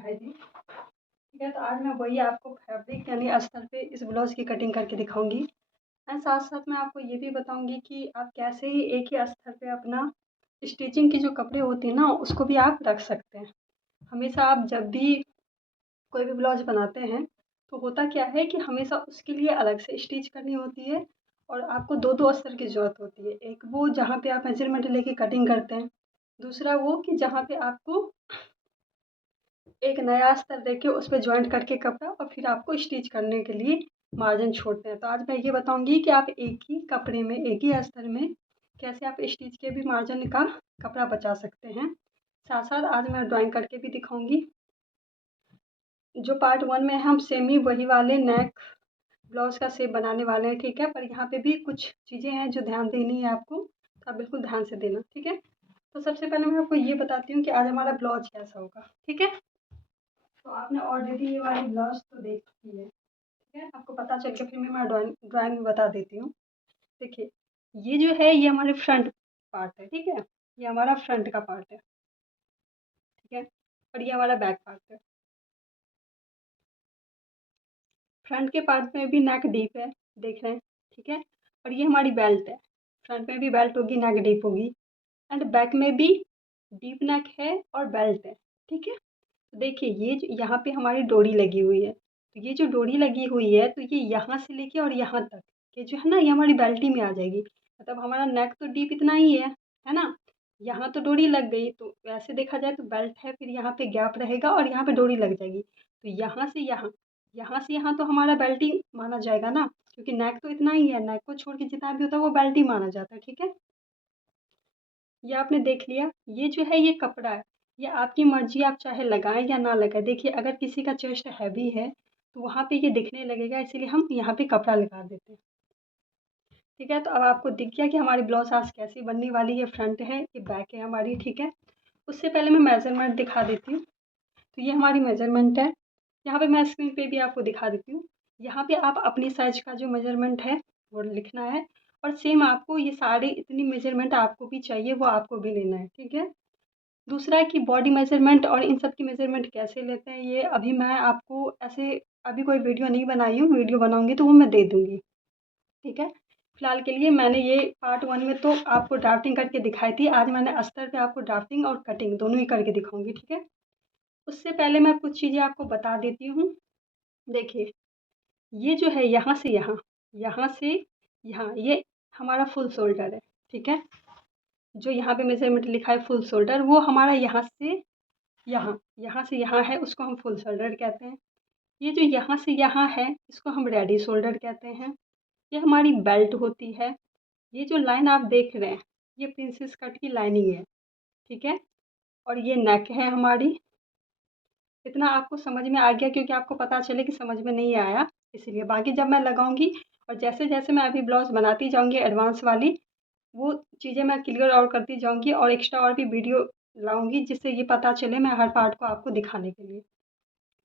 दिखाई दी। ठीक है, तो आज मैं वही आपको फैब्रिक यानी अस्तर पे इस ब्लाउज़ की कटिंग करके दिखाऊँगी एंड साथ-साथ मैं आपको ये भी बताऊँगी कि आप कैसे ही एक ही अस्तर पे अपना स्टिचिंग की जो कपड़े होते हैं ना, उसको भी आप रख सकते हैं। हमेशा आप जब भी कोई भी ब्लाउज़ बनाते हैं, तो होता क्या है कि हमेशा उसके लिए अलग से स्टिच करनी होती है और आपको 2-2 अस्तर की ज़रूरत होती है। एक वो जहाँ पे आप मेज़रमेंट लेके कटिंग करते हैं, दूसरा वो कि जहाँ पे आपको एक नया अस्तर देके उस पे जॉइंट करके कपड़ा और फिर आपको स्टिच करने के लिए मार्जिन छोड़ते हैं। तो आज मैं ये बताऊँगी कि आप एक ही कपड़े में, एक ही अस्तर में कैसे आप स्टिच के भी मार्जिन का कपड़ा बचा सकते हैं। साथ-साथ आज मैं ड्राइंग करके भी दिखाऊँगी। जो पार्ट 1 में हम सेम ही वही वाले नेक ब्लाउज़ का शेप बनाने वाले हैं, ठीक है? पर यहाँ पे भी कुछ चीज़ें हैं जो ध्यान देनी है आपको, तो आप बिल्कुल ध्यान से देना, ठीक है? तो सबसे पहले मैं आपको ये बताती हूँ कि आज हमारा ब्लाउज़ कैसा होगा, ठीक है? तो आपने ऑलरेडी ये वाली ब्लाउज़ तो देख ली है, ठीक है? आपको पता चल गया, फिर मैं ड्राइंग में बता देती हूँ। देखिए, ये जो है ये हमारे फ्रंट पार्ट है, ठीक है? ये हमारा फ्रंट का पार्ट है, ठीक है? और ये हमारा बैक पार्ट है। फ्रंट के पार्ट में भी नेक डीप है, देख रहे हैं, ठीक है? और ये हमारी बेल्ट है, फ्रंट में भी बेल्ट होगी, नेक डीप होगी एंड बैक में भी डीप नेक है और बेल्ट है, ठीक है? तो देखिए ये जो यहाँ पे हमारी डोरी लगी हुई है, तो ये जो डोरी लगी हुई है तो ये यहाँ से लेके और यहाँ तक ये जो है ना, ये हमारी बेल्ट ही में आ जाएगी। मतलब हमारा नेक तो डीप इतना ही है ना? यहाँ तो डोरी लग गई, तो वैसे देखा जाए तो बेल्ट है, फिर यहाँ पे गैप रहेगा और यहाँ पे डोरी लग जाएगी। तो यहाँ से यहाँ तो हमारा बेल्ट ही माना जाएगा ना, क्योंकि नेक तो इतना ही है, नेक को छोड़ के जितना भी होता है वो बेल्ट ही माना जाता है, ठीक है? ये आपने देख लिया। ये जो है ये कपड़ा है, ये आपकी मर्ज़ी, आप चाहे लगाएँ या ना लगाएँ। देखिए अगर किसी का चेस्ट हैवी है, तो वहाँ पे ये दिखने लगेगा, इसीलिए हम यहाँ पे कपड़ा लगा देते हैं। ठीक है, तो अब आपको दिख गया कि हमारी ब्लाउज़ आज कैसी बनने वाली है, फ्रंट है, ये बैक है हमारी, ठीक है। उससे पहले मैं मेज़रमेंट दिखा देती हूँ। तो ये हमारी मेज़रमेंट है। यहाँ पे मैं स्क्रीन पे भी आपको दिखा देती हूँ। यहाँ पे आप अपनी साइज़ का जो मेज़रमेंट है, वो लिखना है और सेम आपको ये सारे इतनी मेज़रमेंट आपको भी चाहिए, वो आपको भी लेना है, ठीक है। दूसरा है कि बॉडी मेज़रमेंट और इन सब की मेज़रमेंट कैसे लेते हैं, ये अभी मैं आपको ऐसे अभी कोई वीडियो नहीं बनाई हूँ, वीडियो बनाऊँगी तो वो मैं दे दूँगी, ठीक है? फिलहाल के लिए मैंने ये पार्ट 1 में तो आपको ड्राफ्टिंग करके दिखाई थी, आज मैंने अस्तर पे आपको ड्राफ्टिंग और कटिंग दोनों ही करके दिखाऊँगी, ठीक है? उससे पहले मैं कुछ चीज़ें आपको बता देती हूँ। देखिए, ये जो है यहाँ से यहाँ, ये हमारा फुल शोल्डर है, ठीक है? जो यहाँ पे मेज़रमेंट लिखा है फुल शोल्डर, वो हमारा यहाँ से यहाँ है, उसको हम फुल शोल्डर कहते हैं। ये जो यहाँ से यहाँ है, इसको हम रेडी शोल्डर कहते हैं। ये हमारी बेल्ट होती है। ये जो लाइन आप देख रहे हैं, ये प्रिंसेस कट की लाइनिंग है, ठीक है? और ये नेक है हमारी। इतना आपको समझ में आ गया, क्योंकि आपको पता चले कि समझ में नहीं आया, इसीलिए। बाकी जब मैं लगाऊँगी और जैसे-जैसे मैं अभी ब्लाउज़ बनाती जाऊँगी एडवांस वाली, वो चीज़ें मैं क्लियर और करती जाऊँगी और एक्स्ट्रा और भी वीडियो लाऊँगी, जिससे ये पता चले मैं हर पार्ट को आपको दिखाने के लिए।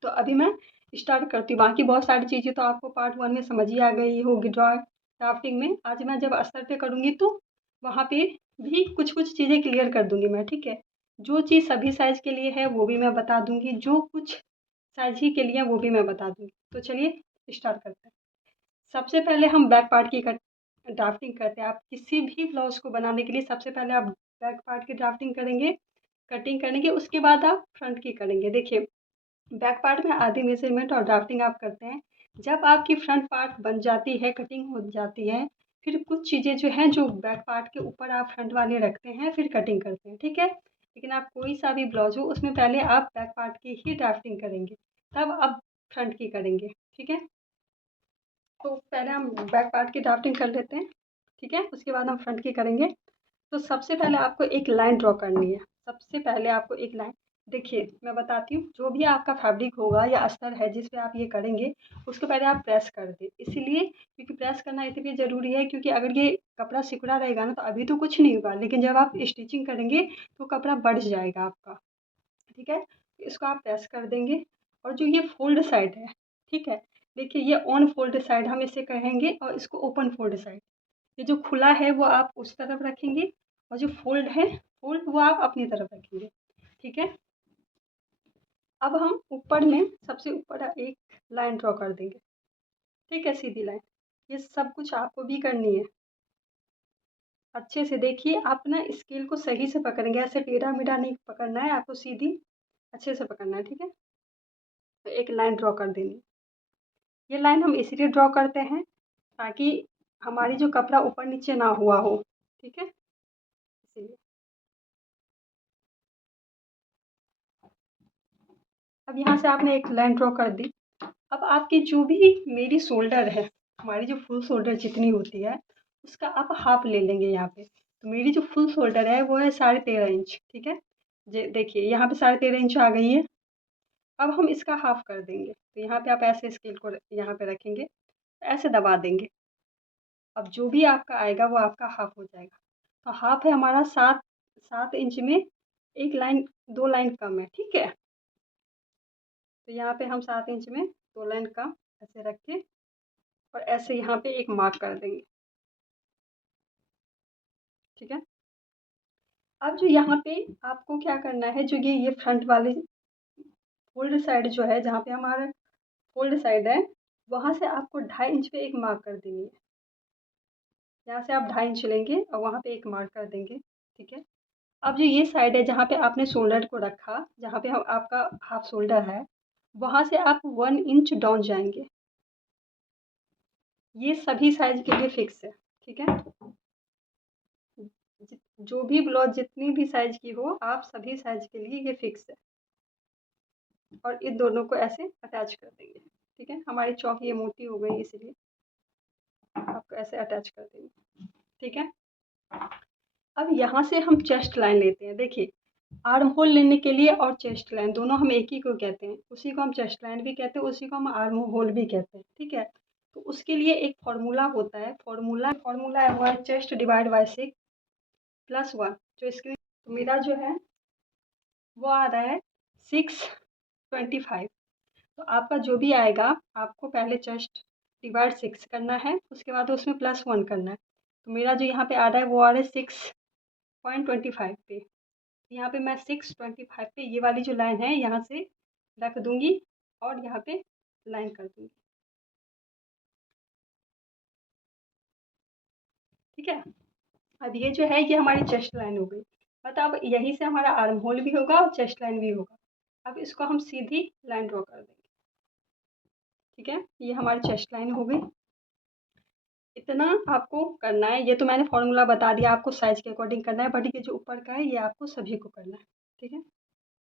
तो अभी मैं स्टार्ट करती हूँ। बाकी बहुत सारी चीज़ें तो आपको पार्ट 1 में समझ ही आ गई होगी ड्राफ्टिंग में। आज मैं जब अस्तर पे करूँगी तो वहाँ पे भी कुछ-कुछ चीज़ें क्लियर कर दूँगी मैं, ठीक है? जो चीज़ सभी साइज़ के लिए है वो भी मैं बता दूँगी, जो कुछ साइज़ ही के लिए है वो भी मैं बता दूँगी। तो चलिए स्टार्ट करते हैं। सबसे पहले हम बैक पार्ट की ड्राफ्टिंग करते हैं। आप किसी भी ब्लाउज़ को बनाने के लिए सबसे पहले आप बैक पार्ट की ड्राफ्टिंग करेंगे, कटिंग करेंगे, उसके बाद आप फ्रंट की करेंगे। देखिए, बैक पार्ट में आधी मेजरमेंट और ड्राफ्टिंग आप करते हैं। जब आपकी फ्रंट पार्ट बन जाती है, कटिंग हो जाती है, फिर कुछ चीज़ें जो हैं जो बैक पार्ट के ऊपर आप फ्रंट वाले रखते हैं, फिर कटिंग करते हैं, ठीक है? लेकिन आप कोई सा भी ब्लाउज हो उसमें पहले आप बैक पार्ट की ही ड्राफ्टिंग करेंगे, तब आप फ्रंट की करेंगे, ठीक है? तो पहले हम बैक पार्ट की ड्राफ्टिंग कर लेते हैं, ठीक है? उसके बाद हम फ्रंट की करेंगे। तो सबसे पहले आपको एक लाइन ड्रॉ करनी है। सबसे पहले आपको एक लाइन, देखिए मैं बताती हूँ, जो भी आपका फैब्रिक होगा या अस्तर है जिस पे आप ये करेंगे, उसको पहले आप प्रेस कर दें। इसीलिए क्योंकि प्रेस करना इसलिए ज़रूरी है, क्योंकि अगर ये कपड़ा सिकुड़ा रहेगा ना तो अभी तो कुछ नहीं होगा, लेकिन जब आप स्टिचिंग करेंगे तो कपड़ा बढ़ जाएगा आपका, ठीक है? इसको आप प्रेस कर देंगे और जो ये फ़ोल्ड साइड है, ठीक है? देखिए ये ऑन फ़ोल्ड साइड हम इसे कहेंगे और इसको ओपन फ़ोल्ड साइड। ये जो खुला है वो आप उस तरफ रखेंगे और जो फ़ोल्ड है, फ़ोल्ड वो आप अपनी तरफ रखेंगे, ठीक है? अब हम ऊपर में सबसे ऊपर एक लाइन ड्रॉ कर देंगे, ठीक है, सीधी लाइन। ये सब कुछ आपको भी करनी है। अच्छे से देखिए, आप ना स्केल को सही से पकड़ेंगे, ऐसे टेढ़ा मेढ़ा नहीं पकड़ना है, आपको सीधी अच्छे से पकड़ना है, ठीक है। तो एक लाइन ड्रॉ कर देनी। ये लाइन हम इसलिए ड्रॉ करते हैं ताकि हमारी जो कपड़ा ऊपर नीचे ना हुआ हो, ठीक है, इसीलिए। अब यहाँ से आपने एक लाइन ड्रॉ कर दी। अब आपकी जो भी मेरी शोल्डर है, हमारी जो फुल शोल्डर जितनी होती है, उसका आप हाफ ले लेंगे यहाँ पे। तो मेरी जो फुल शोल्डर है वो है 13.5 इंच, ठीक है। देखिए यहाँ पे 13.5 इंच आ गई है। अब हम इसका हाफ कर देंगे, तो यहाँ पे आप ऐसे स्केल को यहाँ पे रखेंगे, ऐसे दबा देंगे। अब जो भी आपका आएगा वो आपका हाफ हो जाएगा। तो हाफ है हमारा 7 इंच में एक लाइन, 2 लाइन कम है, ठीक है। तो यहाँ पे हम 7 इंच में 2 लाइन कम ऐसे रख के और ऐसे यहाँ पे एक मार्क कर देंगे, ठीक है। अब जो यहाँ पे आपको क्या करना है, जो ये फ्रंट वाली फोल्ड साइड जो है, जहाँ पे हमारा फोल्ड साइड है, वहाँ से आपको 2.5 इंच पे एक मार्क कर देनी है। यहाँ से आप 2.5 इंच लेंगे और वहाँ पे एक मार्क कर देंगे, ठीक है। अब जो ये साइड है जहाँ पे आपने शोल्डर को रखा, जहाँ पे हम आपका हाफ शोल्डर है, वहाँ से आप 1 इंच डाउन जाएंगे। ये सभी साइज के लिए फिक्स है, ठीक है। जो भी ब्लाउज जितनी भी साइज की हो, आप सभी साइज के लिए ये फिक्स है। और इन दोनों को ऐसे अटैच कर देंगे, ठीक है। हमारी चौक ये मोटी हो गई, इसलिए आपको ऐसे अटैच कर देंगे, ठीक है। अब यहाँ से हम चेस्ट लाइन लेते हैं। देखिए, आर्म होल लेने के लिए और चेस्ट लाइन दोनों हम एक ही को कहते हैं। उसी को हम चेस्ट लाइन भी कहते हैं, उसी को हम आर्म होल भी कहते हैं, ठीक है। तो उसके लिए एक फॉर्मूला होता है, फॉर्मूला हुआ है चेस्ट डिवाइड बाय 6+1। जो इसके तो मेरा जो है वो आ रहा है 625। तो आपका जो भी आएगा, आपको पहले जस्ट डिवाइड 6 करना है, उसके बाद उसमें +1 करना है। तो मेरा जो यहाँ पे आ रहा है वो आ रहा है 6.25 पे। यहाँ पे मैं 6.25 पे ये वाली जो लाइन है यहाँ से रख दूंगी और यहाँ पे लाइन कर दूंगी, ठीक है। अब ये जो है ये हमारी चेस्ट लाइन हो गई। मतलब यहीं से हमारा आर्म होल भी होगा और चेस्ट लाइन भी होगा। अब इसको हम सीधी लाइन ड्रॉ कर देंगे, ठीक है। ये हमारी चेस्ट लाइन हो गई। इतना आपको करना है। ये तो मैंने फॉर्मूला बता दिया, आपको साइज के अकॉर्डिंग करना है, बट ये जो ऊपर का है ये आपको सभी को करना है, ठीक है।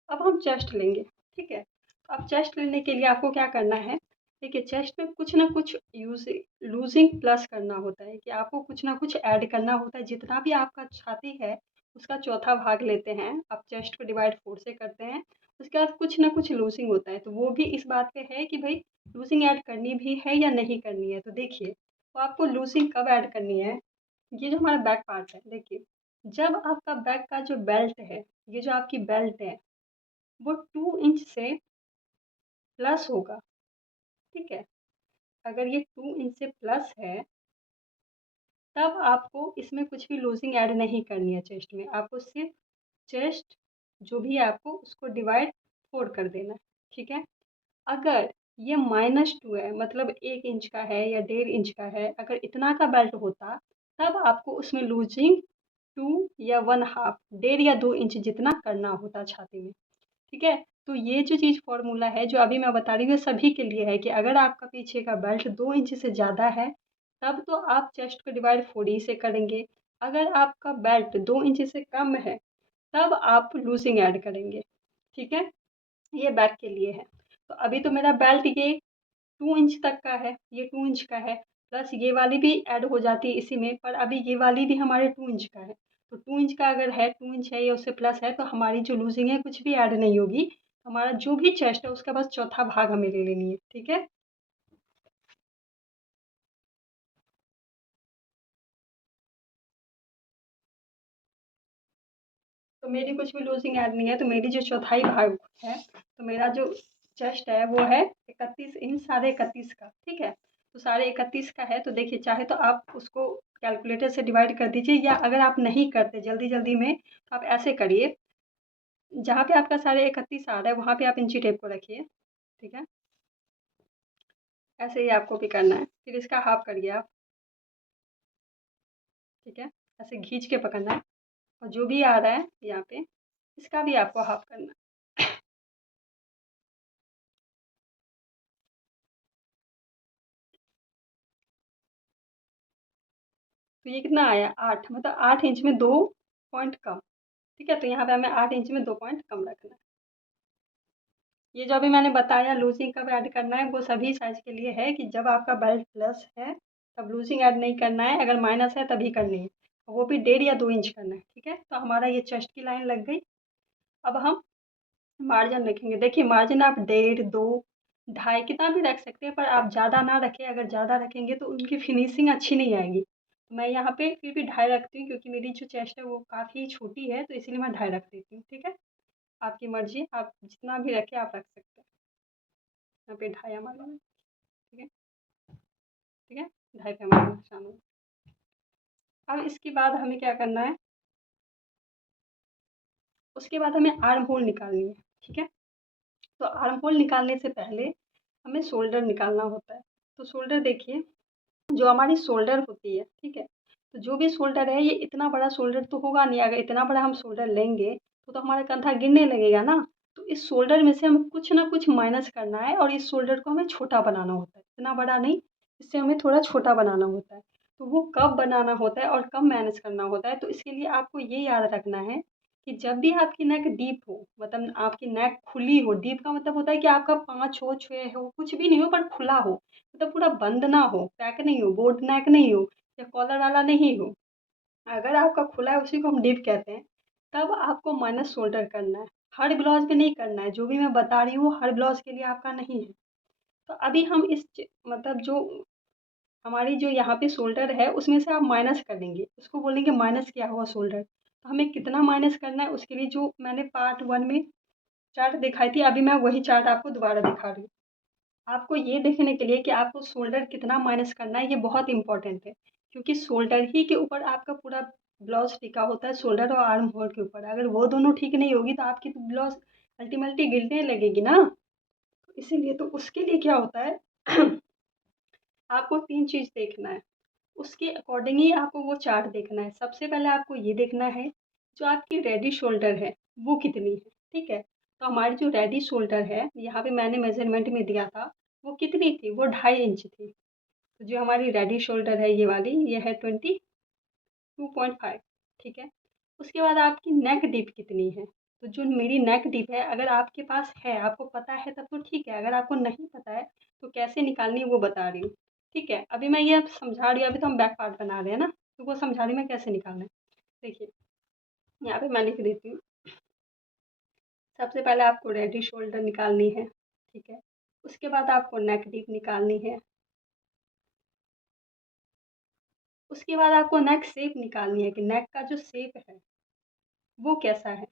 अब हम चेस्ट लेंगे, ठीक है। अब चेस्ट लेने के लिए आपको क्या करना है, देखिए चेस्ट में कुछ ना कुछ लूजिंग प्लस करना होता है, कि आपको कुछ ना कुछ ऐड करना होता है। जितना भी आपका छाती है उसका चौथा भाग लेते हैं, आप चेस्ट को डिवाइड 4 से करते हैं, उसके बाद कुछ ना कुछ लूजिंग होता है। तो वो भी इस बात पे है कि भाई लूजिंग ऐड करनी भी है या नहीं करनी है। तो देखिए, तो आपको लूजिंग कब ऐड करनी है, ये जो हमारा बैक पार्ट है, देखिए जब आपका बैक का जो बेल्ट है, ये जो आपकी बेल्ट है वो 2 इंच से प्लस होगा, ठीक है। अगर ये 2 इंच से प्लस है, तब आपको इसमें कुछ भी लूजिंग ऐड नहीं करनी है चेस्ट में। आपको सिर्फ चेस्ट जो भी है आपको उसको डिवाइड 4 कर देना है, ठीक है। अगर ये -2 है, मतलब 1 इंच का है या 1.5 इंच का है, अगर इतना का बेल्ट होता तब आपको उसमें लूजिंग 2 या 1/2, 1.5 या 2 इंच जितना करना होता छाती में, ठीक है। तो ये जो चीज़ फॉर्मूला है जो अभी मैं बता रही हूँ, ये सभी के लिए है कि अगर आपका पीछे का बेल्ट 2 इंच से ज़्यादा है, तब तो आप चेस्ट को डिवाइड 4 ही से करेंगे। अगर आपका बेल्ट 2 इंच से कम है, तब आप लूजिंग ऐड करेंगे, ठीक है। ये बैक के लिए है। तो अभी तो मेरा बेल्ट ये 2 इंच तक का है, ये 2 इंच का है, प्लस ये वाली भी ऐड हो जाती है इसी में, पर अभी ये वाली भी हमारे 2 इंच का है। तो 2 इंच का अगर है, 2 इंच है या उससे प्लस है, तो हमारी जो लूजिंग है कुछ भी ऐड नहीं होगी। हमारा जो भी चेस्ट है उसका बस चौथा भाग हमें ले लेनी है, ठीक है। तो मेरी कुछ भी लूजिंग ऐड नहीं है, तो मेरी जो चौथाई भाग है, तो मेरा जो चेस्ट है वो है 31 इंच, 31.5 का, ठीक है। तो 31.5 का है, तो देखिए चाहे तो आप उसको कैलकुलेटर से डिवाइड कर दीजिए, या अगर आप नहीं करते जल्दी जल्दी में तो आप ऐसे करिए, जहाँ पे आपका 31.5 आ रहा है वहाँ पे आप इंची टेप को रखिए, ठीक है। ऐसे ही आपको भी करना है, फिर इसका हाफ करिए आप, ठीक है। ऐसे खींच के पकड़ना है और जो भी आ रहा है यहाँ पे इसका भी आपको हाफ करना है। तो ये कितना आया 8, मतलब 8 इंच में 2 पॉइंट कम, ठीक है। तो यहाँ पे हमें 8 इंच में 2 पॉइंट कम रखना है। ये जो अभी मैंने बताया लूजिंग कब ऐड करना है वो सभी साइज के लिए है कि जब आपका बेल्ट प्लस है तब लूजिंग ऐड नहीं करना है, अगर माइनस है तभी करनी है, वो भी 1.5 या 2 इंच करना है, ठीक है। तो हमारा ये चेस्ट की लाइन लग गई। अब हम मार्जिन रखेंगे, देखिए मार्जिन आप 1.5, 2, 2.5 कितना भी रख सकते हैं, पर आप ज़्यादा ना रखें, अगर ज़्यादा रखेंगे तो उनकी फिनिशिंग अच्छी नहीं आएगी। मैं यहाँ पे फिर भी 2.5 रखती हूँ क्योंकि मेरी जो चेस्ट है वो काफ़ी छोटी है, तो इसीलिए मैं 2.5 रख देती हूँ, ठीक है। आपकी मर्जी, आप जितना भी रखें आप रख सकते हैं। यहाँ पे 2.5 हमारा है, ठीक है, ठीक है, 2.5 पे हमारा शामिल। अब इसके बाद हमें क्या करना है, उसके बाद हमें आर्म होल निकालनी है, ठीक है। तो आर्म होल निकालने से पहले हमें शोल्डर निकालना होता है। तो शोल्डर देखिए, जो हमारी शोल्डर होती है, ठीक है, तो जो भी शोल्डर है ये इतना बड़ा शोल्डर तो होगा नहीं, अगर इतना बड़ा हम शोल्डर लेंगे तो हमारा कंधा गिरने लगेगा ना। तो इस शोल्डर में से हमें कुछ ना कुछ माइनस करना है और इस शोल्डर को हमें छोटा बनाना होता है, इतना बड़ा नहीं, इससे हमें थोड़ा छोटा बनाना होता है। तो वो कब बनाना होता है और कब मैनेज करना होता है, तो इसके लिए आपको ये याद रखना है कि जब भी आपकी नेक डीप हो, मतलब आपकी नेक खुली हो, डीप का मतलब होता है कि आपका 5 हो, 6 हो, कुछ भी नहीं हो पर खुला हो, मतलब पूरा बंद ना हो, पैक नहीं हो, बोट नेक नहीं हो या कॉलर वाला नहीं हो, अगर आपका खुला है उसी को हम डीप कहते हैं, तब आपको माइनस शोल्डर करना है। हर ब्लाउज पे नहीं करना है, जो भी मैं बता रही हूँ हर ब्लाउज के लिए आपका नहीं है। तो अभी हम मतलब जो हमारी जो यहाँ पे शोल्डर है उसमें से आप माइनस करेंगे, उसको बोलेंगे माइनस किया हुआ शोल्डर। तो हमें कितना माइनस करना है उसके लिए जो मैंने पार्ट 1 में चार्ट दिखाई थी, अभी मैं वही चार्ट आपको दोबारा दिखा रही हूँ। आपको ये देखने के लिए कि आपको शोल्डर कितना माइनस करना है, ये बहुत इंपॉर्टेंट है, क्योंकि शोल्डर ही के ऊपर आपका पूरा ब्लाउज टिका होता है, शोल्डर और आर्म होल के ऊपर। अगर वो दोनों ठीक नहीं होगी तो आपकी तो ब्लाउज अल्टीमेटली गिरने लगेगी ना। तो इसीलिए तो उसके लिए क्या होता है आपको 3 चीज़ देखना है, उसके अकॉर्डिंग ही आपको वो चार्ट देखना है। सबसे पहले आपको ये देखना है जो आपकी रेडी शोल्डर है वो कितनी है, ठीक है। तो हमारी जो रेडी शोल्डर है यहाँ पे मैंने मेजरमेंट में दिया था, वो कितनी थी, वो 2.5 इंच थी। तो जो हमारी रेडी शोल्डर है ये वाली, ये है 22.5, ठीक है। उसके बाद आपकी नेक डीप कितनी है, तो जो मेरी नेक डीप है अगर आपके पास है, आपको पता है तब तो ठीक है, अगर आपको नहीं पता है तो कैसे निकालनी है वो बता रही हूँ, ठीक है। अभी मैं ये समझा रही हूँ, अभी तो हम बैक पार्ट बना रहे हैं ना, तो वो समझा रही मैं कैसे निकालना है। देखिए यहाँ पे मैं लिख देती हूँ। सबसे पहले आपको रेडी शोल्डर निकालनी है, ठीक है। उसके बाद आपको नेक डीप निकालनी है। उसके बाद आपको नेक शेप निकालनी है कि नेक का जो शेप है वो कैसा है,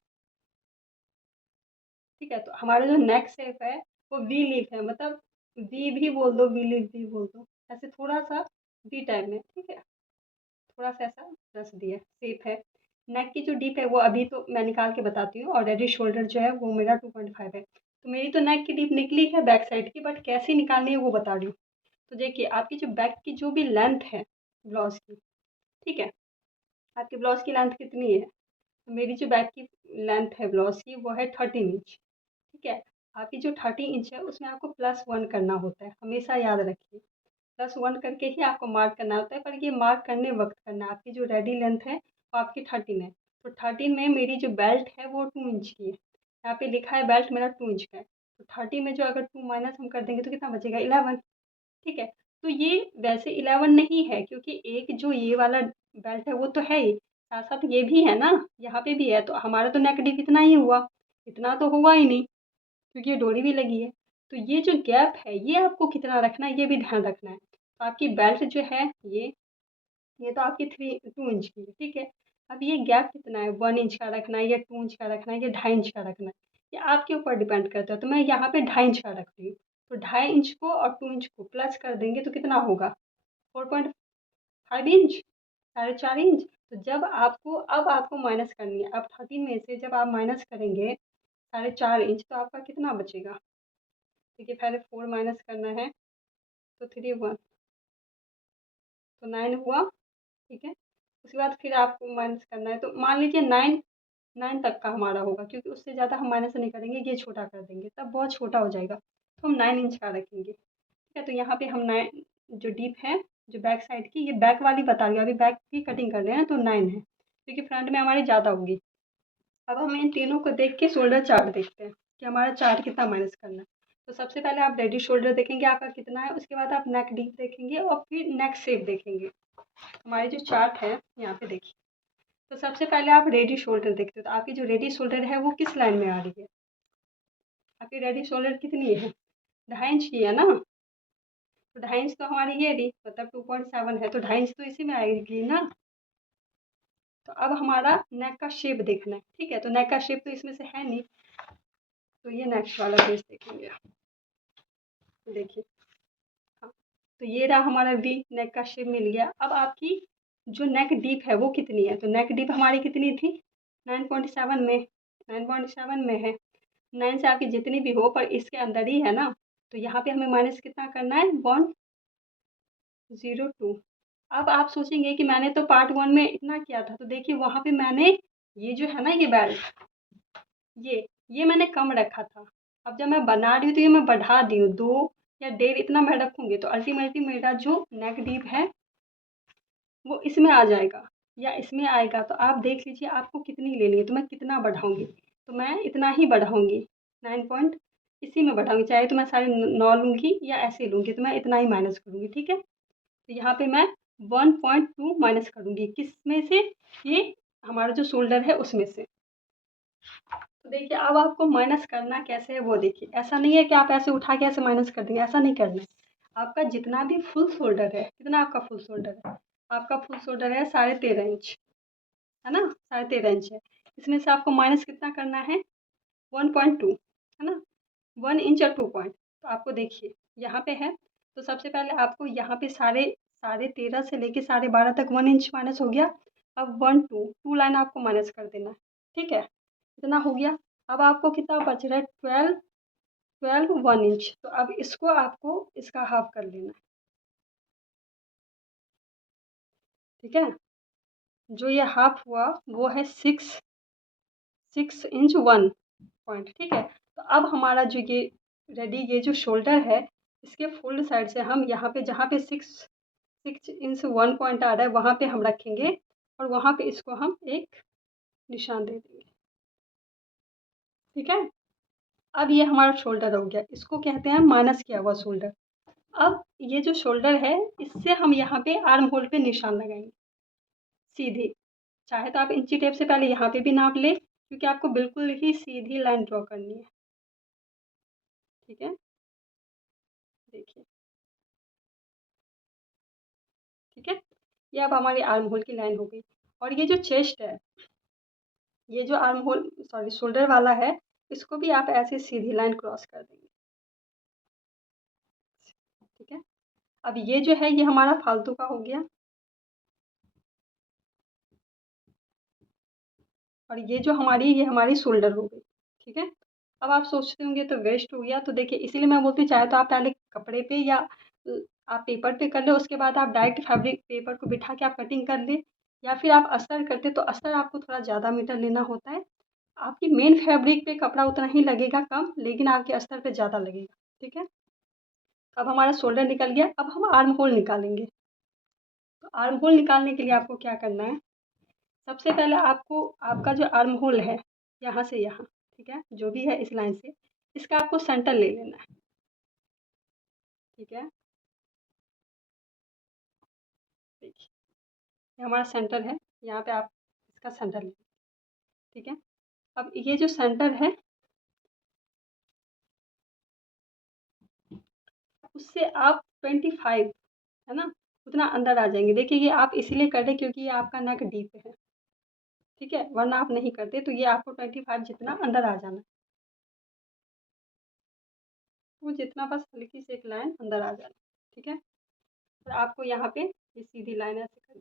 ठीक है। तो हमारा जो नेक शेप है वो वी लीफ है, मतलब वी भी बोल दो, वी लीफ भी बोल दो, ऐसे थोड़ा सा वी टाइप में, ठीक है। थोड़ा सा ऐसा रस दिया शेप है। नेक की जो डीप है वो अभी तो मैं निकाल के बताती हूँ, और रेडी शोल्डर जो है वो मेरा 2.5 है। तो मेरी तो नेक की डीप निकली है बैक साइड की, बट कैसे निकालनी है वो बता रही हूँ। तो देखिए आपकी जो बैक की जो भी लेंथ है ब्लाउज की, ठीक है, आपके ब्लाउज की लेंथ कितनी है, तो मेरी जो बैक की लेंथ है ब्लाउज की वो है 13 इंच, ठीक है। आपकी जो 30 इंच है उसमें आपको +1 करना होता है, हमेशा याद रखिए। +1 करके ही आपको मार्क करना होता है, पर ये मार्क करने वक्त करना है। आपकी जो रेडी लेंथ है वो आपकी 13 है, तो 13 में मेरी जो बेल्ट है वो 2 इंच की है, यहाँ पे लिखा है बेल्ट मेरा 2 इंच का है। तो 30 में जो अगर 2 माइनस हम कर देंगे तो कितना बचेगा, 11, ठीक है। तो ये वैसे 11 नहीं है, क्योंकि एक जो ये वाला बेल्ट है वो तो है ही, साथ साथ ये भी है ना, यहाँ पे भी है, तो हमारा तो नेक डीप इतना ही हुआ, इतना तो हुआ ही नहीं, क्योंकि ये डोरी भी लगी है। तो ये जो गैप है ये आपको कितना रखना है ये भी ध्यान रखना है। तो आपकी बेल्ट जो है ये तो आपकी 2 इंच की है, ठीक है। अब ये गैप कितना है, 1 इंच का रखना है या 2 इंच का रखना है या 2.5 इंच का रखना है, ये आपके ऊपर डिपेंड करता है। तो मैं यहाँ पे 2.5 इंच का रख रही हूँ। तो 2.5 इंच को और 2 इंच को प्लस कर देंगे तो कितना होगा, 4.5 इंच, 4.5 इंच। तो जब आपको अब आपको माइनस करनी है, अब 13 में से जब आप माइनस करेंगे 4.5 इंच तो आपका कितना बचेगा? देखिए पहले 4 माइनस करना है तो 3 1 तो 9 हुआ, ठीक है। उसके बाद फिर आपको माइनस करना है तो मान लीजिए 9 तक का हमारा होगा, क्योंकि उससे ज़्यादा हम माइनस नहीं करेंगे, ये छोटा कर देंगे तब बहुत छोटा हो जाएगा, तो हम 9 इंच का रखेंगे, ठीक है। तो यहाँ पे हम 9 जो डीप है, जो बैक साइड की, ये बैक वाली बता रही हूँ, अभी बैक की कटिंग कर रहे हैं तो 9 है, क्योंकि फ्रंट में हमारी ज़्यादा होगी। अब हम इन तीनों को देख के शोल्डर चार्ट देखते हैं कि हमारा चार्ट कितना माइनस करना है। तो सबसे पहले आप रेडी शोल्डर देखेंगे आपका कितना है, उसके बाद आप नेक डीप देखेंगे और फिर नेक शेप देखेंगे। हमारे जो चार्ट है यहाँ पे देखिए, तो सबसे पहले आप रेडी शोल्डर देखते हो, तो आपकी जो रेडी शोल्डर है वो किस लाइन में आ रही है? आपकी रेडी शोल्डर कितनी है? 2.5 इंच की है ना, तो 2.5 इंच तो हमारी ये रही, मतलब 2.7 है, तो 2.5 इंच तो इसी में आएगी ना। तो अब हमारा नेक का शेप देखना है, ठीक है। तो नेक का शेप तो इसमें से है नहीं, तो ये नेक्स्ट वाला पेज देखेंगे। देखिए, हाँ, तो ये रहा हमारा वी, नेक का शेप मिल गया। अब आपकी जो नेक डीप है वो कितनी है? तो नेक डीप हमारी कितनी थी? 9.7 में, 9.7 में है। 9 से आपकी जितनी भी हो पर इसके अंदर ही है ना, तो यहाँ पे हमें माइनस कितना करना है? 102। अब आप सोचेंगे कि मैंने तो पार्ट 1 में इतना किया था, तो देखिए वहाँ पे मैंने ये जो है ना, ये बेल्ट, ये मैंने कम रखा था। अब जब मैं बना रही हूँ तो ये मैं बढ़ा दी हूँ, 2 या 1.5 इतना मैं रखूँगी, तो अल्टीमेटली मेरा जो नेक डीप है वो इसमें आ जाएगा या इसमें आएगा। तो आप देख लीजिए आपको कितनी लेनी है, तो मैं कितना बढ़ाऊँगी, तो मैं इतना ही बढ़ाऊँगी, 9 पॉइंट इसी में बढ़ाऊँगी, चाहे तो मैं साढ़े 9 लूँगी या ऐसे लूँगी, तो मैं इतना ही माइनस करूँगी, ठीक है। तो यहाँ पे मैं 1.2 माइनस करूँगी, किस में से? ये हमारा जो शोल्डर है उसमें से। तो देखिए अब आपको माइनस करना कैसे है वो देखिए, ऐसा नहीं है कि आप ऐसे उठा के ऐसे माइनस कर देंगे, ऐसा नहीं करना है। आपका जितना भी फुल शोल्डर है, कितना आपका फुल शोल्डर है? आपका फुल शोल्डर है 13.5 इंच, है ना, 13.5 इंच है। इसमें से आपको माइनस कितना करना है? 1.2, है ना, 1 इंच और 2 पॉइंट। तो आपको देखिए यहाँ पे है, तो सबसे पहले आपको यहाँ पे साढ़े साढ़े 13 से लेके 12.5 तक 1 इंच माइनस हो गया। अब 2 लाइन आपको माइनस कर देना है, ठीक है, इतना हो गया। अब आपको कितना बच रहा है? 12 1 इंच, तो अब इसको आपको इसका हाफ कर लेना है, ठीक है। जो ये हाफ हुआ वो है 6 इंच 1 पॉइंट, ठीक है। तो अब हमारा जो ये रेडी ये जो शोल्डर है, इसके फोल्ड साइड से हम यहाँ पे जहाँ पे 6 इंच 1 पॉइंट आ रहा है वहाँ पे हम रखेंगे, और वहाँ पे इसको हम एक निशान दे देंगे, ठीक है। अब ये हमारा शोल्डर हो गया, इसको कहते हैं माइनस किया हुआ शोल्डर। अब ये जो शोल्डर है इससे हम यहाँ पे आर्म होल पे निशान लगाएंगे सीधे। चाहे तो आप इंची टेप से पहले यहाँ पे भी नाप ले, क्योंकि आपको बिल्कुल ही सीधी लाइन ड्रॉ करनी है, ठीक है। देखिए, ठीक है, ये अब हमारी आर्म होल की लाइन हो गई। और ये जो चेस्ट है, ये जो आर्म होल सॉरी शोल्डर वाला है, इसको भी आप ऐसे सीधी लाइन क्रॉस कर देंगे, ठीक है। अब ये जो है ये हमारा फालतू का हो गया, और ये हमारी शोल्डर हो गई, ठीक है। अब आप सोचते होंगे तो वेस्ट हो गया, तो देखिए इसीलिए मैं बोलती हूँ चाहे तो आप पहले कपड़े पे या आप पेपर पे कर ले, उसके बाद आप डायरेक्ट फैब्रिक पेपर को बिठा के आप कटिंग कर ले, या फिर आप अस्तर करते तो अस्तर आपको थोड़ा ज़्यादा मीटर लेना होता है। आपकी मेन फैब्रिक पे कपड़ा उतना ही लगेगा कम, लेकिन आपके अस्तर पे ज़्यादा लगेगा, ठीक है। अब हमारा शोल्डर निकल गया, अब हम आर्म होल निकालेंगे। तो आर्म होल निकालने के लिए आपको क्या करना है? सबसे पहले आपको आपका जो आर्म होल है यहाँ से यहाँ, ठीक है, जो भी है इस लाइन से, इसका आपको सेंटर ले लेना है, ठीक है। देखिए ये हमारा सेंटर है, यहाँ पे आप इसका सेंटर लें, ठीक है। अब ये जो सेंटर है उससे आप 25, है ना, उतना अंदर आ जाएंगे। देखिए ये आप इसीलिए कर रहे क्योंकि ये आपका नेक डीप है, ठीक है, वरना आप नहीं करते, तो ये आपको 25 जितना अंदर आ जाना है, वो जितना बस हल्की से एक लाइन अंदर आ जाना, ठीक है। और आपको यहाँ पे ये सीधी लाइन ऐसे कर दें,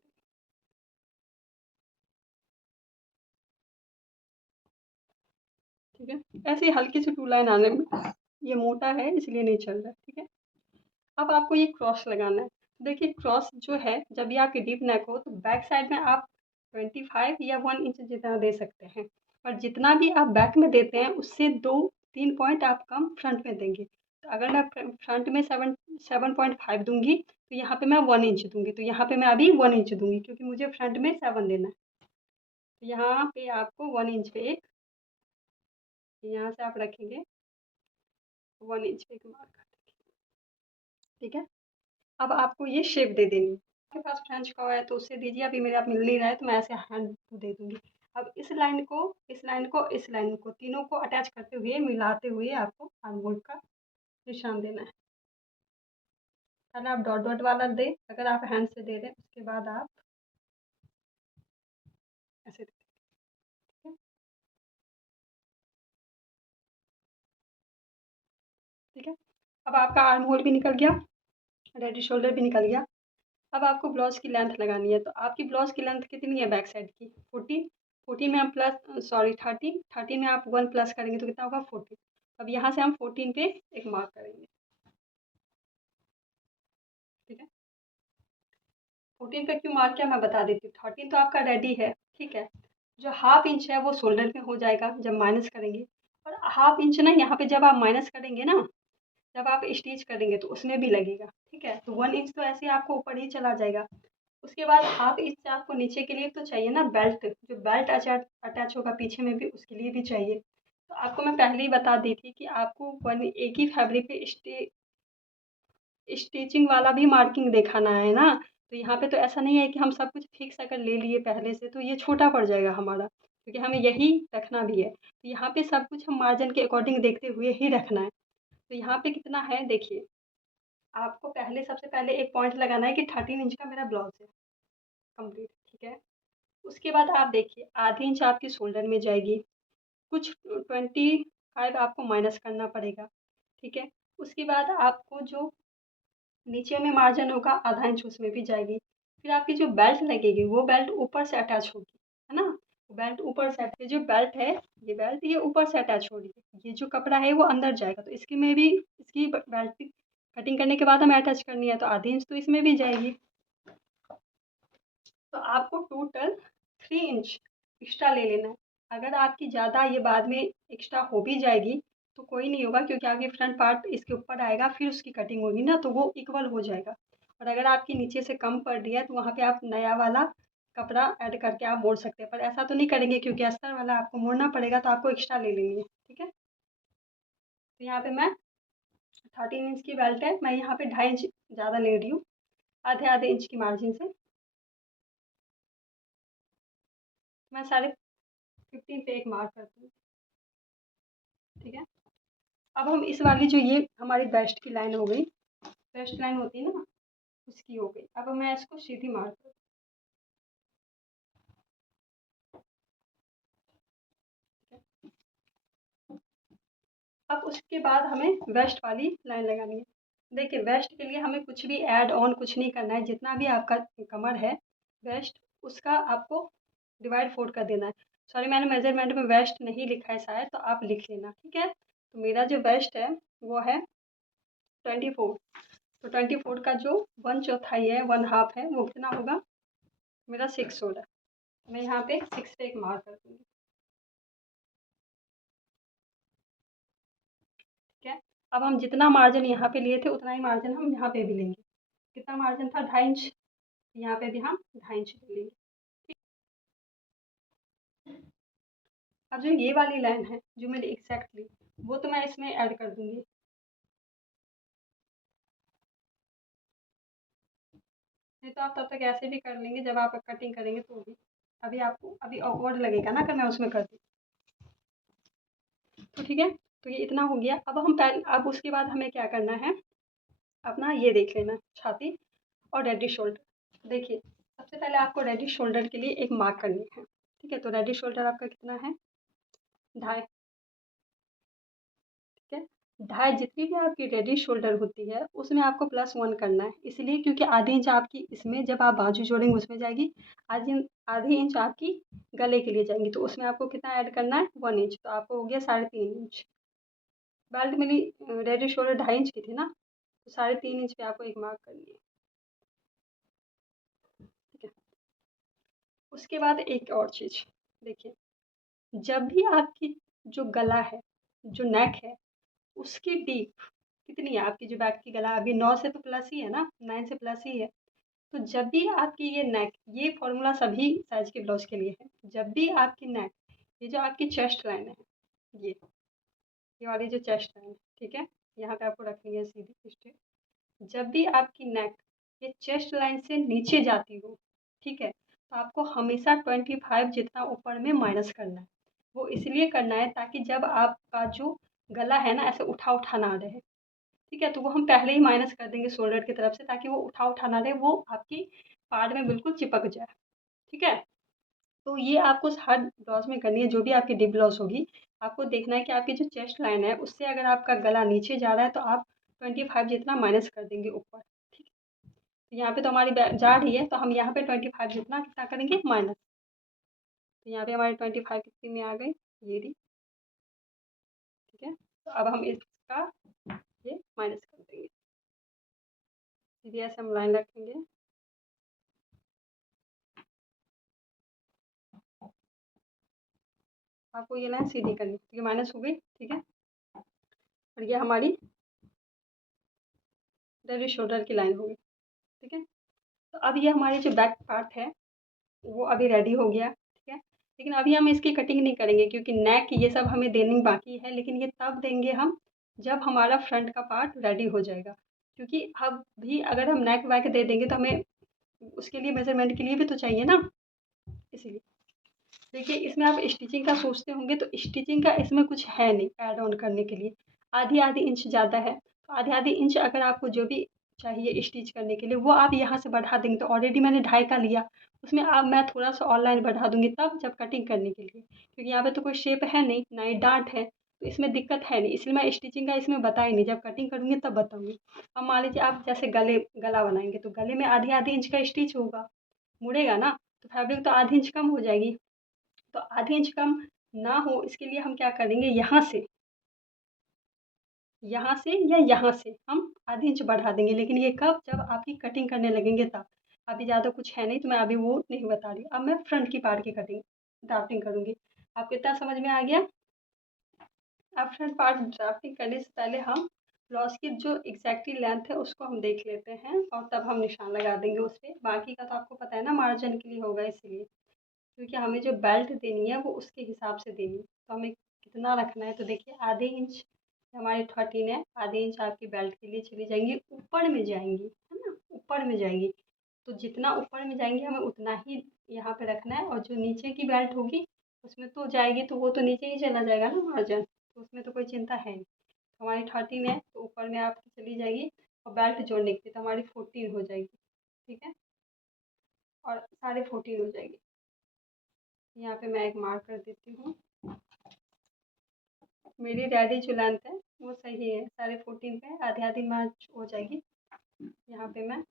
ठीक है। ऐसे ही हल्की सी 2 लाइन आने में, ये मोटा है इसलिए नहीं चल रहा है, ठीक है। अब आपको ये क्रॉस लगाना है। देखिए क्रॉस जो है, जब ये आपकी डीप नेक हो तो बैक साइड में आप 25 या 1 इंच जितना दे सकते हैं, और जितना भी आप बैक में देते हैं उससे 2-3 पॉइंट आप कम फ्रंट में देंगे। तो अगर मैं फ्रंट में 7.5 दूंगी तो यहाँ पे मैं 1 इंच दूंगी, तो यहाँ पे मैं अभी 1 इंच दूंगी क्योंकि मुझे फ्रंट में 7 देना है। तो यहाँ पे आपको 1 इंच पे एक, यहाँ से आप रखेंगे 1 इंच पे एक मार्क, ठीक है। अब आपको ये शेप दे देनी है। आपके पास फ्रेंच का है तो उससे दीजिए, अभी मेरे आप मिल नहीं रहा है तो मैं ऐसे हैंड दे दूंगी। अब इस लाइन को तीनों को अटैच करते हुए मिलाते हुए आपको आर्म का निशान देना है। पहले आप डॉट डॉट वाला दे, अगर आप हैंड से दे रहे हैं उसके बाद आप ऐसे दें, ठीक है। ठीक है। अब आपका आर्म होल भी निकल गया, रेडी शोल्डर भी निकल गया। अब आपको ब्लाउज की लेंथ लगानी है, तो आपकी ब्लाउज की लेंथ कितनी है बैक साइड की? 14। 14 में हम प्लस, सॉरी 13, 13 में आप 1 प्लस करेंगे तो कितना होगा? 14। अब यहाँ से हम 14 पे एक मार्क करेंगे, ठीक है। 14 पे क्यों मार्क किया मैं बता देती हूँ। 13 तो आपका रेडी है, ठीक है। जो हाफ इंच है वो शोल्डर में हो जाएगा जब माइनस करेंगे, और हाफ इंच ना यहाँ पे जब आप माइनस करेंगे ना, जब आप स्टिच करेंगे तो उसमें भी लगेगा, ठीक है। तो 1 इंच तो ऐसे ही आपको ऊपर ही चला जाएगा। उसके बाद हाफ इंच आपको नीचे के लिए तो चाहिए ना बेल्ट, जो बेल्ट अटैच होगा पीछे में भी उसके लिए भी चाहिए। तो आपको मैं पहले ही बता दी थी कि आपको वन एक ही फैब्रिक पे स्टिचिंग वाला भी मार्किंग दिखाना है ना। तो यहाँ पे तो ऐसा नहीं है कि हम सब कुछ फिक्स अगर ले लिए पहले से तो ये छोटा पड़ जाएगा हमारा, क्योंकि हमें यही रखना भी है। तो यहाँ पे सब कुछ हम मार्जिन के अकॉर्डिंग देखते हुए ही रखना है। तो यहाँ पे कितना है देखिए, आपको पहले सबसे पहले एक पॉइंट लगाना है कि 13 इंच का मेरा ब्लाउज है कंप्लीट, ठीक है। उसके बाद आप देखिए आधी इंच आपकी शोल्डर में जाएगी, कुछ 25 आपको माइनस करना पड़ेगा, ठीक है। उसके बाद आपको जो नीचे में मार्जिन होगा आधा इंच उसमें भी जाएगी। फिर आपकी जो बेल्ट लगेगी वो बेल्ट ऊपर से अटैच होगी, है ना। बेल्ट ऊपर से, ये जो बेल्ट है, ये बेल्ट ये ऊपर से अटैच हो रही है, ये जो कपड़ा है वो अंदर जाएगा, तो इसकी में भी इसकी बेल्ट कटिंग करने के बाद हमें अटैच करनी है, तो आधी इंच तो इसमें भी जाएगी। तो आपको टोटल 3 इंच एक्स्ट्रा ले लेना है। अगर आपकी ज़्यादा ये बाद में एक्स्ट्रा हो भी जाएगी तो कोई नहीं होगा, क्योंकि आगे फ्रंट पार्ट इसके ऊपर आएगा फिर उसकी कटिंग होगी ना, तो वो इक्वल हो जाएगा। और अगर आपकी नीचे से कम पड़ रही है तो वहाँ पे आप नया वाला कपड़ा ऐड करके आप मोड़ सकते हैं, पर ऐसा तो नहीं करेंगे क्योंकि अस्तर वाला आपको मोड़ना पड़ेगा, तो आपको एक्स्ट्रा ले लेनी है, ठीक है। तो यहाँ पे मैं 13 इंच की बेल्ट है, मैं यहाँ पे 2.5 इंच ज़्यादा ले रही हूँ, आधे आधे इंच की मार्जिन से। मैं 15.5 पे एक मार्क करती हूँ, ठीक है। अब हम इस वाली जो ये हमारी वेस्ट की लाइन हो गई, वेस्ट लाइन होती है ना, उसकी हो गई। अब मैं इसको सीधी मार्क कर, अब उसके बाद हमें वेस्ट वाली लाइन लगानी है। देखिए वेस्ट के लिए हमें कुछ भी ऐड ऑन कुछ नहीं करना है, जितना भी आपका कमर है वेस्ट, उसका आपको डिवाइड 4 कर देना है। सॉरी मैंने मेजरमेंट में वेस्ट नहीं लिखा है शायद, तो आप लिख लेना, ठीक है। तो मेरा जो वेस्ट है वो है 24। तो 24 का जो 1/4 है, 1/2 है, वो कितना होगा? मेरा 6 हो रहा है। मैं यहाँ पे 6 पे एक मार्क कर दूँगी, ठीक है। अब हम जितना मार्जिन यहाँ पे लिए थे उतना ही मार्जिन हम यहाँ पे भी लेंगे। कितना मार्जिन था? 2.5 इंच। यहाँ पे भी हम 2.5 इंच ले लेंगे। अब जो ये वाली लाइन है जो मेरी एग्जैक्टली, वो तो मैं इसमें ऐड कर दूंगी। नहीं तो आप तब तक ऐसे भी कर लेंगे, जब आप कटिंग करेंगे तो भी। अभी आपको अभी ऑकवर्ड लगेगा ना अगर मैं उसमें कर दूँ, तो ठीक है। तो ये इतना हो गया। अब हम पहले, अब उसके बाद हमें क्या करना है, अपना ये देख लेना छाती और रेडी शोल्डर। देखिए सबसे पहले आपको रेडी शोल्डर के लिए एक मार्क करनी है, ठीक है। तो रेडी शोल्डर आपका कितना है? 2.5, ठीक है। ढाई जितनी भी आपकी रेडी शोल्डर होती है उसमें आपको +1 करना है, इसलिए क्योंकि आधी इंच आपकी इसमें जब आप बाजू जोड़ेंगे उसमें जाएगी, आधी आधी इंच आपकी गले के लिए जाएंगी, तो उसमें आपको कितना ऐड करना है 1 इंच, तो आपको हो गया 3.5 इंच। बेल्ट मेरी रेडी शोल्डर 2.5 इंच की थी ना, तो 3.5 इंच पे आपको एक मार्क करनी है। ठीक है, उसके बाद एक और चीज़ देखिए, जब भी आपकी जो गला है, जो नेक है, उसकी डीप कितनी है, आपकी जो बैक की गला अभी 9 से तो प्लस ही है ना, 9 से प्लस ही है। तो जब भी आपकी ये नेक, ये फॉर्मूला सभी साइज के ब्लाउज के लिए है, जब भी आपकी नेक, ये जो आपकी चेस्ट लाइन है, ये वाली जो चेस्ट लाइन है, ठीक है, यहाँ पे आपको रखनी है सीधी स्ट्रेट। जब भी आपकी नेक ये चेस्ट लाइन से नीचे जाती हो, ठीक है, तो आपको हमेशा 25 जितना ऊपर में माइनस करना है। वो इसलिए करना है ताकि जब आपका जो गला है ना ऐसे उठा उठा ना रहे, ठीक है, तो वो हम पहले ही माइनस कर देंगे शोल्डर की तरफ से, ताकि वो उठा उठा ना रहे, वो आपकी पार्ट में बिल्कुल चिपक जाए। ठीक है, तो ये आपको हर ब्लाउज में करनी है, जो भी आपकी डिप ब्लाउज होगी, आपको देखना है कि आपकी जो चेस्ट लाइन है उससे अगर आपका गला नीचे जा रहा है तो आप 25 जितना माइनस कर देंगे ऊपर। ठीक है, तो यहाँ पे तो हमारी जा रही है, तो हम यहाँ पे 25 जितना कितना करेंगे माइनस, तो यहाँ पे हमारी 25 कितनी में आ गई, ये रही। ठीक है, तो अब हम इसका ये माइनस कर देंगे, सीधी ऐसे हम लाइन रखेंगे। आपको ये लाइन सीधी करनी, ये माइनस हो गई। ठीक है, और ये हमारी रेडी शोल्डर की लाइन होगी। ठीक है, तो अब ये हमारी जो बैक पार्ट है वो अभी रेडी हो गया। ठीक है, लेकिन अभी हम इसकी कटिंग नहीं करेंगे क्योंकि नेक ये सब हमें देनी बाकी है, लेकिन ये तब देंगे हम जब हमारा फ्रंट का पार्ट रेडी हो जाएगा, क्योंकि अब भी अगर हम नेक वैक दे देंगे तो हमें उसके लिए मेजरमेंट के लिए भी तो चाहिए ना, इसीलिए। देखिए, इसमें आप स्टिचिंग का सोचते होंगे तो स्टिचिंग का इसमें कुछ है नहीं ऐड ऑन करने के लिए, आधी आधी इंच ज़्यादा है, तो आधी आधी इंच अगर आपको जो भी चाहिए स्टिच करने के लिए वो आप यहाँ से बढ़ा देंगे, तो ऑलरेडी मैंने 2.5 का लिया, उसमें अब मैं थोड़ा सा ऑनलाइन बढ़ा दूंगी तब जब कटिंग करने के लिए, क्योंकि यहाँ पे तो कोई शेप है नहीं ना ही डांट है, तो इसमें दिक्कत है नहीं, इसलिए मैं स्टिचिंग का इसमें बताई नहीं, जब कटिंग करूँगी तब बताऊँगी। अब मान लीजिए आप जैसे गला बनाएंगे तो गले में आधी आधी इंच का स्टिच होगा, मुड़ेगा ना, तो फैब्रिक तो आधी इंच कम हो जाएगी, तो आधी इंच कम ना हो इसके लिए हम क्या करेंगे, यहाँ से या यहाँ से हम आधी इंच बढ़ा देंगे, लेकिन ये कब, जब आपकी कटिंग करने लगेंगे तब। अभी ज़्यादा कुछ है नहीं तो मैं अभी वो नहीं बता रही, अब मैं फ्रंट की पार्ट की कटिंग ड्राफ्टिंग करूँगी। आपको इतना समझ में आ गया। अब फ्रंट पार्ट ड्राफ्टिंग करने से पहले हम ब्लाउज की जो एग्जैक्टली लेंथ है उसको हम देख लेते हैं, और तब हम निशान लगा देंगे उस पर। बाकी का तो आपको पता है ना, मार्जिन के लिए होगा, इसलिए क्योंकि हमें जो बेल्ट देनी है वो उसके हिसाब से देनी है, तो हमें कितना रखना है, तो देखिए आधे इंच हमारी 13 है, आधे इंच आपकी बेल्ट के लिए चली जाएंगी, ऊपर में जाएंगी, है ना, ऊपर में जाएंगी, तो जितना ऊपर में जाएंगे हमें उतना ही यहाँ पे रखना है, और जो नीचे की बेल्ट होगी उसमें तो जाएगी, तो वो तो नीचे ही चला जाएगा ना मार्जिन, तो उसमें तो कोई चिंता है नहीं। तो हमारी 13 है तो ऊपर में आपकी चली जाएगी, और बेल्ट जोड़ने की तो हमारी 14 हो जाएगी। ठीक है, और 14.5 हो जाएगी। यहाँ पे मैं एक मार्क कर देती हूँ, मेरी रेडी जो लेंथ है वो सही है, 14.5 पे आधी आधी मैच हो जाएगी। यहाँ पे मैं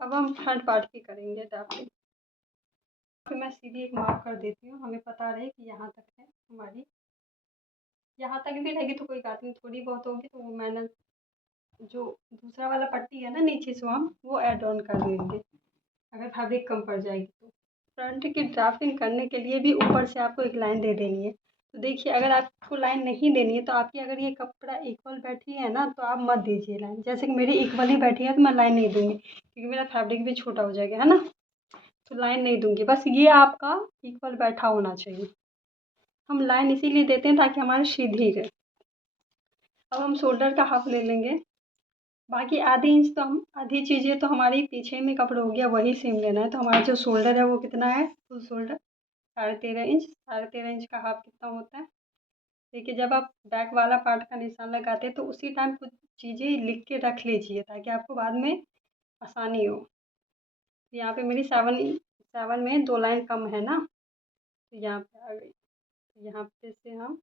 अब हम फ्रंट पार्ट की करेंगे ड्राफ्टिंग। फिर मैं सीधी एक मार्क कर देती हूँ, हमें पता रहे कि यहाँ तक है हमारी, यहाँ तक भी रहेगी तो कोई बात नहीं, थोड़ी बहुत होगी तो वो मैंने जो दूसरा वाला पट्टी है ना नीचे से हम वो ऐड ऑन कर देंगे अगर फैब्रिक कम पड़ जाएगी तो। फ्रंट की ड्राफ्टिंग करने के लिए भी ऊपर से आपको एक लाइन दे देनी है, तो देखिए अगर आपको लाइन नहीं देनी है तो आपकी अगर ये कपड़ा इक्वल बैठी है ना तो आप मत दीजिए लाइन, जैसे कि मेरी इक्वल ही बैठी है तो मैं लाइन नहीं दूंगी क्योंकि मेरा फैब्रिक भी छोटा हो जाएगा, है ना, तो लाइन नहीं दूंगी, बस ये आपका इक्वल बैठा होना चाहिए। हम लाइन इसीलिए देते हैं ताकि हमारी सीधी रहे। अब हम शोल्डर का हाफ ले लेंगे, बाकी आधी इंच तो हम, आधी चीज़ें तो हमारी पीछे में कपड़ा हो गया वही सेम लेना है, तो हमारा जो शोल्डर है वो कितना है, फुल शोल्डर 13.5 इंच, 13.5 इंच का हाफ कितना होता है। देखिए जब आप बैक वाला पार्ट का निशान लगाते हैं तो उसी टाइम कुछ चीज़ें लिख के रख लीजिए ताकि आपको बाद में आसानी हो। तो यहाँ पे मेरी 7 में 2 लाइन कम है ना, तो यहाँ पे आ गई। तो यहाँ पे से हम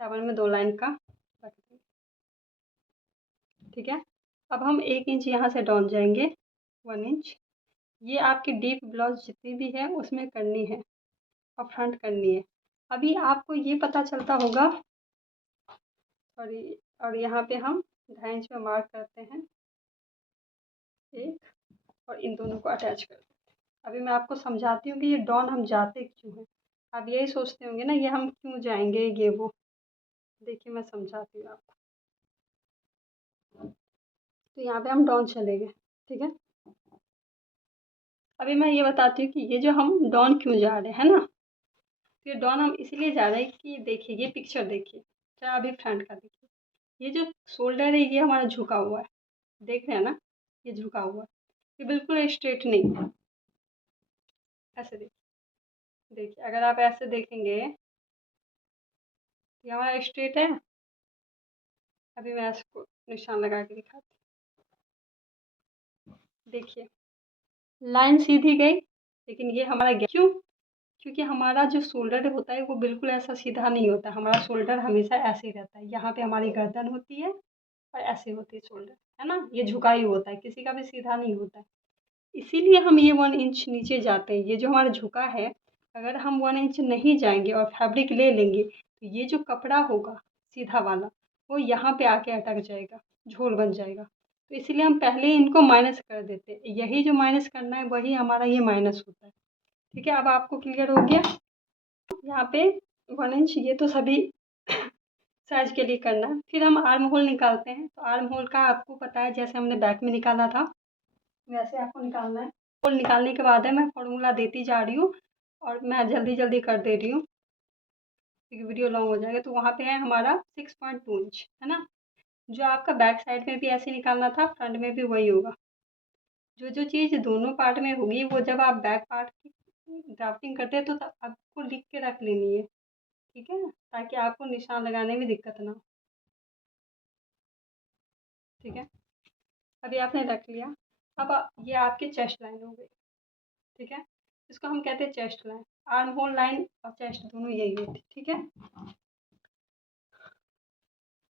7 में 2 लाइन का रख देंगे। ठीक है, अब हम 1 इंच यहाँ से डाउन जाएंगे, 1 इंच। ये आपकी डीप ब्लाउज जितनी भी है उसमें करनी है और फ्रंट करनी है। अभी आपको ये पता चलता होगा, और यहाँ पे हम 2.5 इंच में मार्क करते हैं एक, और इन दोनों को अटैच करते हैं। अभी मैं आपको समझाती हूँ कि ये डाउन हम जाते क्यों हैं। आप यही सोचते होंगे ना, ये हम क्यों जाएंगे ये वो। देखिए मैं समझाती हूँ आपको। तो यहाँ पे हम डाउन चले गए। ठीक है, अभी मैं ये बताती हूँ कि ये जो हम डाउन क्यों जा रहे हैं ना, तो ये डाउन हम इसलिए जा रहे हैं कि देखिए ये पिक्चर देखिए, चाहे अभी फ्रंट का देखिए, ये जो शोल्डर है ये हमारा झुका हुआ है, देख रहे हैं ना, ये झुका हुआ है, ये बिल्कुल स्ट्रेट नहीं है। ऐसे देखिए अगर आप ऐसे देखेंगे, ये हमारा स्ट्रेट है। अभी मैं इसको निशान लगा के दिखाती हूँ, देखिए लाइन सीधी गई, लेकिन ये हमारा गया क्यों? क्योंकि हमारा जो शोल्डर होता है वो बिल्कुल ऐसा सीधा नहीं होता, हमारा शोल्डर हमेशा ऐसे ही रहता है। यहाँ पे हमारी गर्दन होती है और ऐसे होती है शोल्डर, है ना, ये झुका ही होता है, किसी का भी सीधा नहीं होता है। इसीलिए हम ये 1 इंच नीचे जाते हैं। ये जो हमारा झुका है, अगर हम 1 इंच नहीं जाएंगे और फैब्रिक ले लेंगे तो ये जो कपड़ा होगा सीधा वाला, वो यहाँ पे आके अटक जाएगा, झोल बन जाएगा। तो इसीलिए हम पहले ही इनको माइनस कर देते हैं। यही जो माइनस करना है वही हमारा ये माइनस होता है। ठीक है, अब आपको क्लियर हो गया। यहाँ पे 1 इंच ये तो सभी साइज के लिए करना है। फिर हम आर्म होल निकालते हैं। तो आर्म होल का आपको पता है, जैसे हमने बैक में निकाला था वैसे आपको निकालना है। होल निकालने के बाद है मैं फॉर्मूला देती जा रही हूँ, और मैं जल्दी जल्दी कर दे रही हूँ क्योंकि वीडियो लॉन्ग हो जाएगा। तो वहाँ पे है हमारा 6.2 इंच, है ना। जो आपका बैक साइड में भी ऐसे निकालना था, फ्रंट में भी वही होगा। जो जो चीज़ दोनों पार्ट में होगी वो जब आप बैक पार्ट की ड्राफ्टिंग करते हैं तो आपको लिख के रख लेनी है। ठीक है, ताकि आपको निशान लगाने में दिक्कत ना हो। ठीक है, अभी आपने रख लिया। अब ये आपकी चेस्ट लाइन हो गई। ठीक है, इसको हम कहते हैं chest line. Arm hole line और चेस्ट दोनों यही होती है। ठीक है,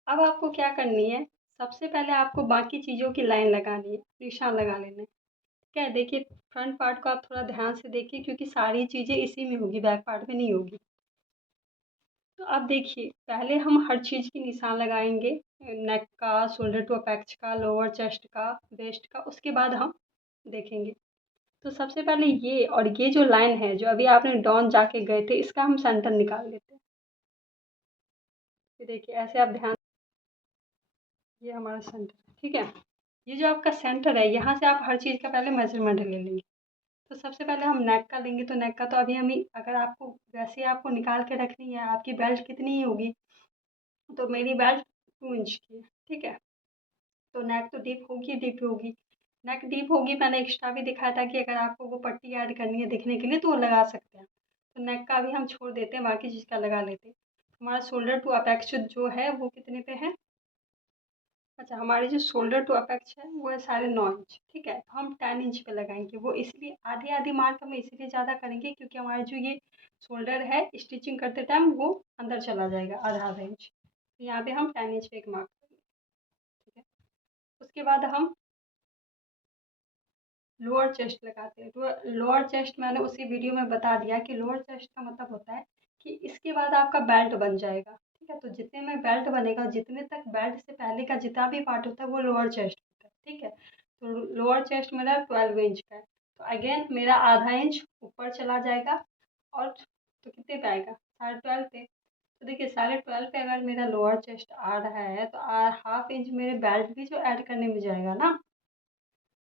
अब आपको क्या करनी है, सबसे पहले आपको बाकी चीज़ों की लाइन लगानी है, निशान लगा लेना है। ठीक है, देखिए फ्रंट पार्ट को आप थोड़ा ध्यान से देखिए क्योंकि सारी चीज़ें इसी में होगी, बैक पार्ट में नहीं होगी। तो अब देखिए पहले हम हर चीज़ की निशान लगाएंगे, नेक का, शोल्डर टू अपेक्स का, लोअर चेस्ट का, वेस्ट का, उसके बाद हम देखेंगे। तो सबसे पहले ये, और ये जो लाइन है जो अभी आपने डाउन जाके गए थे, इसका हम सेंटर निकाल लेते हैं। ये देखिए ऐसे आप ध्यान, ये हमारा सेंटर है। ठीक है, ये जो आपका सेंटर है, यहाँ से आप हर चीज़ का पहले मेजरमेंट ले लेंगे। तो सबसे पहले हम नेक का लेंगे। तो नेक का तो अभी हम अगर आपको वैसे आपको निकाल के रखनी है, आपकी बेल्ट कितनी ही होगी, तो मेरी बेल्ट 2 इंच की है। ठीक है, तो नेक तो डीप होगी, डीप होगी, नेक डीप होगी। मैंने एक्स्ट्रा भी दिखाया था कि अगर आपको वो पट्टी ऐड करनी है दिखने के लिए तो वो लगा सकते हैं। तो नेक का भी हम छोड़ देते हैं, बाकी चीज़ का लगा लेते हैं। हमारा शोल्डर टू अपेक्स जो है वो कितने पे है? अच्छा, हमारी जो शोल्डर टू अपेक्स है वो है 9.5 इंच। ठीक है, तो हम 10 इंच पे लगाएंगे। वो इसलिए आधी आधी मार्क हम इसलिए ज़्यादा करेंगे क्योंकि हमारा जो ये शोल्डर है स्टिचिंग करते टाइम वो अंदर चला जाएगा आधा आधा इंच। तो यहाँ पे हम 10 इंच पे एक मार्क करेंगे। ठीक है, उसके बाद हम लोअर चेस्ट लगाते हैं। तो लोअर चेस्ट मैंने उसी वीडियो में बता दिया कि लोअर चेस्ट का मतलब होता है कि इसके बाद आपका बेल्ट बन जाएगा। ठीक है, तो जितने में बेल्ट बनेगा, जितने तक बेल्ट से पहले का जितना भी पार्ट होता है वो लोअर चेस्ट होता है। ठीक है, तो लोअर चेस्ट मेरा 12 इंच का है। तो अगेन मेरा आधा इंच ऊपर चला जाएगा, और तो कितने पे आएगा? 12.5 पे। तो देखिए 12.5 पे अगर मेरा लोअर चेस्ट आ रहा है तो हाफ इंच मेरे बेल्ट भी जो ऐड करने में जाएगा ना,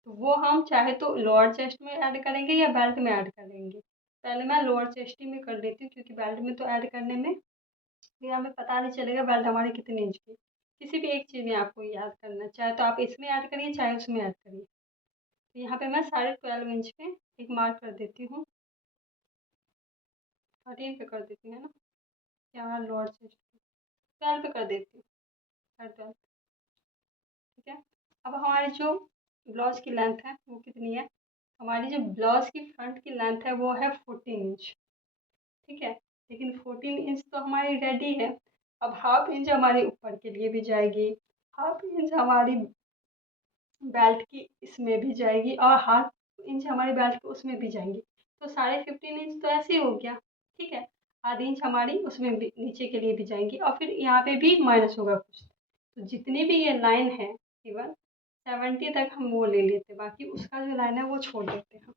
तो वो हम चाहे तो लोअर चेस्ट में ऐड करेंगे या बेल्ट में ऐड करेंगे। पहले मैं लोअर चेस्ट ही में कर देती हूँ क्योंकि बेल्ट में तो ऐड करने में फिर हमें पता नहीं चलेगा बेल्ट हमारे कितने इंच की। किसी भी एक चीज़ में आपको याद करना है, चाहे तो आप इसमें ऐड करिए चाहे उसमें ऐड करिए। तो यहाँ पे मैं 12.5 इंच पे एक मार्क कर देती हूँ, 13 पे कर देती हूँ, है ना, यहाँ लोअर चेस्ट 12 पे कर देती हूँ, 12.5। ठीक है, अब हमारी जो ब्लाउज की लेंथ है वो कितनी है? हमारी जो ब्लाउज की फ्रंट की लेंथ है वो है 14 इंच, ठीक है। लेकिन 14 इंच तो हमारी रेडी है। अब हाफ इंच हमारी ऊपर के लिए भी जाएगी, हाफ इंच हमारी बेल्ट की इसमें भी जाएगी, और हाफ इंच हमारी बेल्ट की उसमें भी जाएंगी। तो साढ़े 15 इंच तो ऐसे ही हो गया, ठीक है। आधी इंच हमारी उसमें भी नीचे के लिए भी जाएंगी, और फिर यहाँ पे भी माइनस होगा कुछ। तो जितनी भी ये लाइन है इवन 70 तक हम वो ले लेते, बाकी उसका जो लाइन है वो छोड़ देते हैं।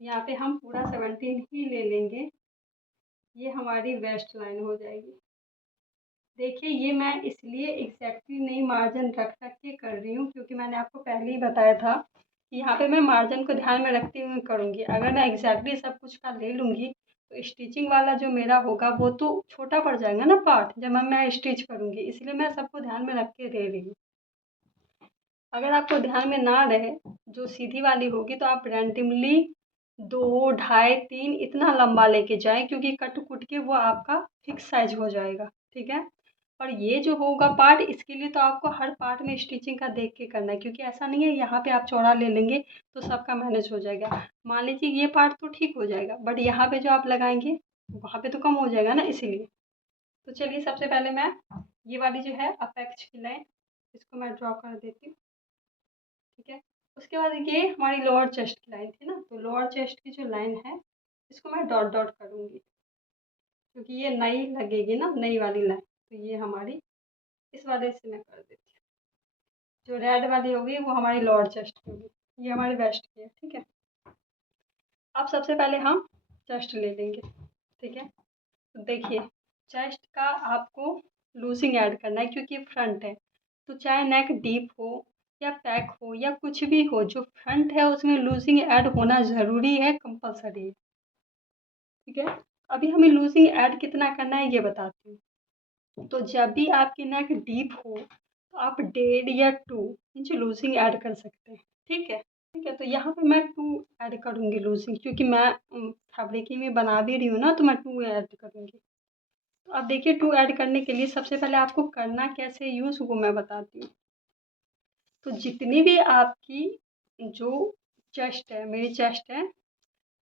यहाँ पे हम पूरा 17 ही ले लेंगे। ये हमारी वेस्ट लाइन हो जाएगी। देखिए ये मैं इसलिए एग्जैक्टली नहीं मार्जिन रख रख के कर रही हूँ, क्योंकि मैंने आपको पहले ही बताया था कि यहाँ पे मैं मार्जिन को ध्यान में रखते हुए करूँगी। अगर मैं एग्जैक्टली सब कुछ का ले लूँगी तो स्टिचिंग वाला जो मेरा होगा वो तो छोटा पड़ जाएगा ना पार्ट, जब मैं स्टिच करूँगी। इसलिए मैं सबको ध्यान में रख के दे रही हूँ। अगर आपको ध्यान में ना रहे, जो सीधी वाली होगी, तो आप रैंडमली 2, ढाई, 3 इतना लंबा लेके जाएं, क्योंकि कट कुट के वो आपका फिक्स साइज हो जाएगा, ठीक है। और ये जो होगा पार्ट, इसके लिए तो आपको हर पार्ट में स्टिचिंग का देख के करना है, क्योंकि ऐसा नहीं है यहाँ पे आप चौड़ा ले लेंगे तो सबका मैनेज हो जाएगा। मान लीजिए ये पार्ट तो ठीक हो जाएगा, बट यहाँ पे जो आप लगाएंगे वहाँ पे तो कम हो जाएगा ना, इसीलिए। तो चलिए सबसे पहले मैं ये वाली जो है अपेक्स की लाइन, इसको मैं ड्रॉ कर देती हूँ, ठीक है। उसके बाद ये हमारी लोअर चेस्ट की लाइन थी ना, तो लोअर चेस्ट की जो लाइन है इसको मैं डॉट डॉट करूँगी, क्योंकि ये नई लगेगी ना, नई वाली लाइन। तो ये हमारी इस वाले से मैं कर देती हूँ। जो रेड वाली होगी वो हमारी लोअर चेस्ट की होगी, ये हमारी वेस्ट की है, ठीक है। अब सबसे पहले हम चेस्ट ले लेंगे, ठीक है। तो देखिए चेस्ट का आपको लूजिंग ऐड करना है, क्योंकि फ्रंट है। तो चाहे नेक डीप हो या पैक हो या कुछ भी हो, जो फ्रंट है उसमें लूजिंग ऐड होना ज़रूरी है, कंपलसरी है, ठीक है। अभी हमें लूजिंग ऐड कितना करना है ये बताती हूँ। तो जब भी आपकी नेक डीप हो तो आप 1.5 या 2 इंच लूजिंग ऐड कर सकते हैं, ठीक है। ठीक है, तो यहाँ पे मैं 2 ऐड करूँगी लूजिंग, क्योंकि मैं फैब्रिक ही में बना भी रही हूँ ना, तो मैं 2 ऐड करूँगी। तो अब देखिए 2 ऐड करने के लिए सबसे पहले आपको करना कैसे यूज़ वो मैं बताती हूँ। तो जितनी भी आपकी जो चेस्ट है, मेरी चेस्ट है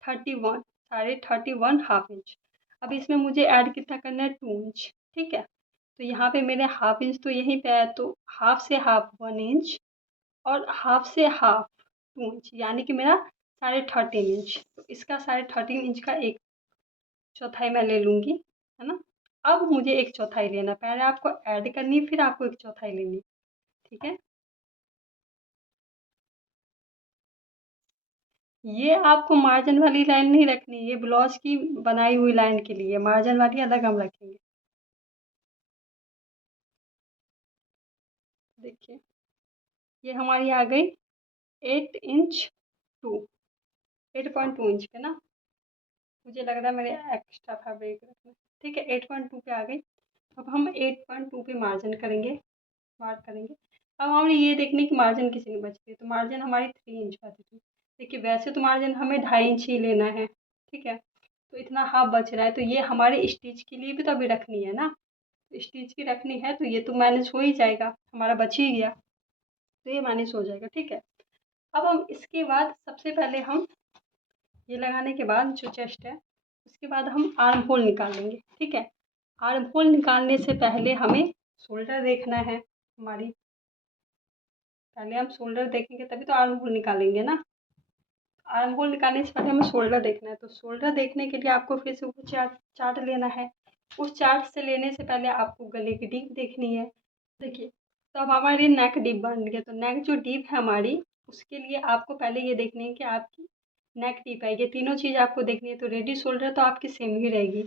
31, साढ़े 31 हाफ इंच। अब इसमें मुझे ऐड कितना करना है, 2 इंच, ठीक है। तो यहाँ पे मेरे हाफ इंच तो यहीं पे है, तो हाफ से हाफ 1 इंच, और हाफ से हाफ 2 इंच, यानी कि मेरा साढ़े 13 इंच। तो इसका साढ़े 13 इंच का एक चौथाई मैं ले लूँगी, है ना। अब मुझे एक चौथाई लेना, पहले आपको ऐड करनी, फिर आपको एक चौथाई लेनी, ठीक है। ये आपको मार्जिन वाली लाइन नहीं रखनी, ये ब्लाउज की बनाई हुई लाइन के लिए, मार्जिन वाली अलग हम रखेंगे। देखिए ये हमारी आ गई 8 इंच 2, 8.2 इंच पे ना, मुझे लग रहा है मेरे एक्स्ट्रा फैब्रिक रखना, ठीक है। 8.2 पे आ गई। अब हम 8.2 पे मार्जिन करेंगे, मार्क करेंगे। अब हमें ये देखने की मार्जिन किसी ने बच गई, तो मार्जिन हमारी 3 इंच आती थी। देखिए वैसे तो मार्जिन हमें 2.5 इंच ही लेना है, ठीक है। तो इतना हाफ बच रहा है, तो ये हमारे स्टिच के लिए भी तो अभी रखनी है ना, स्टिच की रखनी है, तो ये तो मैनेज हो ही जाएगा, हमारा बच ही गया, तो ये मैनेज हो जाएगा, ठीक है। अब हम इसके बाद सबसे पहले हम ये लगाने के बाद जो चेस्ट है, उसके बाद हम आर्म होल निकालेंगे, ठीक है। आर्म होल निकालने से पहले हमें शोल्डर देखना है हमारी, पहले हम शोल्डर देखेंगे तभी तो आर्म होल निकालेंगे ना। आर्म होल निकालने से पहले हमें शोल्डर देखना है, तो शोल्डर देखने के लिए आपको फिर से वो चार्ट चार्ट लेना है। उस चार्ट से लेने से पहले आपको गले की डीप देखनी है। देखिए तो अब हमारी नेक डीप बन गई है, तो नेक जो डीप है हमारी, उसके लिए आपको पहले ये देखनी है कि आपकी नेक डीप है, ये तीनों चीज़ आपको देखनी है। तो रेडी शोल्डर तो आपकी सेम ही रहेगी,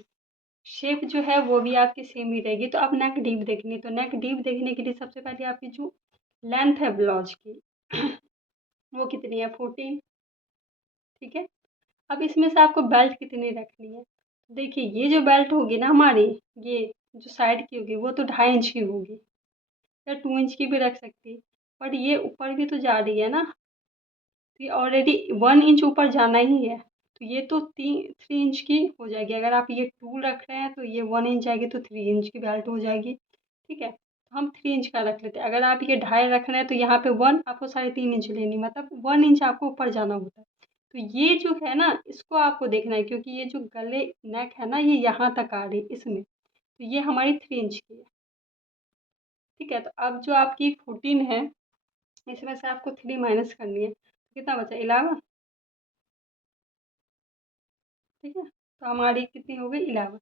शेप जो है वो भी आपकी सेम ही रहेगी। तो अब नेक डीप देखनी है, तो नेक डीप देखने के लिए सबसे पहले आपकी जो लेंथ है ब्लाउज की वो कितनी है, 14, ठीक है। अब इसमें से आपको बेल्ट कितनी रखनी है। देखिए ये जो बेल्ट होगी ना हमारी, ये जो साइड की होगी वो तो 2.5 इंच की होगी, या 2 इंच की भी रख सकती, बट ये ऊपर भी तो जा रही है ना, तो ये ऑलरेडी 1 इंच ऊपर जाना ही है, तो ये तो 3 इंच की हो जाएगी। अगर आप ये 2 रख रहे हैं तो ये 1 इंच जाएगी, तो 3 इंच की बेल्ट हो जाएगी, ठीक है। तो हम 3 इंच का रख लेते हैं। अगर आप ये 2.5 रख रहे हैं तो यहाँ पे 1 आपको 3.5 इंच लेनी, मतलब 1 इंच आपको ऊपर जाना होता है। तो ये जो है ना इसको आपको देखना है, क्योंकि ये जो गले नेक है ना ये यहाँ तक आ रही इसमें, तो ये हमारी 3 इंच की है। ठीक है, तो अब जो आपकी 14 है इसमें से आपको 3 माइनस करनी है, तो कितना बचा 11। ठीक है, तो हमारी कितनी हो गई 11।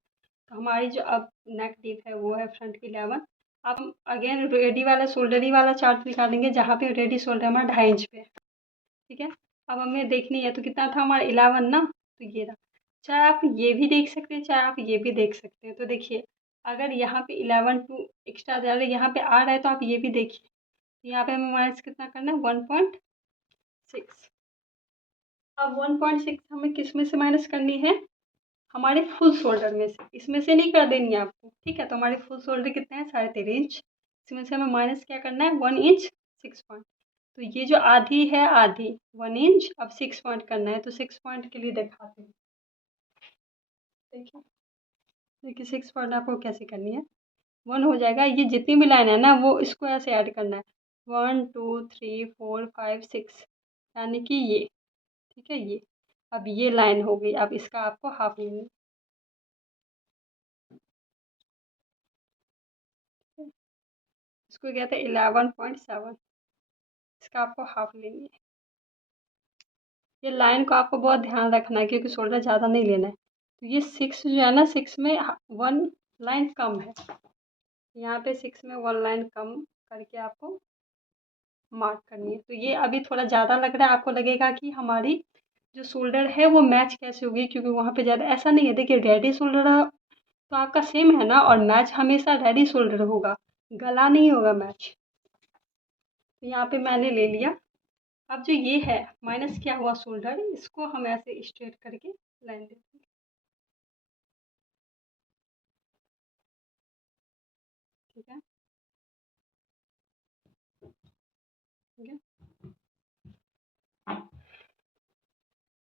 तो हमारी जो अब नेक डीप है वो है फ्रंट की 11। अब हम अगेन रेडी वाला शोल्डरी वाला चार्ट निकालेंगे जहाँ पे रेडी शोल्डर हमारा 2.5 इंच पे है। ठीक है, अब हमें देखनी है तो कितना था हमारा 11 ना, तो ये रहा। चाहे आप ये भी देख सकते हैं चाहे आप ये भी देख सकते हैं। तो देखिए अगर यहाँ पे 11 टू एक्स्ट्रा जा रहा है यहाँ पे आ रहा है तो आप ये भी देखिए, यहाँ पे हमें माइनस कितना करना है 1.6। अब 1.6 हमें किस में से माइनस करनी है, हमारे फुल शोल्डर में से, इसमें से नहीं कर देनी है आपको। ठीक है, तो हमारे फुल शोल्डर कितने हैं 13.5 इंच, इसमें से हमें माइनस क्या करना है 1 इंच 6 पॉइंट। तो ये जो आधी है आधी 1 इंच, अब 6 पॉइंट करना है तो 6 पॉइंट के लिए दिखाते हैं। देखिए देखिए 6 पॉइंट आपको कैसे करनी है, 1 हो जाएगा, ये जितनी भी लाइन है ना वो इसको ऐसे ऐड करना है 1 2 3 4 5 6, यानी कि ये। ठीक है, ये अब ये लाइन हो गई, अब इसका आपको हाफ लेनी है। इसको कहते हैं 11.7, इसका आपको हाफ लेनी है। ये लाइन को आपको बहुत ध्यान रखना है क्योंकि शोल्डर ज़्यादा नहीं लेना है। तो ये 6 जो है ना 6 में 1 लाइन कम है, यहाँ पे 6 में 1 लाइन कम करके आपको मार्क करनी है। तो ये अभी थोड़ा ज़्यादा लग रहा है, आपको लगेगा कि हमारी जो शोल्डर है वो मैच कैसे होगी, क्योंकि वहाँ पे ज़्यादा ऐसा नहीं है। देखिए रेडी शोल्डर तो आपका सेम है ना, और मैच हमेशा रेडी शोल्डर होगा, गला नहीं होगा मैच। तो यहाँ पे मैंने ले लिया। अब जो ये है माइनस किया हुआ शोल्डर, इसको हम ऐसे स्ट्रेट करके लाइन देंगे। ठीक है, ठीक है।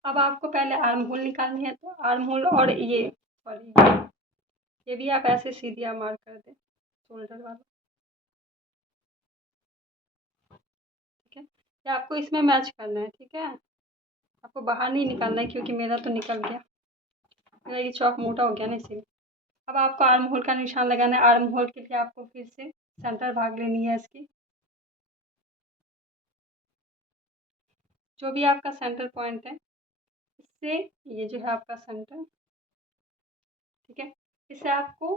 अब आपको पहले आर्म होल निकालनी है, तो आर्म होल और ये सॉरी ये भी आप ऐसे सीधा मार्क कर दें शोल्डर वाला। ठीक है, ये आपको इसमें मैच करना है। ठीक है, आपको बाहर नहीं निकालना है क्योंकि मेरा तो निकल गया, मेरा ये चौक मोटा हो गया ना इसीलिए। अब आपको आर्म होल का निशान लगाना है। आर्म होल के लिए आपको फिर से सेंटर भाग लेनी है इसकी, जो भी आपका सेंटर पॉइंट है इससे ये जो है आपका सेंटर। ठीक है, इससे आपको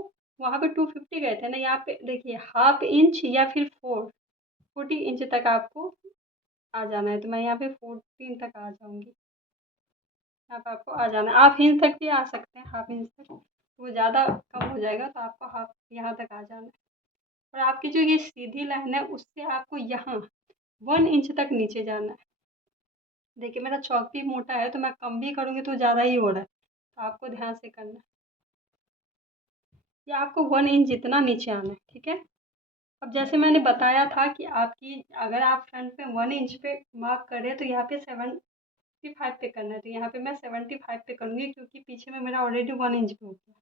वहाँ पे 250 गए थे ना, यहाँ पे देखिए हाफ इंच या फिर 40 इंच तक आपको आ जाना है। तो मैं यहाँ पे 14 तक आ जाऊँगी, यहाँ पे आपको आ जाना है। हाफ इंच तक भी आ सकते हैं, हाफ इंच तक वो ज़्यादा कम हो जाएगा, तो आपको हाफ यहाँ तक आ जाना है। और आपकी जो ये सीधी लाइन है उससे आपको यहाँ 1 इंच तक नीचे जाना है। देखिए मेरा चौक भी मोटा है तो मैं कम भी करूँगी तो ज़्यादा ही हो रहा है, तो आपको ध्यान से करना है। ये आपको 1 इंच जितना नीचे आना है। ठीक है, अब जैसे मैंने बताया था कि आपकी अगर आप फ्रंट पे 1 इंच पे मार्क करें तो यहाँ पे 75 पे करना है, तो यहाँ पे मैं 75 पे करूँगी क्योंकि पीछे में मेरा ऑलरेडी 1 इंच पे होता है।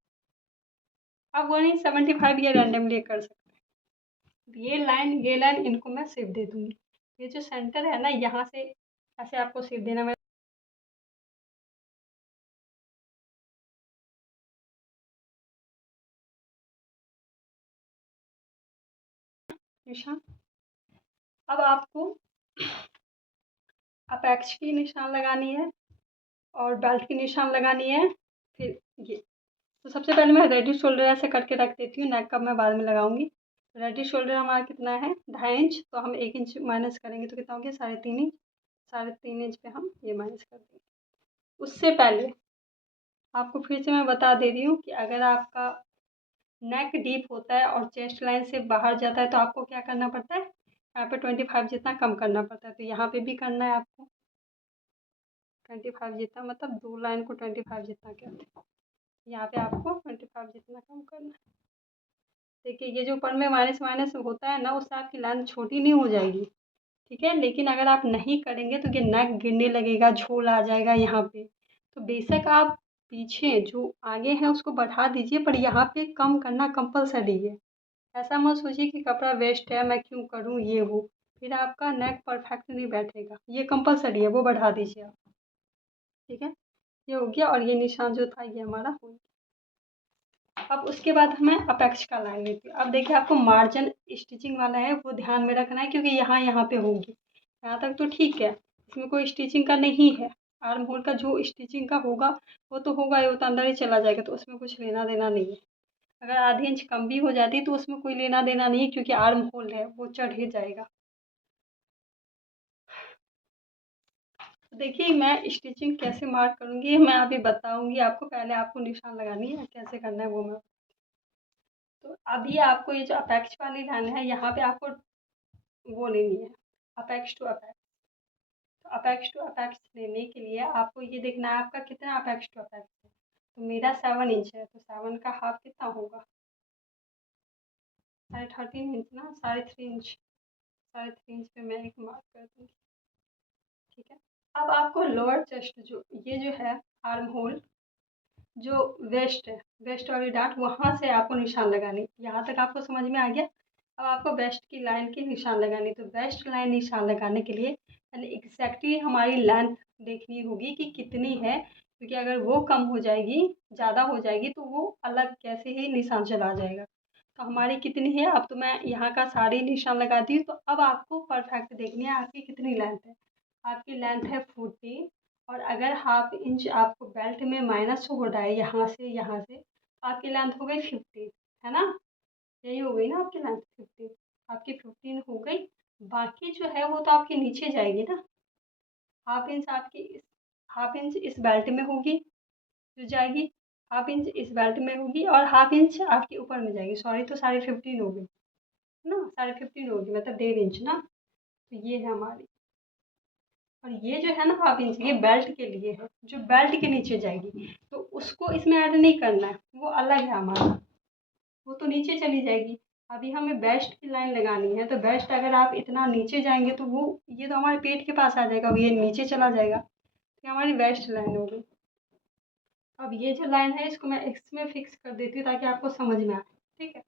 अब 1 इंच 75 ये रैंडमली कर सकते हैं। ये लाइन इनको मैं शेप दे दूँगी। ये जो सेंटर है ना यहाँ से ऐसे आपको शेप देना है। निशान अब आपको अपेक्स की निशान लगानी है और बेल्ट की निशान लगानी है। फिर ये तो सबसे पहले मैं रेडी शोल्डर ऐसे करके रख देती हूँ, नेक का मैं बाद में लगाऊंगी। रेडी शोल्डर हमारा कितना है 2.5 इंच, तो हम 1 इंच माइनस करेंगे तो कितना हो गया 3.5 इंच। 3.5 इंच पे हम ये माइनस कर देंगे। उससे पहले आपको फिर से मैं बता दे रही हूँ कि अगर आपका नेक डीप होता है और चेस्ट लाइन से बाहर जाता है तो आपको क्या करना पड़ता है, यहाँ पे 25 जितना कम करना पड़ता है। तो यहाँ पे भी करना है आपको 25 जितना, मतलब 2 लाइन को 25 जितना कहते हैं। यहाँ पे आपको 25 जितना कम करना है। देखिए ये जो ऊपर में माइनस माइनस होता है ना उससे आपकी लाइन छोटी नहीं हो जाएगी। ठीक है, लेकिन अगर आप नहीं करेंगे तो ये नेक गिरने लगेगा, झोल आ जाएगा यहाँ पे। तो बेशक आप पीछे जो आगे है उसको बढ़ा दीजिए, पर यहाँ पे कम करना कंपलसरी है। ऐसा मत सोचिए कि कपड़ा वेस्ट है मैं क्यों करूँ ये वो, फिर आपका नेक परफेक्ट नहीं बैठेगा। ये कंपलसरी है, वो बढ़ा दीजिए आप। ठीक है, ये हो गया और ये निशान जो था ये हमारा हो गया। अब उसके बाद हमें अपेक्स का लाइन लेती है। अब देखिए आपको मार्जिन स्टिचिंग वाला है वो ध्यान में रखना है, क्योंकि यहाँ पे होगी। यहाँ तक तो ठीक है, इसमें कोई स्टिचिंग का नहीं है। आर्म होल का जो स्टिचिंग का होगा वो तो होगा ही, वो तो अंदर ही चला जाएगा, तो उसमें कुछ लेना देना नहीं है। अगर आधी इंच कम भी हो जाती तो उसमें कोई लेना देना नहीं है, क्योंकि आर्म होल है वो चढ़ ही जाएगा। तो देखिए मैं स्टिचिंग कैसे मार्क करूँगी मैं अभी बताऊँगी आपको, पहले आपको निशान लगानी है, कैसे करना है वो मैं। तो अभी आपको ये जो अपेक्स वाली लाइन है यहाँ पे आपको वो लेनी है, अपेक्स टू अपेक्स। तो अपेक्स टू अपेक्स लेने के लिए आपको ये देखना है आपका कितना अपेक्स टू अपेक्स है। तो मेरा 7 इंच है, तो 7 का हाफ कितना होगा, 13.5 इंच ना, 3.5 इंच। 3.5 इंच पे मैं एक मार्क कर दूँगी, ठीक है। अब आपको लोअर चेस्ट जो ये जो है आर्म होल जो वेस्ट है, वेस्ट वाली डाट वहाँ से आपको निशान लगानी। यहाँ तक आपको समझ में आ गया। अब आपको वेस्ट की लाइन की निशान लगानी। तो वेस्ट लाइन निशान लगाने के लिए यानी एग्जैक्टली हमारी लेंथ देखनी होगी कि कितनी है, क्योंकि अगर वो कम हो जाएगी, ज़्यादा हो जाएगी, तो वो अलग कैसे ही निशान चला जाएगा। तो हमारी कितनी है, अब तो मैं यहाँ का सारी निशान लगा दी। तो अब आपको परफेक्ट देखनी है आपकी कितनी लेंथ है। आपकी लेंथ है 14, और अगर हाफ इंच आपको बेल्ट में माइनस हो रहा है यहाँ से तो आपकी लेंथ हो गई 15, है ना। यही हो गई ना आपकी लेंथ 15, आपकी 15 हो गई। बाकी जो है वो तो आपके नीचे जाएगी ना। हाफ इंच आपकी हाफ इंच इस बेल्ट में होगी जो जाएगी, हाफ इंच इस बेल्ट में होगी, और हाफ इंच आपकी ऊपर में जाएगी। सॉरी, तो 15.5 हो गई ना, 15.5 होगी, मतलब 1.5 इंच ना। तो ये है हमारी, और ये जो है ना हाफ इंच ये बेल्ट के लिए है, जो बेल्ट के नीचे जाएगी, तो उसको इसमें ऐड नहीं करना है, वो अलग है हमारा, वो तो नीचे चली जाएगी। अभी हमें बेस्ट की लाइन लगानी है, तो बेस्ट अगर आप इतना नीचे जाएंगे तो वो ये तो हमारे पेट के पास आ जाएगा, ये नीचे चला जाएगा, तो हमारी बेस्ट लाइन होगी। अब ये जो लाइन है इसको मैं एक्स में फिक्स कर देती हूँ ताकि आपको समझ में आए, ठीक है।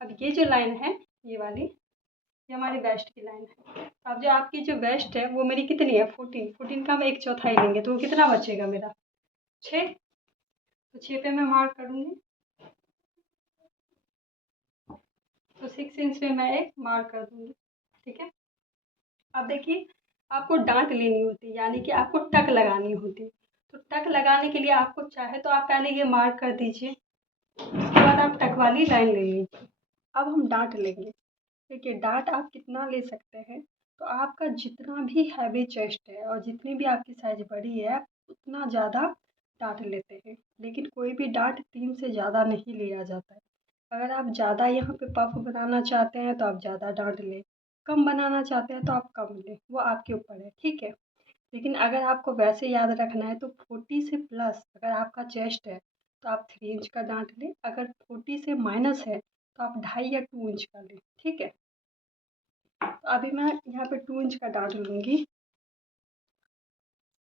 अब ये जो लाइन है ये वाली, ये हमारी वेस्ट की लाइन है। अब जो आपकी जो वेस्ट है वो मेरी कितनी है, 14 का हम 1/4 लेंगे तो वो कितना बचेगा मेरा, 6। तो 6 पे मैं मार्क करूँगी, तो 6 इंच पे मैं एक मार्क कर दूँगी, ठीक है। अब देखिए आपको डांट लेनी होती है, यानी कि आपको टक लगानी होती है। तो टक लगाने के लिए आपको चाहे तो आप पहले ये मार्क कर दीजिए, उसके बाद आप टक वाली लाइन ले लीजिए। अब हम डांट लेंगे। देखिए डार्ट आप कितना ले सकते हैं, तो आपका जितना भी हैवी चेस्ट है और जितनी भी आपकी साइज बड़ी है उतना ज़्यादा डार्ट लेते हैं, लेकिन कोई भी डार्ट 3 से ज़्यादा नहीं लिया जाता है। अगर आप ज़्यादा यहाँ पे पफ बनाना चाहते हैं तो आप ज़्यादा डार्ट लें, कम बनाना चाहते हैं तो आप कम लें, वो आपके ऊपर है, ठीक है। लेकिन अगर आपको वैसे याद रखना है तो 40 से प्लस अगर आपका चेस्ट है तो आप 3 इंच का डांट लें, अगर 40 से माइनस है तो आप 2.5 या 2 इंच का लें, ठीक है। तो अभी मैं यहाँ पे 2 इंच का डांट लूँगी,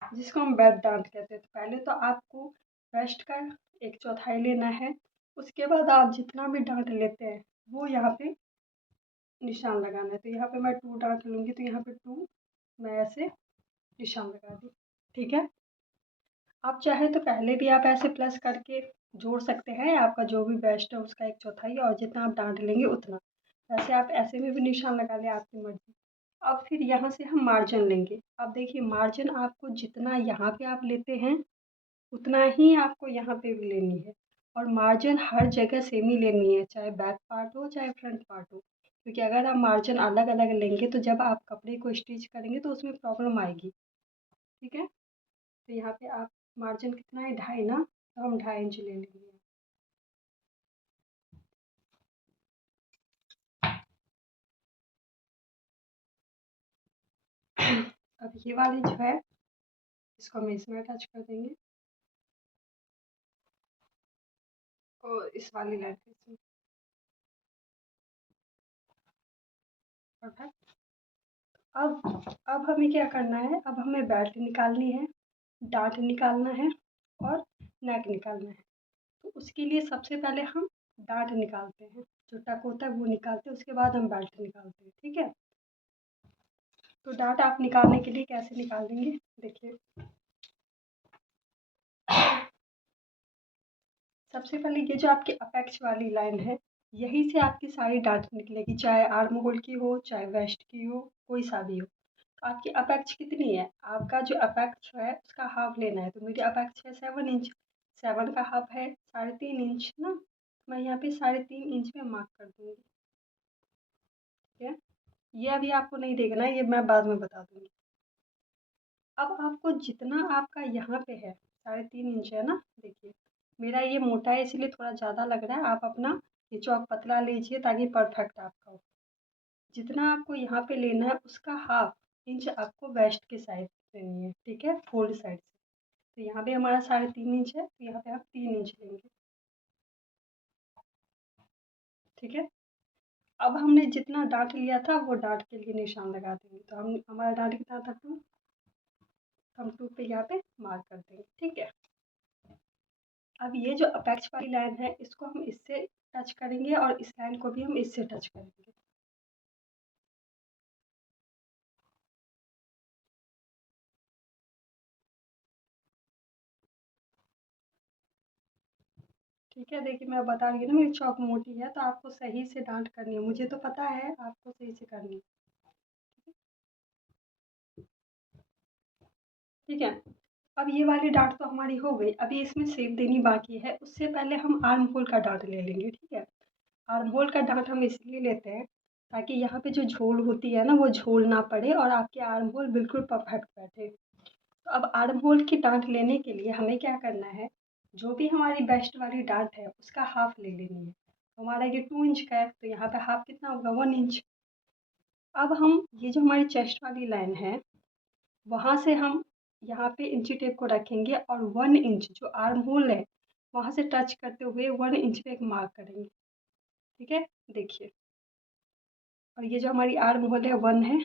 जिसको हम बेड डांट कहते हैं। तो पहले तो आपको वेस्ट का 1/4 लेना है, उसके बाद आप जितना भी डांट लेते हैं वो यहाँ पे निशान लगाना है। तो यहाँ पे मैं 2 डांट लूँगी, तो यहाँ पे 2 मैं ऐसे निशान लगा दी, ठीक है। आप चाहे तो पहले भी आप ऐसे प्लस करके जोड़ सकते हैं, आपका जो भी बेस्ट है उसका 1/4 और जितना आप डांट लेंगे उतना। वैसे आप ऐसे में भी निशान लगा लें, आपकी मर्ज़ी। अब फिर यहाँ से हम मार्जिन लेंगे। अब देखिए मार्जिन आपको जितना यहाँ पे आप लेते हैं उतना ही आपको यहाँ पे भी लेनी है, और मार्जिन हर जगह सेम ही लेनी है, चाहे बैक पार्ट हो चाहे फ्रंट पार्ट हो, क्योंकि अगर आप मार्जिन अलग अलग लेंगे तो जब आप कपड़े को स्टिच करेंगे तो उसमें प्रॉब्लम आएगी, ठीक है। तो यहाँ पे आप मार्जिन कितना है, 2.5 ना, तो हम 2.5 इंच ले लेंगे। अब ये वाली जो है इसको हम इसमें अटैच कर देंगे, और इस वाली लाइन पे इसमें, परफेक्ट। अब हमें क्या करना है, अब हमें बेल्ट निकालनी है, डार्ट निकालना है, और नेक निकालना है। तो उसके लिए सबसे पहले हम डार्ट निकालते हैं, जो टक होता है वो निकालते हैं, उसके बाद हम बेल्ट निकालते हैं, ठीक है। तो डार्ट आप निकालने के लिए कैसे निकाल देंगे, देखिए सबसे पहले ये जो आपकी अपेक्स वाली लाइन है, यहीं से आपकी सारी डाट निकलेगी, चाहे आर्म होल की हो, चाहे वेस्ट की हो, कोई सा भी हो। तो आपकी अपेक्स कितनी है? आपका जो अपेक्स है उसका हाफ लेना है। तो मेरी अपेक्स है 7 इंच, 7 का हाफ है 3.5 इंच ना, तो मैं यहाँ पे 3.5 इंच में मार्क कर दूँगी। ठीक है, ये अभी आपको नहीं देखना है, ये मैं बाद में बता दूँगी। अब आपको जितना आपका यहाँ पे है 3.5 इंच है ना, देखिए मेरा ये मोटा है इसलिए थोड़ा ज़्यादा लग रहा है, आप अपना ये चौक पतला लीजिए ताकि परफेक्ट आपका हो। जितना आपको यहाँ पे लेना है उसका हाफ इंच आपको वेस्ट की साइड लेनी है, ठीक है, फोल्ड साइड से। तो यहाँ पे हमारा 3.5 इंच है, तो यहाँ पे आप 3 इंच लेंगे। ठीक है, अब हमने जितना डाट लिया था वो डाट के लिए निशान लगा देंगे। तो हमारा डाट कितना था 2, हम 2 पे यहाँ पे मार्क कर देंगे। ठीक है, अब ये जो अपेक्स वाली लाइन है इसको हम इससे टच करेंगे और इस लाइन को भी हम इससे टच करेंगे। ठीक है, देखिए मैं बता रही हूँ ना, मेरी चौक मोटी है तो आपको सही से डांट करनी है, मुझे तो पता है, आपको सही से करनी है। ठीक है, अब ये वाली डांट तो हमारी हो गई, अभी इसमें शेप देनी बाकी है। उससे पहले हम आर्म होल का डांट ले लेंगे। ठीक है, आर्म होल का डांट हम इसलिए लेते हैं ताकि यहाँ पे जो झोल होती है ना वो झोल ना पड़े और आपके आर्म होल बिल्कुल परफेक्ट बैठे। तो अब आर्म होल की डांट लेने के लिए हमें क्या करना है, जो भी हमारी बेस्ट वाली डांट है उसका हाफ ले लेनी है। तो हमारा ये 2 इंच का है, तो यहाँ पे हाफ कितना होगा, 1 इंच। अब हम ये जो हमारी चेस्ट वाली लाइन है वहाँ से हम यहाँ पे इंची टेप को रखेंगे और 1 इंच जो आर्म होल है वहाँ से टच करते हुए 1 इंच पे एक मार्क करेंगे। ठीक है, देखिए, और ये जो हमारी आर्म होल है 1 है,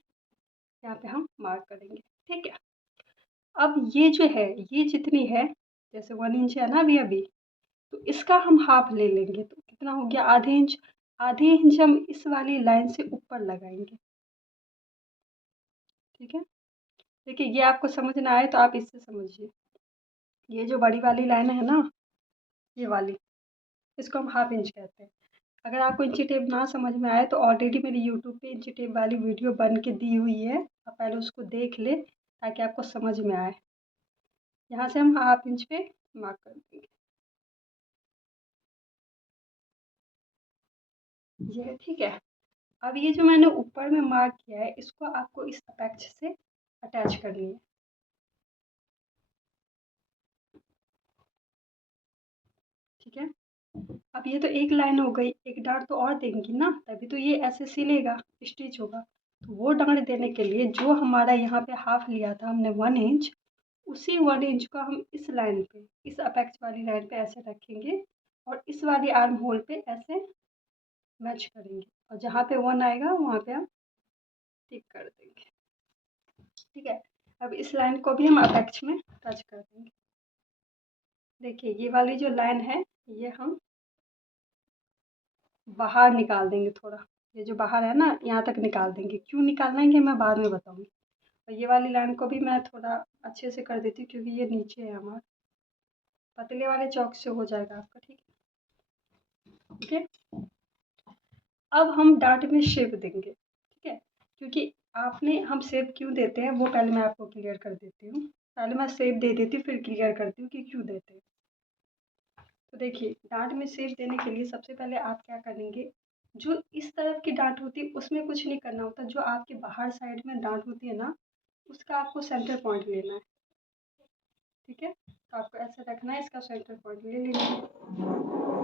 यहाँ पे हम मार्क करेंगे। ठीक है, अब ये जो है ये जितनी है, जैसे 1 इंच है ना अभी अभी, तो इसका हम हाफ ले लेंगे। तो कितना हो गया, आधे इंच। आधे इंच हम इस वाली लाइन से ऊपर लगाएंगे। ठीक है, देखिए ये आपको समझ ना आए तो आप इससे समझिए। ये जो बड़ी वाली लाइन है ना, ये वाली, इसको हम हाफ इंच कहते हैं। अगर आपको इंची टेप ना समझ में आए तो ऑलरेडी मेरी यूट्यूब पे इंची टेप वाली वीडियो बन के दी हुई है, आप पहले उसको देख ले ताकि आपको समझ में आए। यहाँ से हम हाफ इंच पे मार्क कर देंगे। ये है, ठीक है। अब ये जो मैंने ऊपर में मार्क किया है इसको आपको इस अपेक्स से अटैच करनी है। ठीक है, अब ये तो एक लाइन हो गई, एक डाँट तो और देंगी ना, तभी तो ये ऐसे सिलेगा, स्टिच होगा। तो वो डाँट देने के लिए जो हमारा यहाँ पे हाफ लिया था हमने 1 इंच, उसी 1 इंच को हम इस लाइन पे, इस अपेक्स वाली लाइन पे ऐसे रखेंगे और इस वाली आर्म होल पे ऐसे मैच करेंगे और जहाँ पे 1 आएगा वहाँ पे हम टिक कर देंगे। ठीक है, अब इस लाइन को भी हम अपेक्स में टच कर देंगे। देखिए ये वाली जो लाइन है ये हम बाहर निकाल देंगे थोड़ा, ये जो बाहर है ना यहाँ तक निकाल देंगे। क्यों निकालना है ये मैं बाद में बताऊँगी। और ये वाली लाइन को भी मैं थोड़ा अच्छे से कर देती हूँ क्योंकि ये नीचे है हमारा, पतले वाले चौक से हो जाएगा आपका। ठीक है, ठीक है। अब हम डाँट में शेप देंगे। ठीक है, क्योंकि आपने हम शेप क्यों देते हैं वो पहले मैं आपको क्लियर कर देती हूँ। पहले मैं शेप दे देती हूँ फिर क्लियर करती हूँ कि क्यों देते हैं। तो देखिए डाँट में शेप देने के लिए सबसे पहले आप क्या करेंगे, जो इस तरफ की डाँट होती है उसमें कुछ नहीं करना होता, जो आपके बाहर साइड में डाँट होती है ना उसका आपको सेंटर पॉइंट लेना है। ठीक है, तो आपको ऐसे रखना है, इसका सेंटर पॉइंट ले लेना है।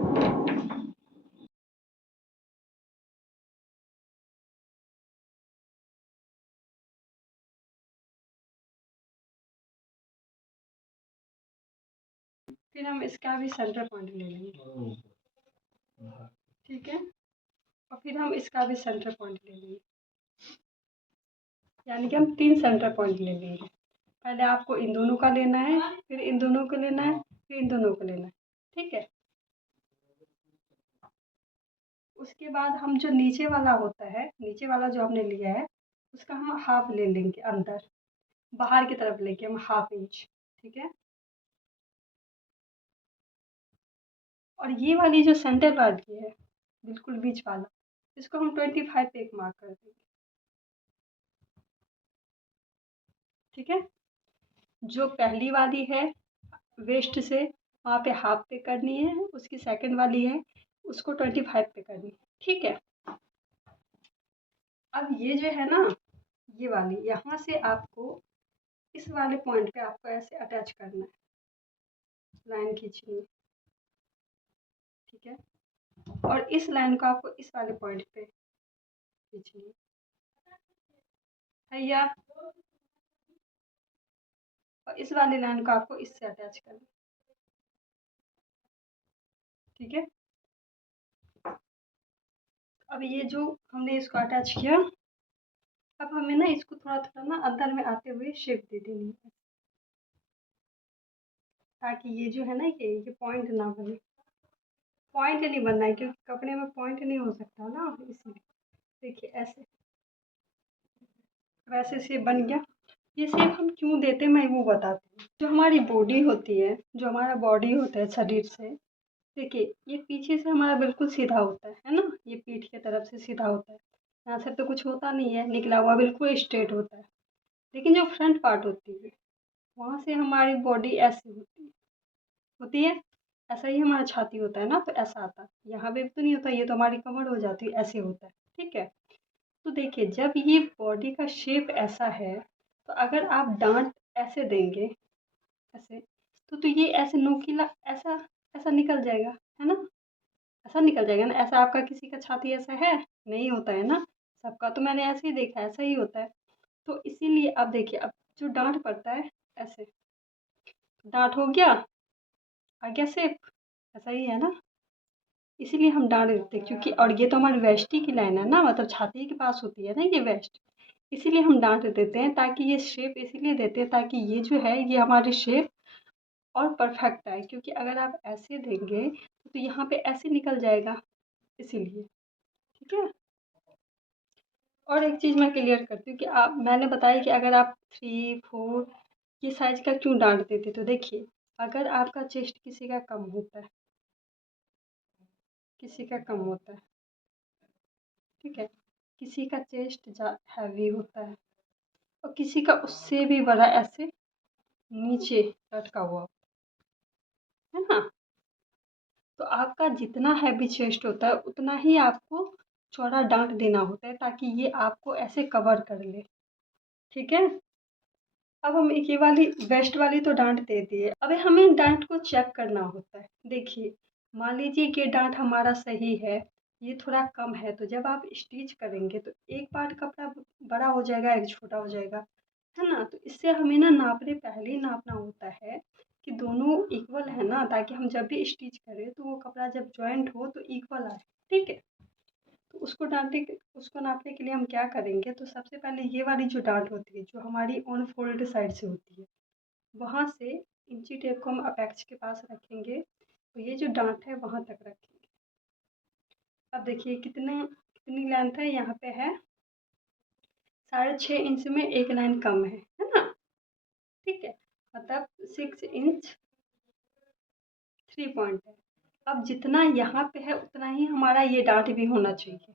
फिर हम इसका भी सेंटर पॉइंट ले लेंगे। ठीक है, और फिर हम इसका भी सेंटर पॉइंट ले लेंगे, यानी कि हम 3 सेंटर पॉइंट ले लेंगे। पहले आपको इन दोनों का लेना है, फिर इन दोनों को लेना है, फिर इन दोनों को लेना है। ठीक है, उसके बाद हम जो नीचे वाला होता है, नीचे वाला जो हमने लिया है उसका हम हाफ ले लेंगे, अंदर बाहर की तरफ लेके हम हाफ इंच। ठीक है, और ये वाली जो सेंटर वाली है बिल्कुल बीच वाला, इसको हम 25 पे एक मार्क कर देंगे। ठीक है, जो पहली वाली है वेस्ट से वहाँ पे हाफ पे करनी है, उसकी सेकंड वाली है उसको 25 पे करनी है। ठीक है, अब ये जो है ना, ये वाली यहाँ से आपको इस वाले पॉइंट पे आपको ऐसे अटैच करना है, लाइन खींचनी है। ठीक है, और इस लाइन को आपको इस वाले पॉइंट पे खींचनी है या, और इस वाली लाइन को आपको इससे अटैच करना है। ठीक है, अब ये जो हमने इसको अटैच किया, अब हमें ना इसको थोड़ा थोड़ा ना अंदर में आते हुए शेप दे देनी है, ताकि ये जो है ना ये पॉइंट ना बने। पॉइंट नहीं बनना है क्योंकि कपड़े में पॉइंट नहीं हो सकता ना, इसलिए देखिए ऐसे वैसे शेप बन गया। ये शेप हम क्यों देते मैं वो बताती हूँ। जो हमारी बॉडी होती है, जो हमारा बॉडी होता है शरीर से, देखिए ये पीछे से हमारा बिल्कुल सीधा होता है ना, ये पीठ की तरफ से सीधा होता है, यहाँ से तो कुछ होता नहीं है, निकला हुआ बिल्कुल स्ट्रेट होता है। लेकिन जो फ्रंट पार्ट होती है वहाँ से हमारी बॉडी ऐसी होती है, ऐसा ही हमारा छाती होता है ना, तो ऐसा आता है। यहाँ पे तो नहीं होता, ये तो हमारी कमर हो जाती है, ऐसे होता है। ठीक है, तो देखिए जब ये बॉडी का शेप ऐसा है, तो अगर आप डांट ऐसे देंगे ऐसे, तो ये ऐसे नोकीला ऐसा ऐसा निकल जाएगा, है ना, ऐसा निकल जाएगा ना। ऐसा आपका किसी का छाती ऐसा है नहीं होता है ना, सबका तो मैंने ऐसे ही देखा है, ऐसा ही होता है। तो इसीलिए अब देखिए, अब जो डांट पड़ता है ऐसे, डांट हो गया, आ गया शेप, ऐसा ही है ना। इसीलिए हम डांट देते हैं, क्योंकि और ये तो हमारी वेस्ट ही की लाइन है ना, मतलब छाती के पास होती है ना ये वेस्ट, इसीलिए हम डांट देते हैं, ताकि ये शेप इसीलिए देते हैं ताकि ये जो है ये हमारी शेप और परफेक्ट आए। क्योंकि अगर आप ऐसे देंगे तो यहाँ पे ऐसे निकल जाएगा, इसीलिए। ठीक है, और एक चीज़ मैं क्लियर करती हूँ कि आप, मैंने बताया कि अगर आप 3 4 ये साइज का क्यों डांट देते, तो देखिए अगर आपका चेस्ट किसी का कम होता है, किसी का कम होता है, ठीक है, किसी का चेस्ट हैवी होता है और किसी का उससे भी बड़ा ऐसे नीचे लटका हुआ है ना, तो आपका जितना हैवी चेस्ट होता है उतना ही आपको चौड़ा डांट देना होता है, ताकि ये आपको ऐसे कवर कर ले। ठीक है, अब हम एक ये वाली वेस्ट वाली तो डांट दे दिए, अब हमें डांट को चेक करना होता है। देखिए मान लीजिए कि डांट हमारा सही है, ये थोड़ा कम है, तो जब आप स्टिच करेंगे तो एक पार्ट कपड़ा बड़ा हो जाएगा, एक छोटा हो जाएगा, है ना। तो इससे हमें ना नापने पहले ही नापना होता है कि दोनों इक्वल है ना, ताकि हम जब भी स्टिच करें तो वो कपड़ा जब जॉइंट हो तो इक्वल आए। ठीक है, तो उसको नापने के लिए हम क्या करेंगे, तो सबसे पहले ये वाली जो डांट होती है जो हमारी ऑन फोल्ड साइड से होती है, वहाँ से इंची टेप को हम अपेक्स के पास रखेंगे, तो ये जो डांट है वहाँ तक रखेंगे। अब देखिए कितनी लेंथ है, यहाँ पे है 6.5 इंच में एक लाइन कम है ना। ठीक है, मतलब 6 इंच 3 पॉइंट है। अब जितना यहाँ पे है उतना ही हमारा ये डांट भी होना चाहिए,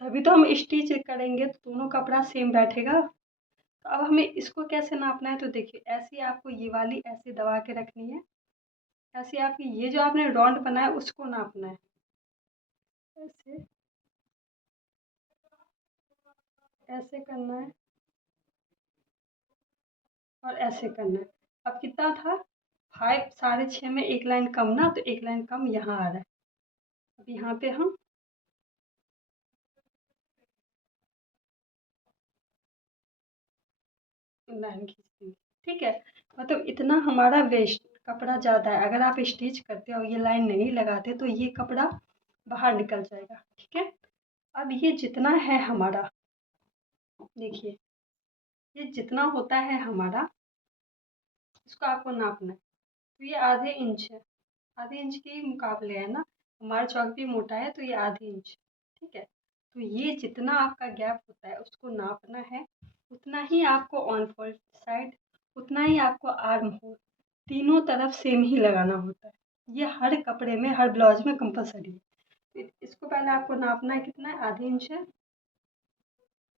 तभी तो हम स्टिच करेंगे तो दोनों कपड़ा सेम बैठेगा। तो अब हमें इसको कैसे नापना है, तो देखिए ऐसे आपको ये वाली ऐसे दबा के रखनी है, ऐसे आपकी ये जो आपने राउंड बनाया उसको नापना है, ऐसे ऐसे करना है और ऐसे करना है। अब कितना था 5, 6.5 में एक लाइन कम ना, तो एक लाइन कम यहाँ आ रहा है। अब यहाँ पे हम लाइन खींच देंगे। ठीक है, मतलब इतना हमारा वेस्ट कपड़ा ज़्यादा है, अगर आप स्टिच करते हो ये लाइन नहीं लगाते तो ये कपड़ा बाहर निकल जाएगा। ठीक है, अब ये जितना है हमारा, देखिए ये जितना होता है हमारा, इसको आपको नापना है। तो ये ½ इंच है, ½ इंच के मुकाबले है ना, हमारा चौक भी मोटा है तो ये ½ इंच। ठीक है, तो ये जितना आपका गैप होता है उसको नापना है, उतना ही आपको ऑन फोल्ड साइड, उतना ही आपको आर्म होल, तीनों तरफ सेम ही लगाना होता है। ये हर कपड़े में, हर ब्लाउज में कंपलसरी है। तो इसको पहले आपको नापना है, कितना है, आधे इंच है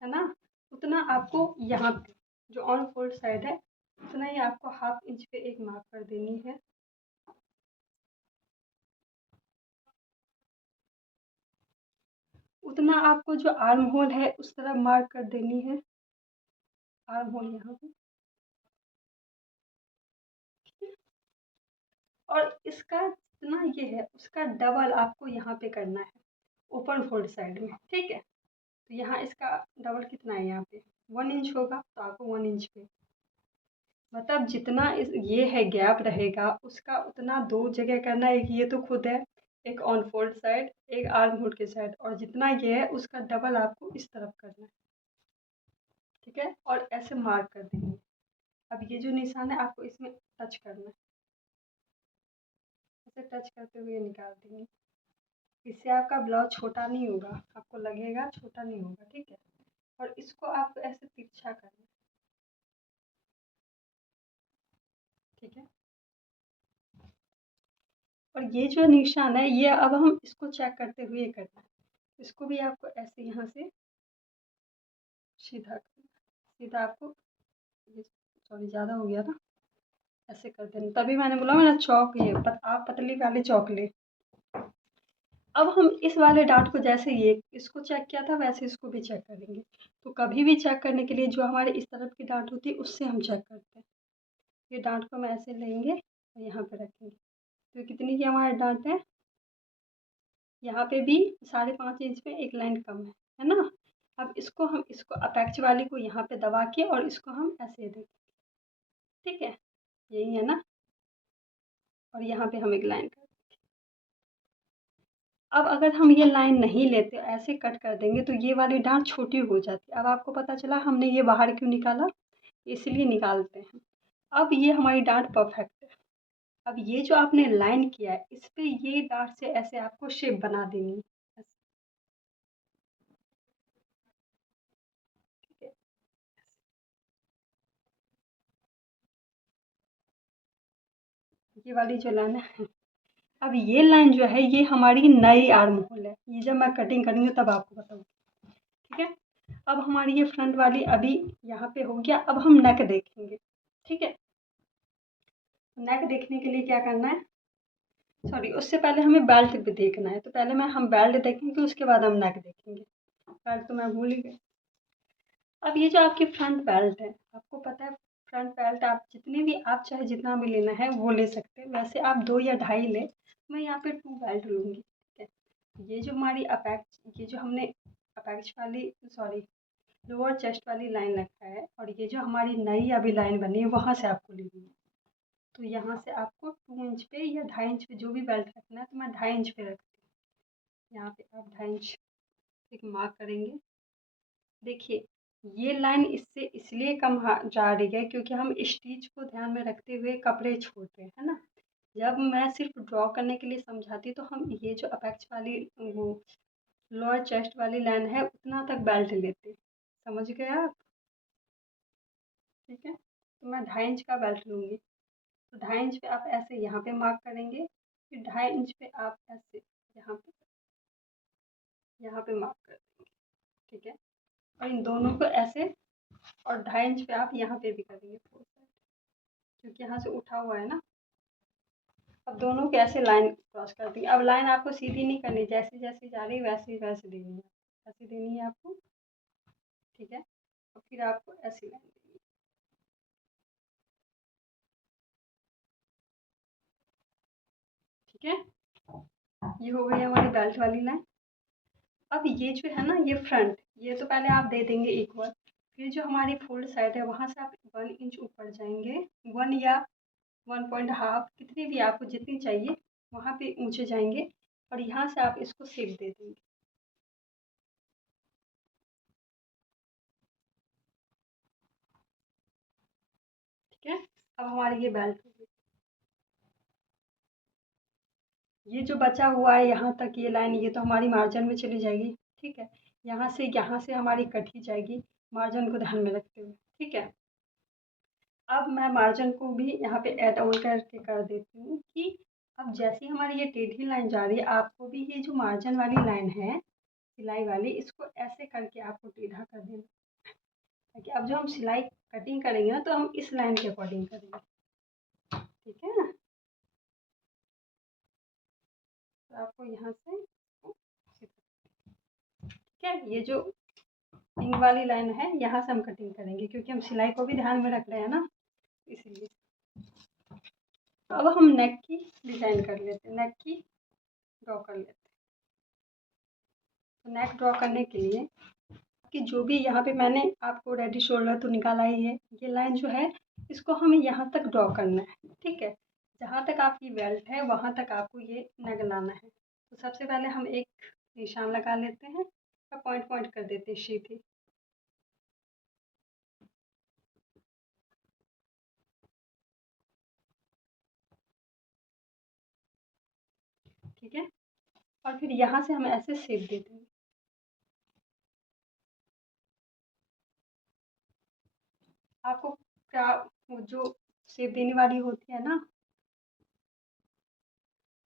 ना। उतना आपको यहाँ पे जो ऑन फोल्ड साइड है, उतना ही आपको हाफ इंच पे एक मार्क कर देनी है। उतना आपको जो आर्म होल है उस तरफ मार्क कर देनी है, आर्म होल यहाँ पे। और इसका जितना ये है उसका डबल आपको यहाँ पे करना है, ओपन फोल्ड साइड में, ठीक है। तो यहाँ इसका डबल कितना है, यहाँ पे 1 इंच होगा, तो आपको 1 इंच पे, मतलब जितना इस ये है गैप रहेगा उसका उतना 2 जगह करना है। एक ये तो खुद है, एक ऑन फोल्ड साइड, एक आर्म होल के साइड, और जितना ये है उसका डबल आपको इस तरफ करना है, ठीक है। और ऐसे मार्क कर देंगे। अब ये जो निशान है आपको इसमें टच करना है, ऐसे टच करते हुए निकाल देंगे। इससे आपका ब्लाउज छोटा नहीं होगा, आपको लगेगा छोटा नहीं होगा, ठीक है। और इसको आपको ऐसे तिरछा करना है, ठीक है। और ये जो निशान है ये अब हम इसको चेक करते हुए करना है। इसको भी आपको ऐसे यहाँ से सीधा करना है। सीधा आपको, सॉरी ज़्यादा हो गया ना, ऐसे कर देना। तभी मैंने बोला मेरा चौक ये आप पतली वाली चौक ले। अब हम इस वाले डार्ट को जैसे ये इसको चेक किया था वैसे इसको भी चेक करेंगे। तो कभी भी चेक करने के लिए जो हमारे इस तरफ की डार्ट होती है उससे हम चेक करते हैं। ये डार्ट को हम ऐसे लेंगे और यहाँ पे रखेंगे। तो कितनी की हमारी डार्ट है, यहाँ पे भी 5.5 इंच में एक लाइन कम है ना। अब इसको हम इसको अपेक्स वाली को यहाँ पे दबा के और इसको हम ऐसे देंगे, ठीक है, यही है ना। और यहाँ पे हम एक लाइन कर, अब अगर हम ये लाइन नहीं लेते ऐसे कट कर देंगे तो ये वाली डांट छोटी हो जाती है। अब आपको पता चला हमने ये बाहर क्यों निकाला, इसलिए निकालते हैं। अब ये हमारी डांट परफेक्ट है। अब ये जो आपने लाइन किया है इस पे ये डांट से ऐसे आपको शेप बना देनी है, ठीक है। ये वाली जो लाइन है, अब ये लाइन जो है ये हमारी नई आर्म होल है। ये जब मैं कटिंग करूँगी तब आपको बताऊँगी, ठीक है। अब हमारी ये फ्रंट वाली अभी यहाँ पे हो गया। अब हम नेक देखेंगे, ठीक है। नेक देखने के लिए क्या करना है, सॉरी उससे पहले हमें बेल्ट भी देखना है। तो पहले हम बेल्ट देखेंगे उसके बाद हम नेक देखेंगे। बेल्ट तो मैं भूल ही गई। अब ये जो आपकी फ्रंट बेल्ट है, आपको पता है फ्रंट बेल्ट आप जितने भी, आप चाहे जितना भी लेना है वो ले सकते हैं। वैसे आप 2 या ढाई ले, मैं यहाँ पे 2 बेल्ट लूँगी, ठीक है। ये जो हमारी अपेक्स, ये जो हमने अपेक्स वाली, सॉरी लोअर चेस्ट वाली लाइन रखा है, और ये जो हमारी नई अभी लाइन बनी है वहाँ से आपको लेनी है। तो यहाँ से आपको 2 इंच पे या 2.5 इंच पे जो भी बेल्ट रखना है, तो मैं 2.5 इंच पे रखती हूँ। यहाँ पे आप 2.5 इंच एक मार्क करेंगे। देखिए ये लाइन इससे इसलिए कम जा रही है क्योंकि हम स्टिच को ध्यान में रखते हुए कपड़े छोड़ते हैं, है ना। जब मैं सिर्फ ड्रॉ करने के लिए समझाती तो हम ये जो अपेक्स वाली वो लोअर चेस्ट वाली लाइन है उतना तक बेल्ट लेते, समझ गए आप, ठीक है। तो मैं 2.5 इंच का बेल्ट लूँगी। तो 2.5 इंच पे आप ऐसे यहाँ पे मार्क करेंगे, फिर 2.5 इंच पे आप ऐसे यहाँ पे मार्क कर देंगे, ठीक है। और इन दोनों को ऐसे, और 2.5 इंच पे आप यहाँ पे भी करेंगे फोर साइड, क्योंकि यहाँ से उठा हुआ है ना। अब दोनों के ऐसे लाइन क्रॉस कर दी। अब लाइन आपको सीधी नहीं करनी, जैसी जैसी जा रही है वैसी वैसे देनी है, ऐसी देनी है आपको, ठीक है। और फिर आपको ऐसी लाइन देनी है, ठीक है। ये हो गई हमारी बेल्ट वाली लाइन। अब ये जो है ना ये फ्रंट, ये तो पहले आप दे देंगे इक्वल। फिर जो हमारी फोल्ड साइड है वहाँ से आप 1 इंच ऊपर जाएंगे, 1 या 1.5, कितनी भी आपको जितनी चाहिए वहाँ पे ऊंचे जाएंगे, और यहाँ से आप इसको शेप दे देंगे, ठीक है। अब हमारी ये बेल्ट हो गई। ये जो बचा हुआ है यहाँ तक ये लाइन, ये तो हमारी मार्जिन में चली जाएगी, ठीक है। यहाँ से हमारी कट ही जाएगी, मार्जिन को ध्यान में रखते हुए, ठीक है। अब मैं मार्जिन को भी यहाँ पे ऐड ऑन करके कर देती हूँ कि अब जैसे ही हमारी ये टेढ़ी लाइन जा रही है, आपको भी ये जो मार्जिन वाली लाइन है सिलाई वाली, इसको ऐसे करके आपको टेढ़ा कर देना, ताकि अब जो हम सिलाई कटिंग करेंगे ना, तो हम इस लाइन के अकॉर्डिंग करेंगे, ठीक है ना। तो आपको यहाँ से ठीक है, ये जो पिंक वाली लाइन है यहाँ से हम कटिंग करेंगे, क्योंकि हम सिलाई को भी ध्यान में रख रहे हैं ना, इसलिए। तो अब हम नेक की डिज़ाइन कर लेते हैं, नेक की ड्रॉ कर लेते हैं। तो नेक ड्रॉ करने के लिए कि जो भी यहाँ पे मैंने आपको रेडी शोल्डर तो निकाला ही है, ये लाइन जो है इसको हमें यहाँ तक ड्रॉ करना है, ठीक है। जहाँ तक आपकी बेल्ट है वहाँ तक आपको ये नेक लाना है। तो सबसे पहले हम एक निशान लगा लेते हैं और पॉइंट पॉइंट कर देते हैं सीधी, ठीक है। और फिर यहाँ से हम ऐसे शेप देते हैं। आपको क्या वो जो शेप देने वाली होती है ना,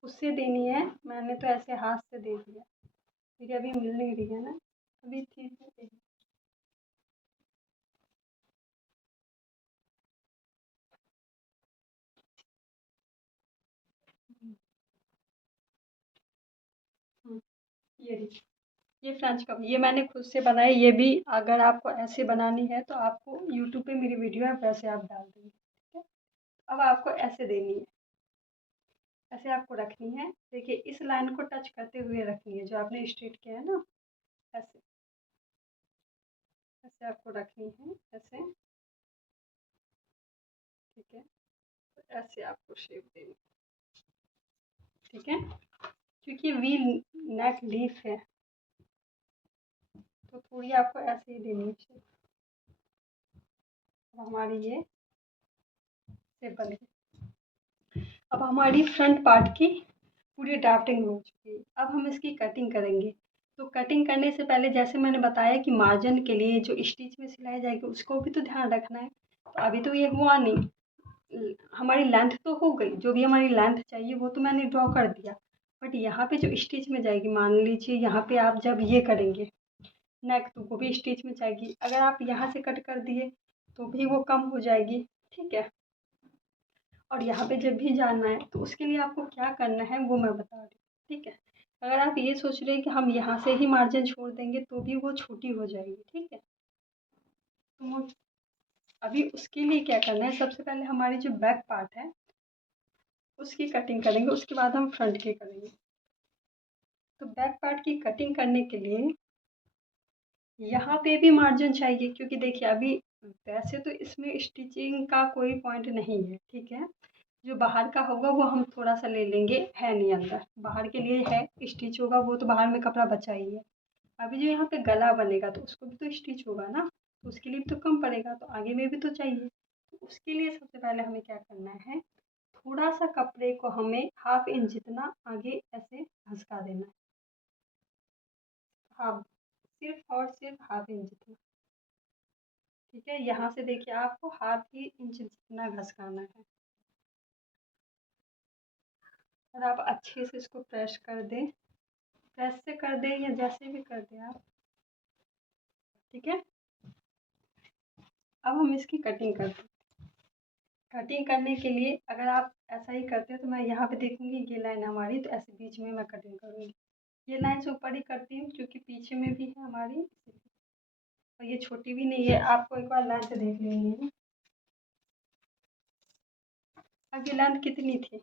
उससे देनी है। मैंने तो ऐसे हाथ से दे दिया, मेरी अभी मिल नहीं रही है ना, अभी ठीक है। ये देखिए, ये फ्रेंच कप ये मैंने खुद से बनाई। ये भी अगर आपको ऐसे बनानी है तो आपको यूट्यूब पे मेरी वीडियो है, वैसे आप डाल देंगे, ठीक है। अब आपको ऐसे देनी है, ऐसे आपको रखनी है। देखिए इस लाइन को टच करते हुए रखनी है, जो आपने स्ट्रेट किया है ना, ऐसे ऐसे आपको रखनी है, ऐसे, ठीक है। तो ऐसे आपको शेप देनी, ठीक है। क्योंकि वी नेक लीफ है, तो थोड़ी आपको ऐसे ही देनी है। अब हमारी ये शेप बन गई। अब हमारी फ्रंट पार्ट की पूरी ड्राफ्टिंग हो चुकी है। अब हम इसकी कटिंग करेंगे। तो कटिंग करने से पहले जैसे मैंने बताया कि मार्जिन के लिए जो स्टिच में सिलाई जाएगी उसको भी तो ध्यान रखना है। तो अभी तो ये हुआ नहीं, हमारी लेंथ तो हो गई, जो भी हमारी लेंथ चाहिए वो तो मैंने ड्रॉ कर दिया। बट यहाँ पे जो स्टिच में जाएगी, मान लीजिए यहाँ पे आप जब ये करेंगे नेक, तो वो भी स्टिच में जाएगी। अगर आप यहाँ से कट कर दिए तो भी वो कम हो जाएगी, ठीक है। और यहाँ पे जब भी जाना है तो उसके लिए आपको क्या करना है वो मैं बता रही हूँ, ठीक है। अगर आप ये सोच रहे हैं कि हम यहाँ से ही मार्जिन छोड़ देंगे तो भी वो छोटी हो जाएगी, ठीक है। तो अभी उसके लिए क्या करना है, सबसे पहले हमारी जो बैक पार्ट है उसकी कटिंग करेंगे, उसके बाद हम फ्रंट की करेंगे। तो बैक पार्ट की कटिंग करने के लिए यहाँ पे भी मार्जिन चाहिए, क्योंकि देखिए अभी वैसे तो इसमें स्टिचिंग का कोई पॉइंट नहीं है, ठीक है। जो बाहर का होगा वो हम थोड़ा सा ले लेंगे, है नहीं अंदर, बाहर के लिए है, स्टिच होगा वो तो बाहर में कपड़ा बचा ही है। अभी जो यहाँ पे गला बनेगा तो उसको भी तो स्टिच होगा ना, तो उसके लिए भी तो कम पड़ेगा, तो आगे में भी तो चाहिए। तो उसके लिए सबसे पहले हमें क्या करना है, थोड़ा सा कपड़े को हमें 1/2 इंच जितना आगे ऐसे घसका देना है। हाफ, सिर्फ और सिर्फ 1/2 इंच जितना, ठीक है। यहाँ से देखिए आपको 1/2 ही इंच जितना घसकाना है। और आप अच्छे से इसको प्रेस कर दें, प्रेस से कर दें या जैसे भी कर दें आप, ठीक है। अब हम इसकी कटिंग करते हैं। कटिंग करने के लिए अगर आप ऐसा ही करते हैं तो मैं यहाँ पे देखूंगी ये लाइन हमारी, तो ऐसे बीच में मैं कटिंग करूँगी। ये लाइन से ऊपर ही करती हूँ क्योंकि पीछे में भी है हमारी, और ये छोटी भी नहीं है, आपको एक बार लेंथ देख लेनी है। अब ये लेंथ कितनी थी,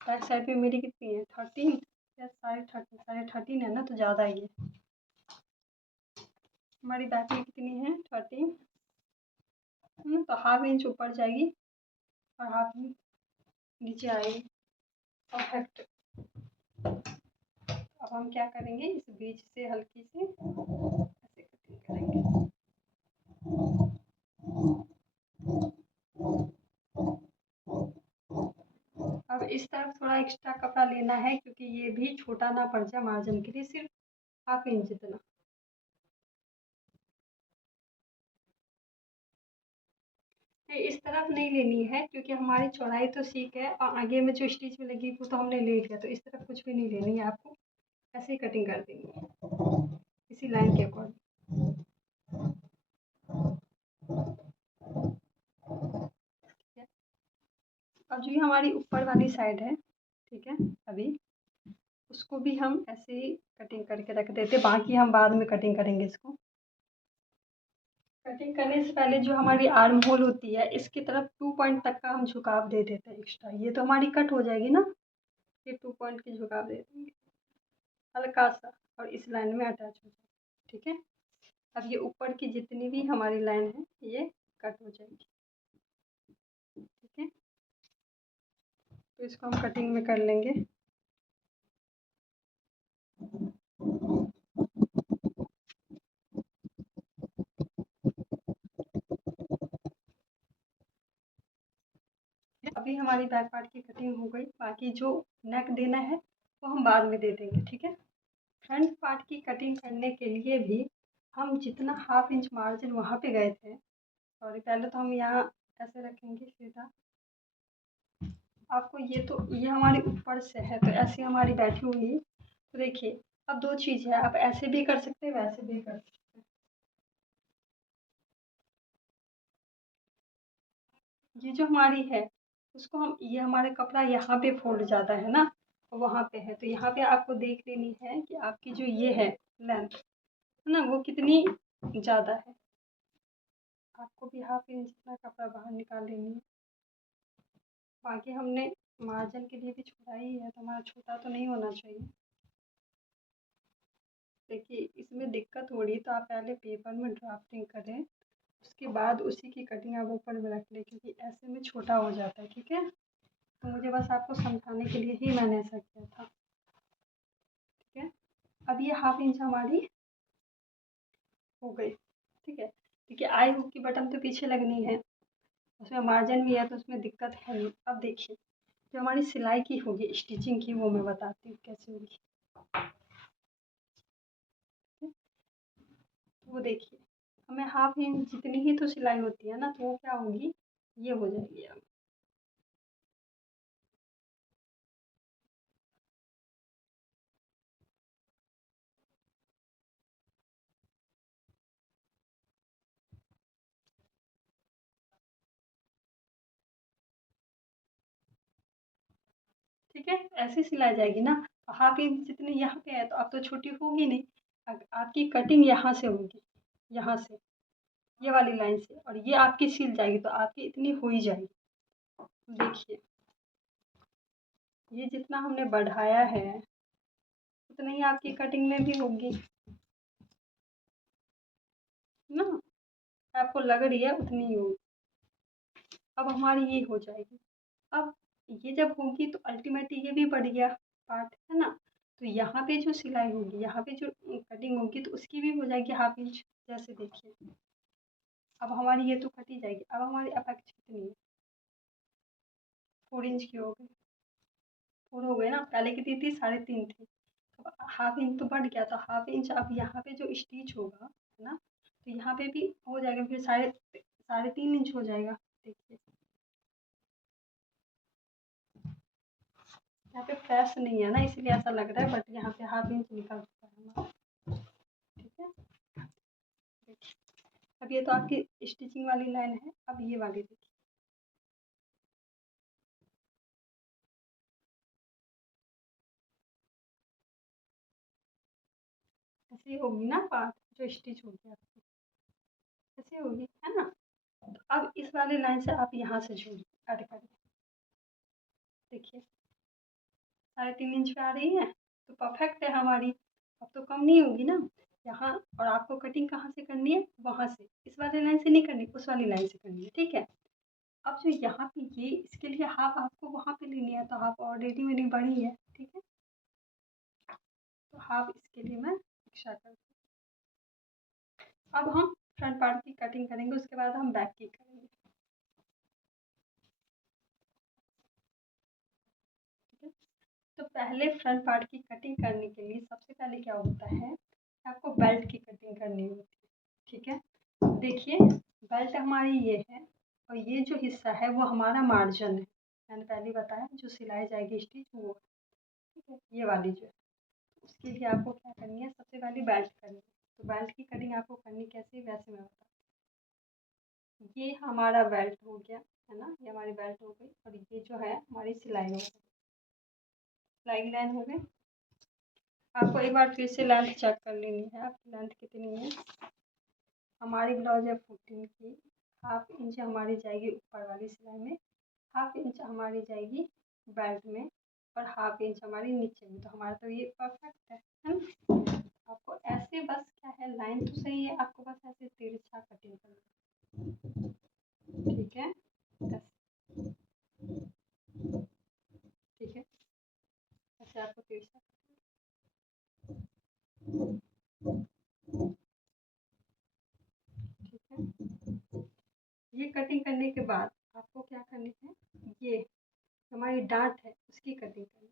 बैक साइड पे मेरी कितनी है, 13 या 13.5 है ना, तो ज़्यादा ही है। हमारी बैक में कितनी है, 13, तो 1/2 इंच ऊपर जाएगी और 1/2 इंच नीचे आएगी, परफेक्ट। अब हम क्या करेंगे, इस बीच से हल्की से ऐसे कटिंग करेंगे। अब इस तरफ थोड़ा एक्स्ट्रा कपड़ा लेना है, क्योंकि ये भी छोटा ना पड़ जाए मार्जिन के लिए, सिर्फ 1/2 इंच जितना। नहीं, इस तरफ नहीं लेनी है क्योंकि हमारी चौड़ाई तो सीख है और आगे में जो स्टिच में लगी वो तो हमने ले लिया, तो इस तरफ कुछ भी नहीं लेनी है आपको, ऐसे ही कटिंग कर देंगे इसी लाइन के अकॉर्डिंग। ठीक है, अब जो ये हमारी ऊपर वाली साइड है, ठीक है, अभी उसको भी हम ऐसे ही कटिंग करके रख देते, बाकी हम बाद में कटिंग करेंगे इसको। कटिंग करने से पहले जो हमारी आर्म होल होती है इसकी तरफ 2 पॉइंट तक का हम झुकाव दे देते हैं एक्स्ट्रा, ये तो हमारी कट हो जाएगी ना, ये 2 पॉइंट की झुकाव दे देंगे हल्का सा, और इस लाइन में अटैच हो जाए। ठीक है, अब ये ऊपर की जितनी भी हमारी लाइन है ये कट हो जाएगी। ठीक है, तो इसको हम कटिंग में कर लेंगे। अभी हमारी बैक पार्ट की कटिंग हो गई, बाकी जो नेक देना है वो हम बाद में दे देंगे। ठीक है, फ्रंट पार्ट की कटिंग करने के लिए भी हम जितना 1/2 इंच मार्जिन वहाँ पे गए थे, सॉरी पहले तो हम यहाँ ऐसे रखेंगे सीधा, आपको ये हमारे ऊपर से है तो ऐसी हमारी बैठी हुई, तो देखिए अब 2 चीज़ है, आप ऐसे भी कर सकते हैं वैसे भी कर सकते हैं। ये जो हमारी है उसको हम, ये हमारा कपड़ा यहाँ पे फोल्ड ज़्यादा है ना, वहाँ पे है, तो यहाँ पे आपको देख लेनी है कि आपकी जो ये है लेंथ है ना वो कितनी ज़्यादा है, आपको भी 1/2 इंच इतना कपड़ा बाहर निकाल लेनी है। बाकी हमने मार्जिन के लिए भी छोड़ा ही है तो हमारा छोटा तो नहीं होना चाहिए। देखिए इसमें दिक्कत हो रही तो आप पहले पेपर में ड्राफ्टिंग करें, उसके बाद उसी की कटिंग आप ऊपर में रख लें, क्योंकि ऐसे में छोटा हो जाता है। ठीक है, तो मुझे बस आपको समझाने के लिए ही मैंने ऐसा किया था। ठीक है, अब ये 1/2 इंच हमारी हो गई। ठीक है, देखिए आई हुक की बटन तो पीछे लगनी है, उसमें मार्जिन भी है तो उसमें दिक्कत है नहीं। अब देखिए जो हमारी सिलाई की होगी स्टिचिंग की वो मैं बताती हूँ कैसे होगी। तो वो देखिए हमें 1/2 इंच जितनी ही तो सिलाई होती है ना, तो वो क्या होगी, ये हो जाएगी। अब ठीक है, ऐसी सिलाई जाएगी ना, 1/2 इंच जितनी यहाँ पे है तो अब तो छोटी होगी नहीं, आपकी कटिंग यहाँ से होगी, यहाँ से ये वाली लाइन से, और ये आपकी सिल जाएगी तो आपकी इतनी हो ही जाएगी। देखिए ये जितना हमने बढ़ाया है उतना ही आपकी कटिंग में भी होगी ना, आपको लग रही है उतनी ही होगी। अब हमारी ये हो जाएगी। अब ये जब होगी तो अल्टीमेटली ये भी बढ़ गया पार्ट है ना, तो यहाँ पे जो सिलाई होगी, यहाँ पे जो कटिंग होगी तो उसकी भी हो जाएगी 1/2 इंच। जैसे देखिए अब हमारी ये तो कटी जाएगी, अब हमारी अपेक्स कितनी है, 4 इंच की हो गई, 4 हो गए ना, पहले कितनी थी, 3.5 थी, तो 1/2 इंच तो बढ़ गया, तो 1/2 इंच अब यहाँ पे जो स्टिच होगा है ना, तो यहाँ पे भी हो जाएगा, फिर 3.5 इंच हो जाएगा। देखिए यहाँ पे प्रेस नहीं है ना इसलिए ऐसा लग रहा है, बट यहाँ पे 1/2 इंच निकल चुका है हमारा। ठीक है, अब ये तो आपकी स्टिचिंग वाली लाइन है, अब ये वाली देखिए, ऐसी होगी ना पार्ट जो स्टिच होगी आपकी, ऐसी होगी है ना। तो अब इस वाली लाइन से आप यहाँ से जोड़िए, ऐड करिए, देखिए 3.5 इंच पे आ रही है, तो परफेक्ट है हमारी, अब तो कम नहीं होगी ना यहाँ। और आपको कटिंग कहाँ से करनी है, वहाँ से, इस वाली लाइन से नहीं करनी, उस वाली लाइन से करनी है। ठीक है, अब जो यहाँ पे ये इसके लिए हाफ आपको वहाँ पे लेनी है, तो हाफ ऑलरेडी मेरी बड़ी है। ठीक है, तो हाफ इसके लिए मैं एक्स्ट्रा कर, अब हम फ्रंट पार्ट की कटिंग करेंगे, उसके बाद हम बैक की करेंगे। ठीक है, तो पहले फ्रंट पार्ट की कटिंग करने के लिए सबसे पहले क्या होता है, आपको बेल्ट की कटिंग करनी होती है। ठीक है, देखिए बेल्ट हमारी ये है, और ये जो हिस्सा है वो हमारा मार्जिन है। मैंने पहले बताया जो सिलाई जाएगी स्टिच वो, ठीक है। ये वाली जो है उसके लिए आपको क्या करनी है, सबसे पहले बेल्ट करनी है। तो बेल्ट की कटिंग आपको करनी कैसे, वैसे मैं बताती हूँ। ये हमारा बेल्ट हो गया है ना, ये हमारी बेल्ट हो गई, और ये जो है हमारी सिलाई हो गई, सिलाई लाइन हो गई। आपको एक बार फिर से लेंथ चेक कर लेनी है, आपकी लेंथ कितनी है। हमारी ब्लाउज है 14 की, हाफ इंच हमारी जाएगी ऊपर वाली सिलाई में, हाफ इंच हमारी जाएगी बेल्ट में, और हाफ इंच हमारी नीचे में। तो हमारा तो ये परफेक्ट है ना। आपको ऐसे बस क्या है, लाइन तो सही है, आपको बस ऐसे तिरछा कटिंग करना, ठीक है। ठीक है, ऐसे आपको तिरछा, ठीक है। ये कटिंग करने के बाद आपको क्या करनी है, ये हमारी डांट है उसकी कटिंग करनी,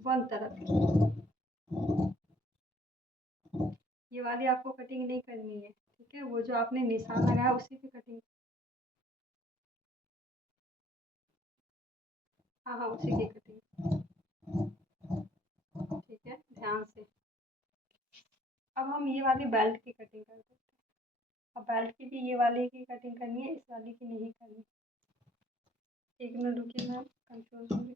वन तरफ की। ये वाली आपको कटिंग नहीं करनी है, ठीक है। वो जो आपने निशान लगाया उसी की कटिंग, हाँ हाँ उसी की कटिंग, ठीक है, ध्यान से। अब हम ये वाली बेल्ट की कटिंग कर देते हैं। अब बेल्ट की भी ये वाली की कटिंग करनी है, इस वाली की नहीं करनी। एक मिनट रुकिए, मैं कंफ्यूज हूँ।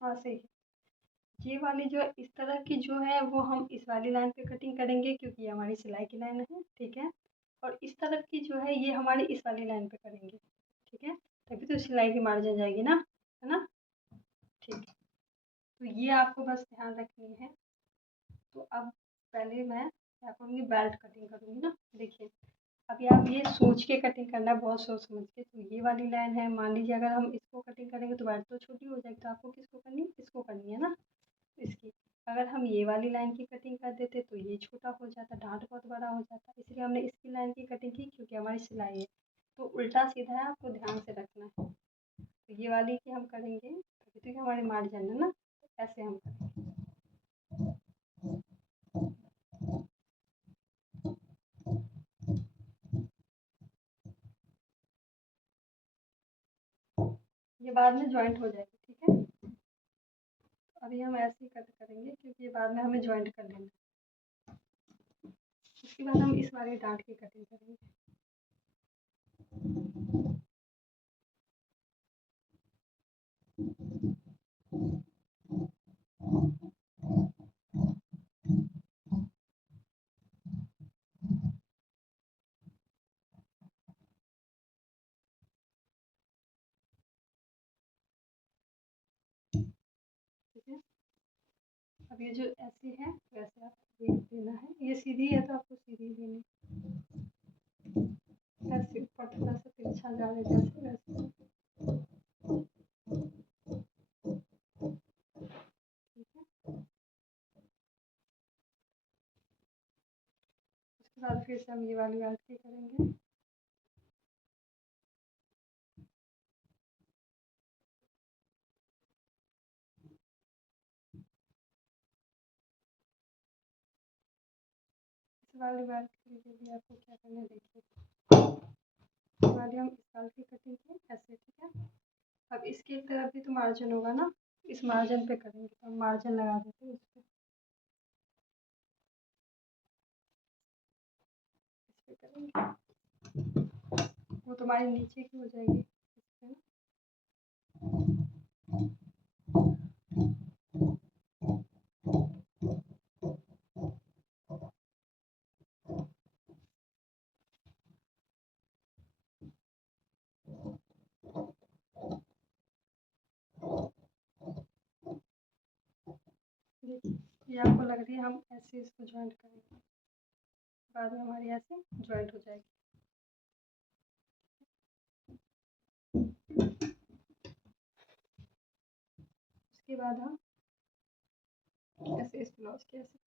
हाँ सही है। ये वाली जो इस तरह की जो है वो हम इस वाली लाइन पे कटिंग करेंगे क्योंकि ये हमारी सिलाई की लाइन है, ठीक है। और इस तरफ की जो है ये हमारी इस वाली लाइन पे करेंगे, ठीक है। तभी तो सिलाई की मार्जिन जाएगी ना, है ना, ठीक है। तो ये आपको बस ध्यान रखनी है। तो अब पहले मैं क्या करूँगी, बेल्ट कटिंग करूँगी ना। देखिए अभी आप ये सोच के कटिंग करना, बहुत सोच समझ के। तो ये वाली लाइन है, मान लीजिए अगर हम इसको कटिंग करेंगे तो बेल्ट तो छोटी हो जाएगी, तो आपको किसको करनी है, इसको करनी है ना, इसकी। अगर हम ये वाली लाइन की कटिंग कर देते तो ये छोटा हो जाता, डांट बहुत बड़ा हो जाता, इसलिए हमने इसकी लाइन की कटिंग की क्योंकि हमारी सिलाई है। तो उल्टा सीधा है, आपको ध्यान से रखना है। तो ये वाली की हम करेंगे तभी तो ये हमारी मार्जिन है ना, ऐसे हम करेंगे। ये बाद में ज्वाइंट हो जाएगी, ठीक है। अभी हम ऐसे ही कट करेंगे क्योंकि ये बाद में हमें ज्वाइंट कर लेना है। उसके बाद हम इस वाली डांट की कटिंग करेंगे। ठीक है, अब ये जो ऐसी है वैसे आप देना है, ये सीधी है तो आपको सीधी देनी, ऐसे ऊपर थोड़ा सा तिरछा जा रहा है जैसे वैसे, ठीक है। उसके बाद फिर से हम ये वाली बेल्ट की करेंगे। इस वाली बेल्ट के लिए भी आपको क्या करना है, देखिए इस वाली हम इस बेल्ट की कटिंग की ऐसे, ठीक है। अब इसके तरफ भी तो मार्जिन होगा ना, इस मार्जिन पे करेंगे, तो हम मार्जिन लगा देते हैं इस पे करेंगे, वो तुम्हारी नीचे की हो जाएगी, है ना। देखिए ये आपको लग रही है, हम ऐसे इसको ज्वाइंट करेंगे, बाद में हमारी ऐसे ज्वाइंट हो जाएगी। उसके बाद हम ऐसे इस ब्लाउज के ऐसे,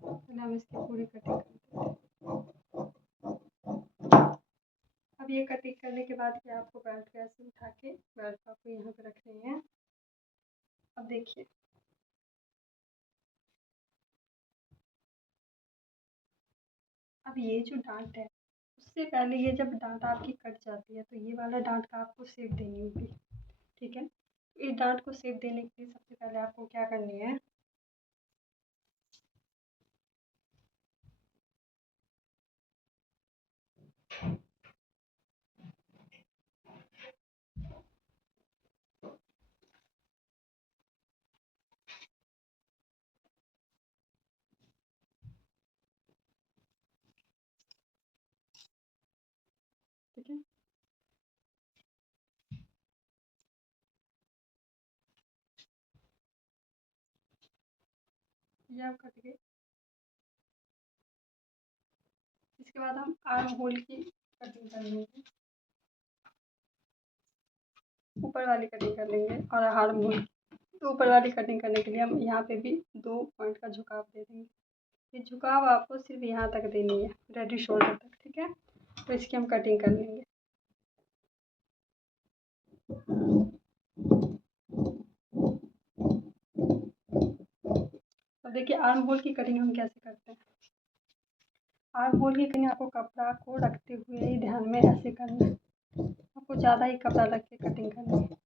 पहले हम इसकी पूरी कटिंग करते हैं। करने के बाद ये आपको बेल्ट को ऐसे उठा के बेल्ट को आपको यहाँ पे रखनी है। अब देखिए, अब ये जो डांट है, उससे पहले ये जब डांट आपकी कट जाती है तो ये वाला डांट का आपको शेप देनी होगी। ठीक है, इस डांट को शेप देने के लिए सबसे पहले आपको क्या करनी है, ठीक है, ये आप कट गए। इसके बाद हम आर्म होल की कटिंग कर लेंगे, ऊपर वाली कटिंग कर लेंगे। और आर्म होल तो ऊपर वाली कटिंग करने के लिए हम यहाँ पे भी 2 पॉइंट का झुकाव दे देंगे। ये झुकाव आपको सिर्फ यहाँ तक देनी है, रेडी शोल्डर तक। ठीक है, तो इसकी हम कटिंग कर लेंगे। अब देखिए आर्म होल की कटिंग हम कैसे करते हैं। आर्म होल की कटिंग आपको कपड़ा को रखते हुए ही ध्यान में ऐसे करना है, आपको ज़्यादा ही कपड़ा रख के कटिंग करनी है।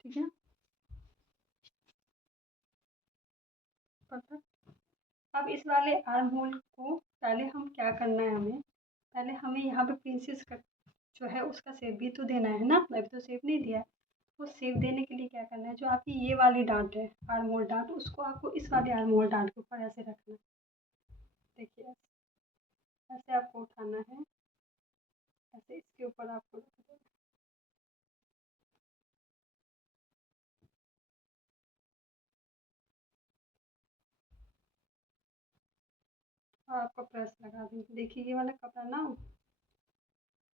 ठीक है, परफेक्ट। अब इस वाले आर्म होल को पहले हम क्या करना है, पहले हमें यहाँ पे प्रिंसेस कट जो है उसका शेप भी तो देना है ना, अभी तो शेप नहीं दिया है। वो शेप देने के लिए क्या करना है, जो आपकी ये वाली डांट है आर्म होल डांट, उसको आपको इस वाले आर्म होल डांट के ऊपर ऐसे रखना है। देखिए ऐसे आपको उठाना है, ऐसे इसके ऊपर आपको रख देना है। और आपको प्रेस लगा देंगे। देखिए ये वाला कपड़ा ना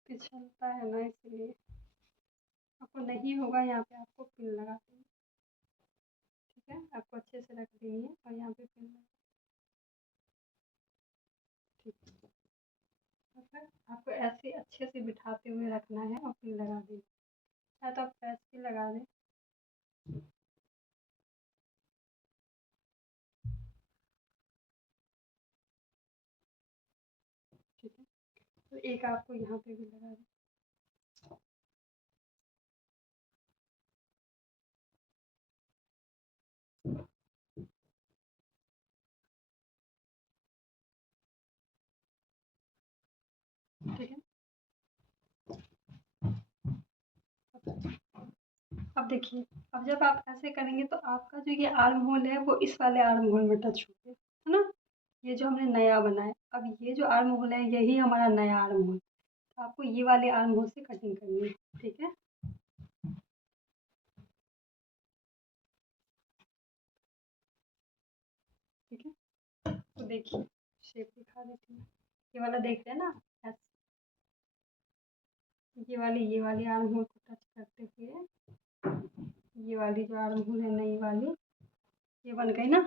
फिसलता है ना, इसलिए आपको नहीं होगा, यहाँ पे आपको पिन लगा देंगे। ठीक है, आपको अच्छे से रख देनी है और यहाँ पे पिन लगा। ठीक है, परफेक्ट। आपको ऐसे अच्छे से बिठाते हुए रखना है और पिन लगा देना है, तो आप प्रेस भी लगा दें। ठीक है, तो एक आपको यहाँ पे भी लगा दें। ठीक है, अब देखिए, अब जब आप ऐसे करेंगे तो आपका जो ये आर्म होल है वो इस वाले आर्म होल में टच हो गया है ना, ये जो हमने नया बनाया। अब ये जो आर्म होल है यही हमारा नया आर्म होल, तो आपको ये वाले आर्म होल से कटिंग करनी है। ठीक है, ठीक है, तो देखिए शेप दिखा देती हूँ। ये वाला देख रहे हैं ना, ऐसे ये वाली आर्म होल को टच करते हुए ये वाली जो आर्म होल है नई वाली, ये बन गई ना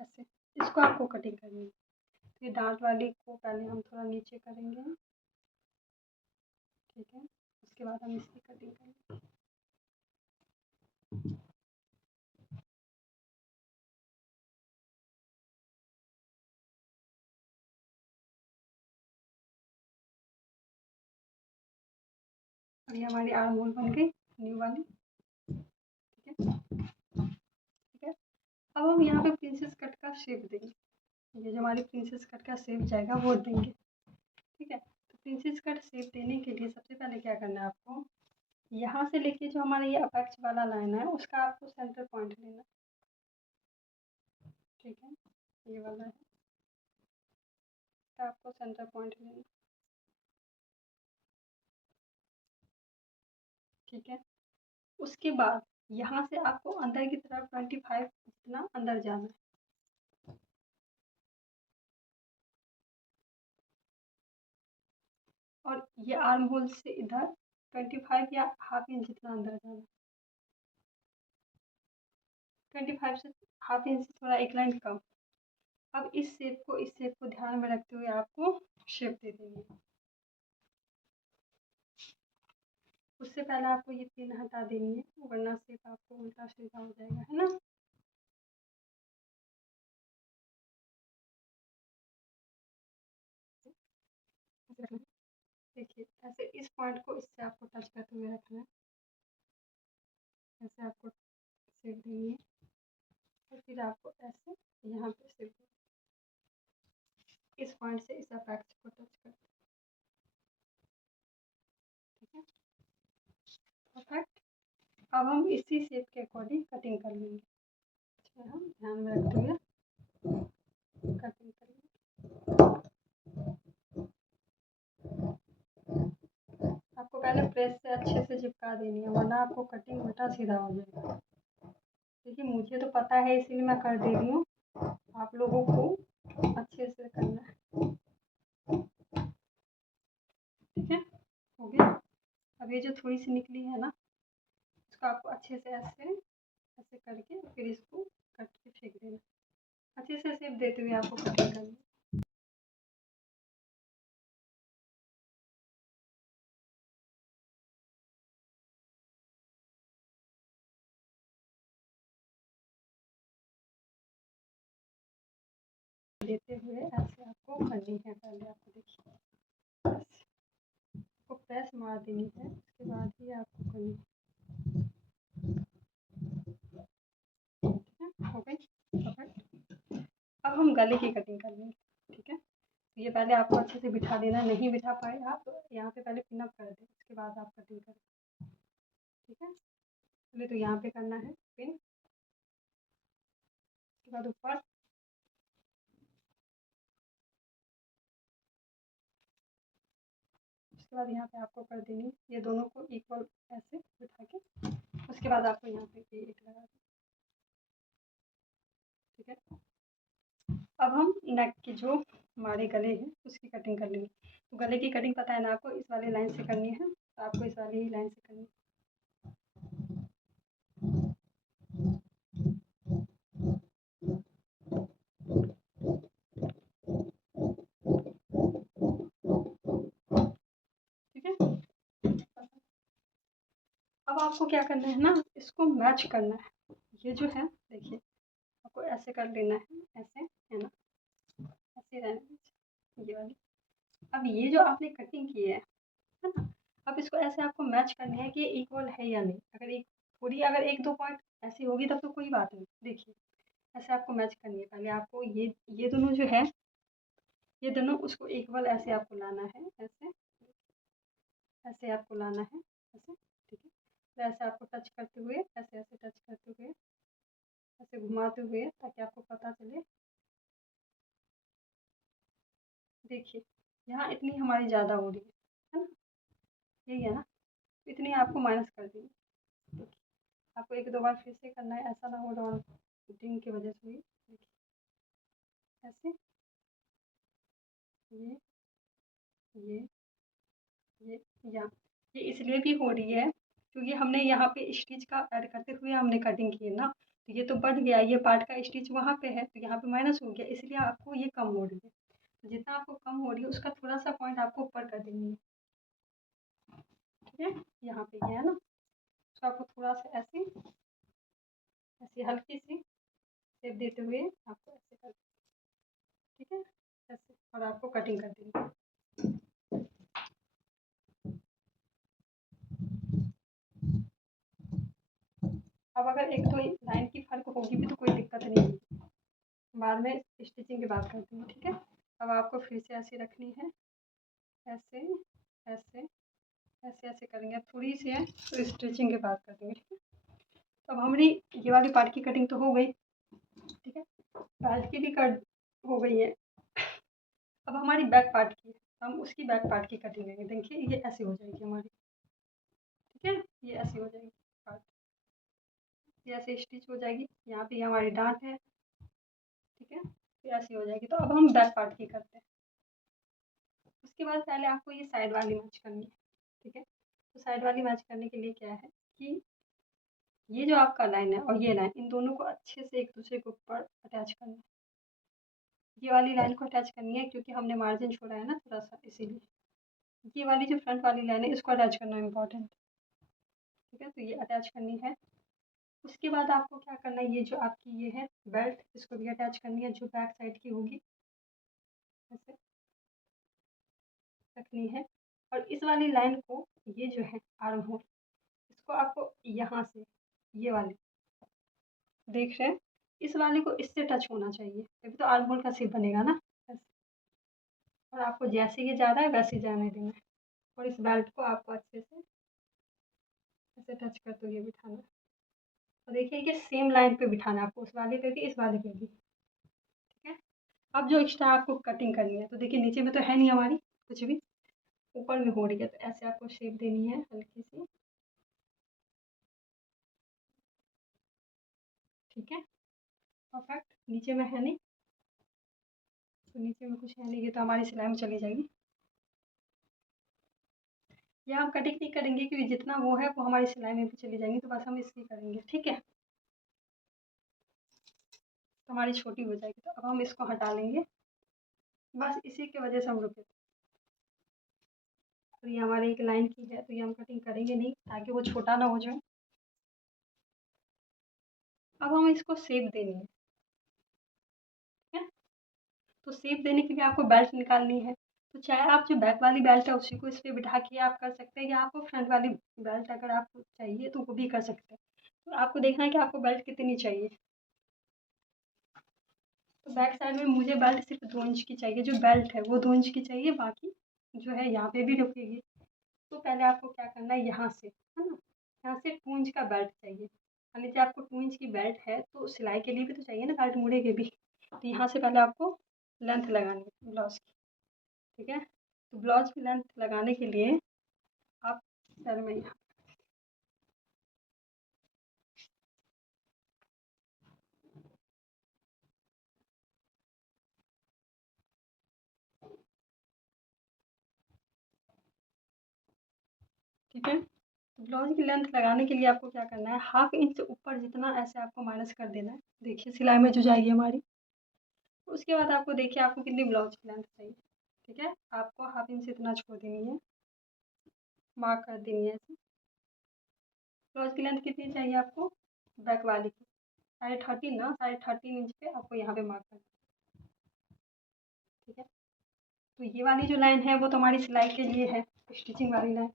ऐसे, इसको आपको कटिंग करनी है। तो ये दांत वाली को पहले हम थोड़ा नीचे करेंगे। ठीक है, उसके बाद हम इसकी कटिंग करेंगे। और ये हमारी आर्म होल बन गई न्यू वाली। ठीक है, ठीक है, अब हम यहाँ पे प्रिंसेस कट का शेप देंगे। ये जो हमारी प्रिंसेस कट का शेप जाएगा वो देंगे। ठीक है, तो प्रिंसेस कट शेप देने के लिए सबसे पहले क्या करना है, आपको यहाँ से लेके जो हमारा ये अपेक्स वाला लाइन है उसका आपको सेंटर पॉइंट लेना। ठीक है, ये वाला है, इसका आपको सेंटर पॉइंट लेना। ठीक है, उसके बाद यहाँ से आपको अंदर की तरफ 25 इतना अंदर जाना है। और ये आर्म होल से इधर 25 या हाफ इंच जितना अंदर जाना। 25 से हाफ इंच से थोड़ा एक लाइन कम। अब इस शेप को ध्यान में रखते हुए आपको शेप दे देनी है। सबसे पहले आपको ये पिन हटा देनी है, वरना शेप आपको उल्टा सीधा हो जाएगा, है ना। देखिए ऐसे इस पॉइंट को इससे आपको टच करते हुए रखना है, ऐसे आपको शेप देनी है और फिर आपको ऐसे यहाँ पे शेप इस पॉइंट से इस अपेक्स को टच कर, ठीक है, परफेक्ट। अब हम इसी शेप के अकॉर्डिंग कटिंग कर लेंगे, इसमें हम ध्यान में रखते हुए कटिंग करेंगे। आपको पहले प्रेस से अच्छे से चिपका देनी है, वरना आपको कटिंग उल्टा सीधा हो जाएगा। देखिए मुझे तो पता है इसीलिए मैं कर दे रही हूँ, आप लोगों को अच्छे से करना है, ठीक है। हो गया। अब ये जो थोड़ी सी निकली है ना, इसको आपको अच्छे से ऐसे ऐसे करके फिर इसको कट के फेंक देना, अच्छे से शेप देते हुए आपको कटिंग करनी है। देते हुए ऐसे आपको करनी है, पहले आपको देखिए आपको प्रेस मार देनी है, उसके बाद ही आपको करनी है, ठीक है। हो गई परफेक्ट। अब हम गले की कटिंग कर लेंगे, ठीक है। तो ये पहले आपको अच्छे से बिठा देना, नहीं बिठा पाए आप तो यहाँ पे पहले पिन अप कर दें, उसके बाद आप कटिंग करें, ठीक है। पहले तो यहाँ पे करना है पिन, उसके बाद ऊपर, उसके बाद यहाँ पे आपको कर देनी ये दोनों को इक्वल ऐसे बिठा के, उसके बाद आपको यहाँ पे ये एक लगा दें, ठीक है। अब हम नेक के जो हमारे गले हैं उसकी कटिंग कर लेंगे। तो गले की कटिंग पता है ना आपको, इस वाली लाइन से करनी है, तो आपको इस वाली ही लाइन से करनी है। ठीक है। अब आपको क्या करना है ना, इसको मैच करना है। ये जो है देखिए आपको ऐसे कर लेना है, ऐसे है ना, ऐसे रहना ये वाली। अब ये जो आपने कटिंग की है ना, अब इसको ऐसे आपको मैच करना है कि इक्वल है या नहीं। अगर एक थोड़ी अगर एक दो पॉइंट ऐसी होगी तब तो कोई बात नहीं, देखिए ऐसे आपको मैच करनी है। पहले आपको ये दोनों जो है ये दोनों उसको इक्वल ऐसे आपको लाना है, ऐसे ऐसे आपको लाना है, ऐसे, ठीक है। तो ऐसे आपको टच करते हुए ऐसे ऐसे टच करते हुए ऐसे घुमाते हुए, ताकि आपको पता चले। देखिए यहाँ इतनी हमारी ज़्यादा हो रही है ना, यही है ना, इतनी आपको माइनस कर दी। देखिए आपको एक दो बार फिर से करना है, ऐसा ना हो राउंडिंग की वजह से भी। देखिए ऐसे ये ये ये यहाँ ये इसलिए भी हो रही है क्योंकि हमने यहाँ पे स्टिच का ऐड करते हुए हमने कटिंग की है ना, तो ये तो बढ़ गया, ये पार्ट का स्टिच वहाँ पे है तो यहाँ पे माइनस हो गया, इसलिए आपको ये कम हो रही है। तो जितना आपको कम हो रही है उसका थोड़ा सा पॉइंट आपको ऊपर कर देनी है, ठीक है। यहाँ पे ये है ना, तो आपको थोड़ा सा ऐसे ऐसे हल्की सी शेप देते हुए आपको ऐसे कर, ठीक है, ऐसे, और आपको कटिंग कर देनी है। अब अगर एक दो लाइन की फर्क होगी भी तो कोई दिक्कत नहीं है, बाद में स्टिचिंग की बात करते हैं, ठीक है। अब आपको फिर से ऐसे रखनी है, ऐसे ऐसे ऐसे ऐसे करेंगे, थोड़ी सी है तो स्टिचिंग की बात कर देंगे, ठीक है। तो अब हमारी ये वाली पार्ट की कटिंग तो हो गई, ठीक है, बैक की भी कट हो गई है। अब हमारी बैक पार्ट की, हम उसकी बैक पार्ट की कटिंग करेंगे। देखिए ये ऐसी हो जाएगी हमारी, ठीक है, ये ऐसी हो जाएगी पार्ट, ये ऐसे स्टिच हो जाएगी, यहाँ पे हमारी डांट है, ठीक है, ये ऐसी हो जाएगी। तो अब हम बैक पार्ट की करते हैं। उसके बाद पहले आपको ये साइड वाली मैच करनी है, ठीक है। तो साइड वाली मैच करने के लिए क्या है कि ये जो आपका लाइन है और ये लाइन, इन दोनों को अच्छे से एक दूसरे के ऊपर अटैच करना है। ये वाली लाइन को अटैच करनी है क्योंकि हमने मार्जिन छोड़ा है ना थोड़ा सा, इसीलिए ये वाली जो फ्रंट वाली लाइन है इसको अटैच करना इम्पोर्टेंट है। ठीक है, तो ये अटैच करनी है। उसके बाद आपको क्या करना है, ये जो आपकी ये है बेल्ट, इसको भी अटैच करनी है, जो बैक साइड की होगी ऐसे रखनी है। और इस वाली लाइन को, ये जो है आर्म होल, इसको आपको यहाँ से, ये वाली देख रहे हैं, इस वाले को इससे टच होना चाहिए, तभी तो आर्म होल का शेप बनेगा ना ऐसे। और आपको जैसे ये जा रहा है वैसे जाने देना है। और इस बेल्ट को आपको अच्छे से ऐसे टच करते हुए बिठाना है। और देखिए कि सेम लाइन पे बिठाना है आपको, उस वाले पे भी इस वाले पे भी, ठीक है। अब जो एक्स्ट्रा आपको कटिंग करनी है, तो देखिए नीचे में तो है नहीं हमारी कुछ भी, ऊपर में हो रही है, तो ऐसे आपको शेप देनी है हल्की सी, ठीक है। परफेक्ट। नीचे में है नहीं, तो नीचे में कुछ है नहीं, ये तो हमारी सिलाई में चली जाएगी। ये हम कटिंग नहीं करेंगे क्योंकि जितना वो है वो हमारी सिलाई में भी चली जाएंगी, तो बस हम इसकी करेंगे, ठीक है। तो हमारी छोटी हो जाएगी, तो अब हम इसको हटा लेंगे, बस इसी की वजह से हम रुके थे। तो ये हमारी एक लाइन की है, तो ये हम कटिंग करेंगे नहीं ताकि वो छोटा ना हो जाए। अब हमें इसको शेप देनी है, ठीक है। तो शेप देने के लिए आपको बेल्ट निकालनी है। तो चाहे आप जो बैक वाली बेल्ट है उसी को इस पे बिठा के आप कर सकते हैं, या आपको फ्रंट वाली बेल्ट अगर आपको चाहिए तो वो भी कर सकते हैं। तो आपको देखना है कि आपको बेल्ट कितनी चाहिए। तो बैक साइड में मुझे बेल्ट सिर्फ 2 इंच की चाहिए, जो बेल्ट है वो 2 इंच की चाहिए, बाकी जो है यहाँ पे भी रुकेगी। तो पहले आपको क्या करना है, यहाँ से है ना, यहाँ से 2 इंच का बेल्ट चाहिए। मान लीजिए आपको 2 इंच की बेल्ट है, तो सिलाई के लिए भी तो चाहिए ना बेल्ट, मुड़े के भी। तो यहाँ से पहले आपको लेंथ लगानी है ब्लाउज की, ठीक है। तो ब्लाउज की लेंथ लगाने के लिए आप सर में यहाँ, ठीक है। तो ब्लाउज की लेंथ लगाने के लिए आपको क्या करना है, 1/2 इंच से ऊपर जितना ऐसे आपको माइनस कर देना है, देखिए सिलाई में जो जाएगी हमारी। उसके बाद आपको देखिए आपको कितनी ब्लाउज की लेंथ चाहिए, ठीक है। आपको 1/2 इंच इतना छोड़ देनी है, मार्क कर देनी है ऐसे। ब्लाउज की लेंथ कितनी चाहिए आपको, बैक वाली की 13.5 ना, 13.5 इंच पे आपको यहाँ पे मार्क करना है, ठीक है। तो ये वाली जो लाइन है वो तो हमारी सिलाई के लिए है, स्टिचिंग वाली लाइन।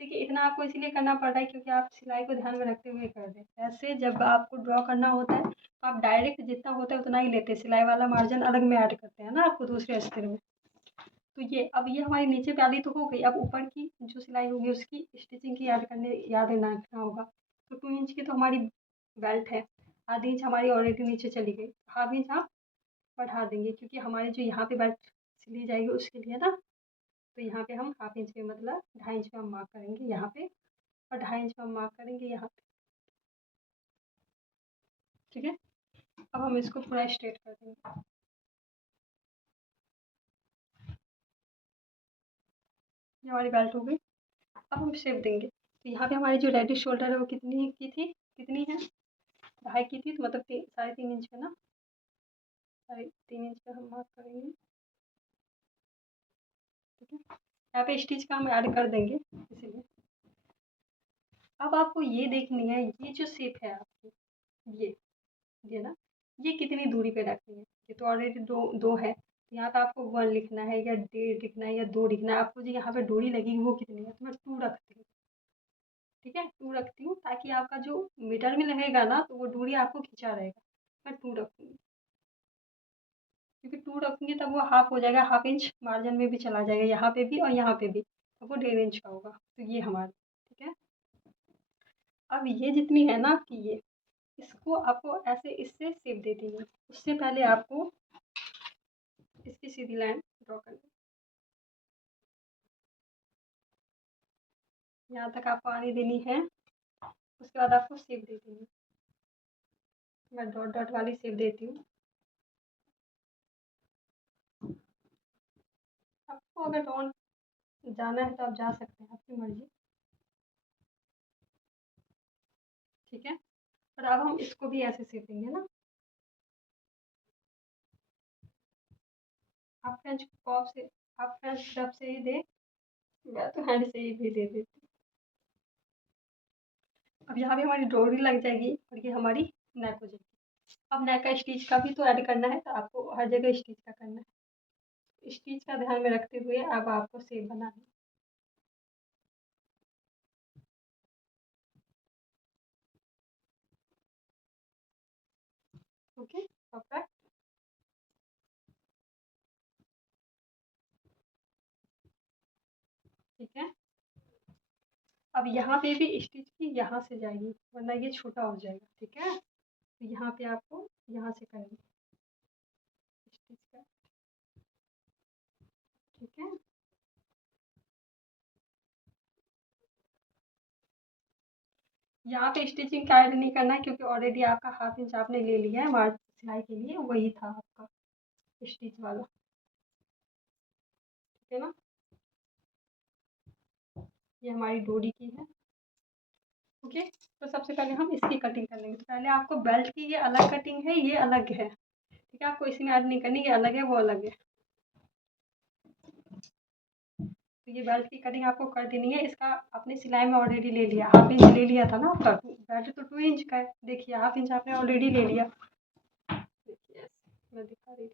देखिए इतना आपको इसलिए करना पड़ रहा है क्योंकि आप सिलाई को ध्यान में रखते हुए कर रहे हैं। ऐसे जब आपको ड्रॉ करना होता है तो आप डायरेक्ट जितना होता है उतना ही लेते हैं, सिलाई वाला मार्जिन अलग में ऐड करते हैं ना आपको दूसरे अस्तर में। तो ये अब ये हमारी नीचे वाली तो हो गई, अब ऊपर की जो सिलाई होगी उसकी स्टिचिंग की याद रखना होगा। तो 2 इंच की तो हमारी बेल्ट है, आधी इंच हमारी ऑलरेडी नीचे चली गई, 1/2 इंच आप बढ़ा देंगे क्योंकि हमारे जो यहाँ पे बेल्ट सिली जाएगी उसके लिए ना। तो यहाँ पे हम 1/2 इंच पे मतलब 2.5 इंच पे हम मार्क करेंगे यहाँ पे, और 2.5 इंच पे हम मार्क करेंगे यहाँ पे, ठीक है। अब हम इसको पूरा स्ट्रेट कर देंगे, ये हमारी बेल्ट हो गई। अब हम शेप देंगे, तो यहाँ पे हमारी जो रेडी शोल्डर है वो कितनी की थी, कितनी है, 2.5 की थी, तो मतलब 3.5 इंच पे ना, 3.5 इंच पे हम मार्क करेंगे, ठीक है। यहाँ पे स्टिच का हम ऐड कर देंगे इसीलिए। अब आपको ये देखनी है, ये जो शेप है आपकी, ये ना, ये कितनी दूरी पे रखनी है। ये तो ऑलरेडी दो दो है, तो यहाँ पे आपको 1 लिखना है या 1.5 लिखना है या 2 लिखना है। आपको जो यहाँ पे डोरी लगेगी वो कितनी है, तो मैं 2 रखती हूँ, ठीक है। 2 रखती हूँ ताकि आपका जो मीटर में लगेगा ना तो वो डोरी आपको खींचा रहेगा। मैं 2 रखूँगी, क्योंकि 2 रखूँगी तब वो हाफ हो जाएगा, 1/2 इंच मार्जिन में भी चला जाएगा, यहाँ पे भी और यहाँ पे भी, तो वो 1.5 इंच का होगा। तो ये हमारा, ठीक है। अब ये जितनी है ना आपकी, ये इसको आपको ऐसे इससे शेप दे देंगे। उससे पहले आपको इसकी सीधी लाइन ड्रॉ करनी है, यहाँ तक आपको आने देनी है। उसके बाद आपको शेप दे देनी है, मैं डॉट डॉट वाली शेप देती हूँ। आपको अगर राउंड जाना है तो आप जा सकते हैं, आपकी मर्जी, ठीक है। और अब हम इसको भी ऐसे शेप देंगे ना, आप फ्रेंच पॉप से, आप फ्रेंच तरफ से ही दे, मैं तो हैंड से ही भी दे देती हूँ। अब यहाँ पे हमारी डोरी लग जाएगी और ये हमारी नेक हो जाएगी। अब नेक का स्टिच का भी तो ऐड करना है, तो आपको हर जगह स्टिच का करना है। स्टिच का ध्यान में रखते हुए अब आपको शेप बनाना है। Okay, perfect. ठीक है, अब यहाँ पे भी स्टिच की यहाँ से जाएगी, वरना ये छोटा हो जाएगा। ठीक है, तो यहाँ पे आपको यहाँ से करनी स्टिच का। ठीक है, यहाँ पे स्टिचिंग का ऐड नहीं करना है, क्योंकि ऑलरेडी आपका 1/2 इंच आपने ले लिया है मार्क सिलाई के लिए, वही था आपका स्टिच वाला। ठीक है ना, ये हमारी डोरी की है। ओके, तो सबसे पहले हम इसकी कटिंग कर लेंगे। तो पहले आपको बेल्ट की ये अलग कटिंग है, ये अलग है। ठीक है, आपको इसमें ऐड नहीं करनी, ये अलग है वो अलग है। तो ये बेल्ट की कटिंग आपको कर देनी है। इसका आपने सिलाई में ऑलरेडी ले लिया, 1/2 इंच ले लिया था ना आपका। बेल्ट तो 2 इंच का है, देखिए 1/2 इंच आपने ऑलरेडी ले लिया। देखिए मैं दिखा रही हूँ।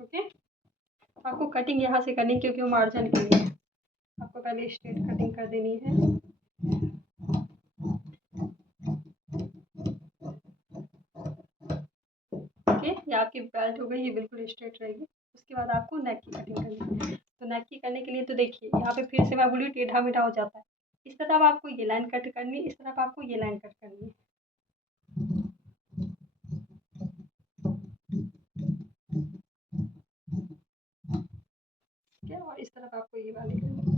ओके, आपको कटिंग यहाँ से करनी, क्योंकि वो मार्जिन के लिए आपको पहले स्ट्रेट कटिंग कर देनी है। ओके, ये आपकी बेल्ट हो गई, ये बिल्कुल स्ट्रेट रहेगी। उसके बाद आपको नेक की कटिंग करनी है। तो नेक की करने के लिए तो देखिए यहाँ पे फिर से मैं बोली टेढ़ा मेढ़ा हो जाता है। इस तरफ आपको ये लाइन कट करनी है, इस तरफ आपको ये लाइन कट करनी है। ठीक है, और इस तरफ आपको ये वाली करनी है।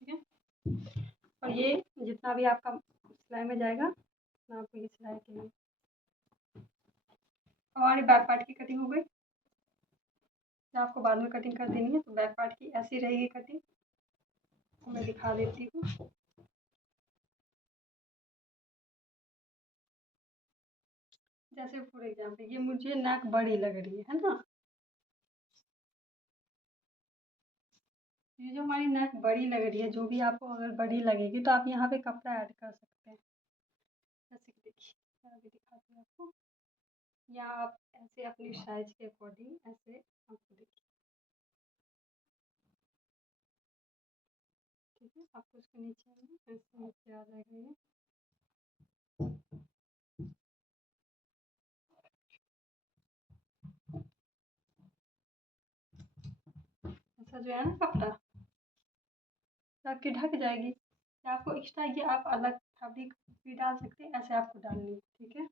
ठीक है, और ये जितना भी आपका सिलाई में जाएगा उतना आपको ये सिलाई के लिए। हमारी बैक पार्ट की कटिंग हो गई। तो आपको बाद में कटिंग कर देनी है, तो बैक पार्ट की ऐसी रहेगी कटिंग। तो मैं दिखा देती हूँ। जैसे फॉर एग्जाम्पल ये मुझे नेक बड़ी लग रही है ना, ये जो हमारी नेक बड़ी लग रही है, जो भी आपको अगर बड़ी लगेगी तो आप यहाँ पे कपड़ा ऐड कर सकते हैं। जैसे कि देखिए मैं अभी दिखाती हूँ आपको, या आप ऐसे अपनी साइज के अकॉर्डिंग ऐसे आपको देखिए। ठीक है, आपको उसके नीचे ऐसे नीचे आ जाएगा ये। ऐसा जो है ना कपड़ा, तो आपकी ढक जाएगी। या आपको एक्स्ट्रा ये आप अलग फैब्रिक भी डाल सकते हैं, ऐसे आपको डालनी है। ठीक है,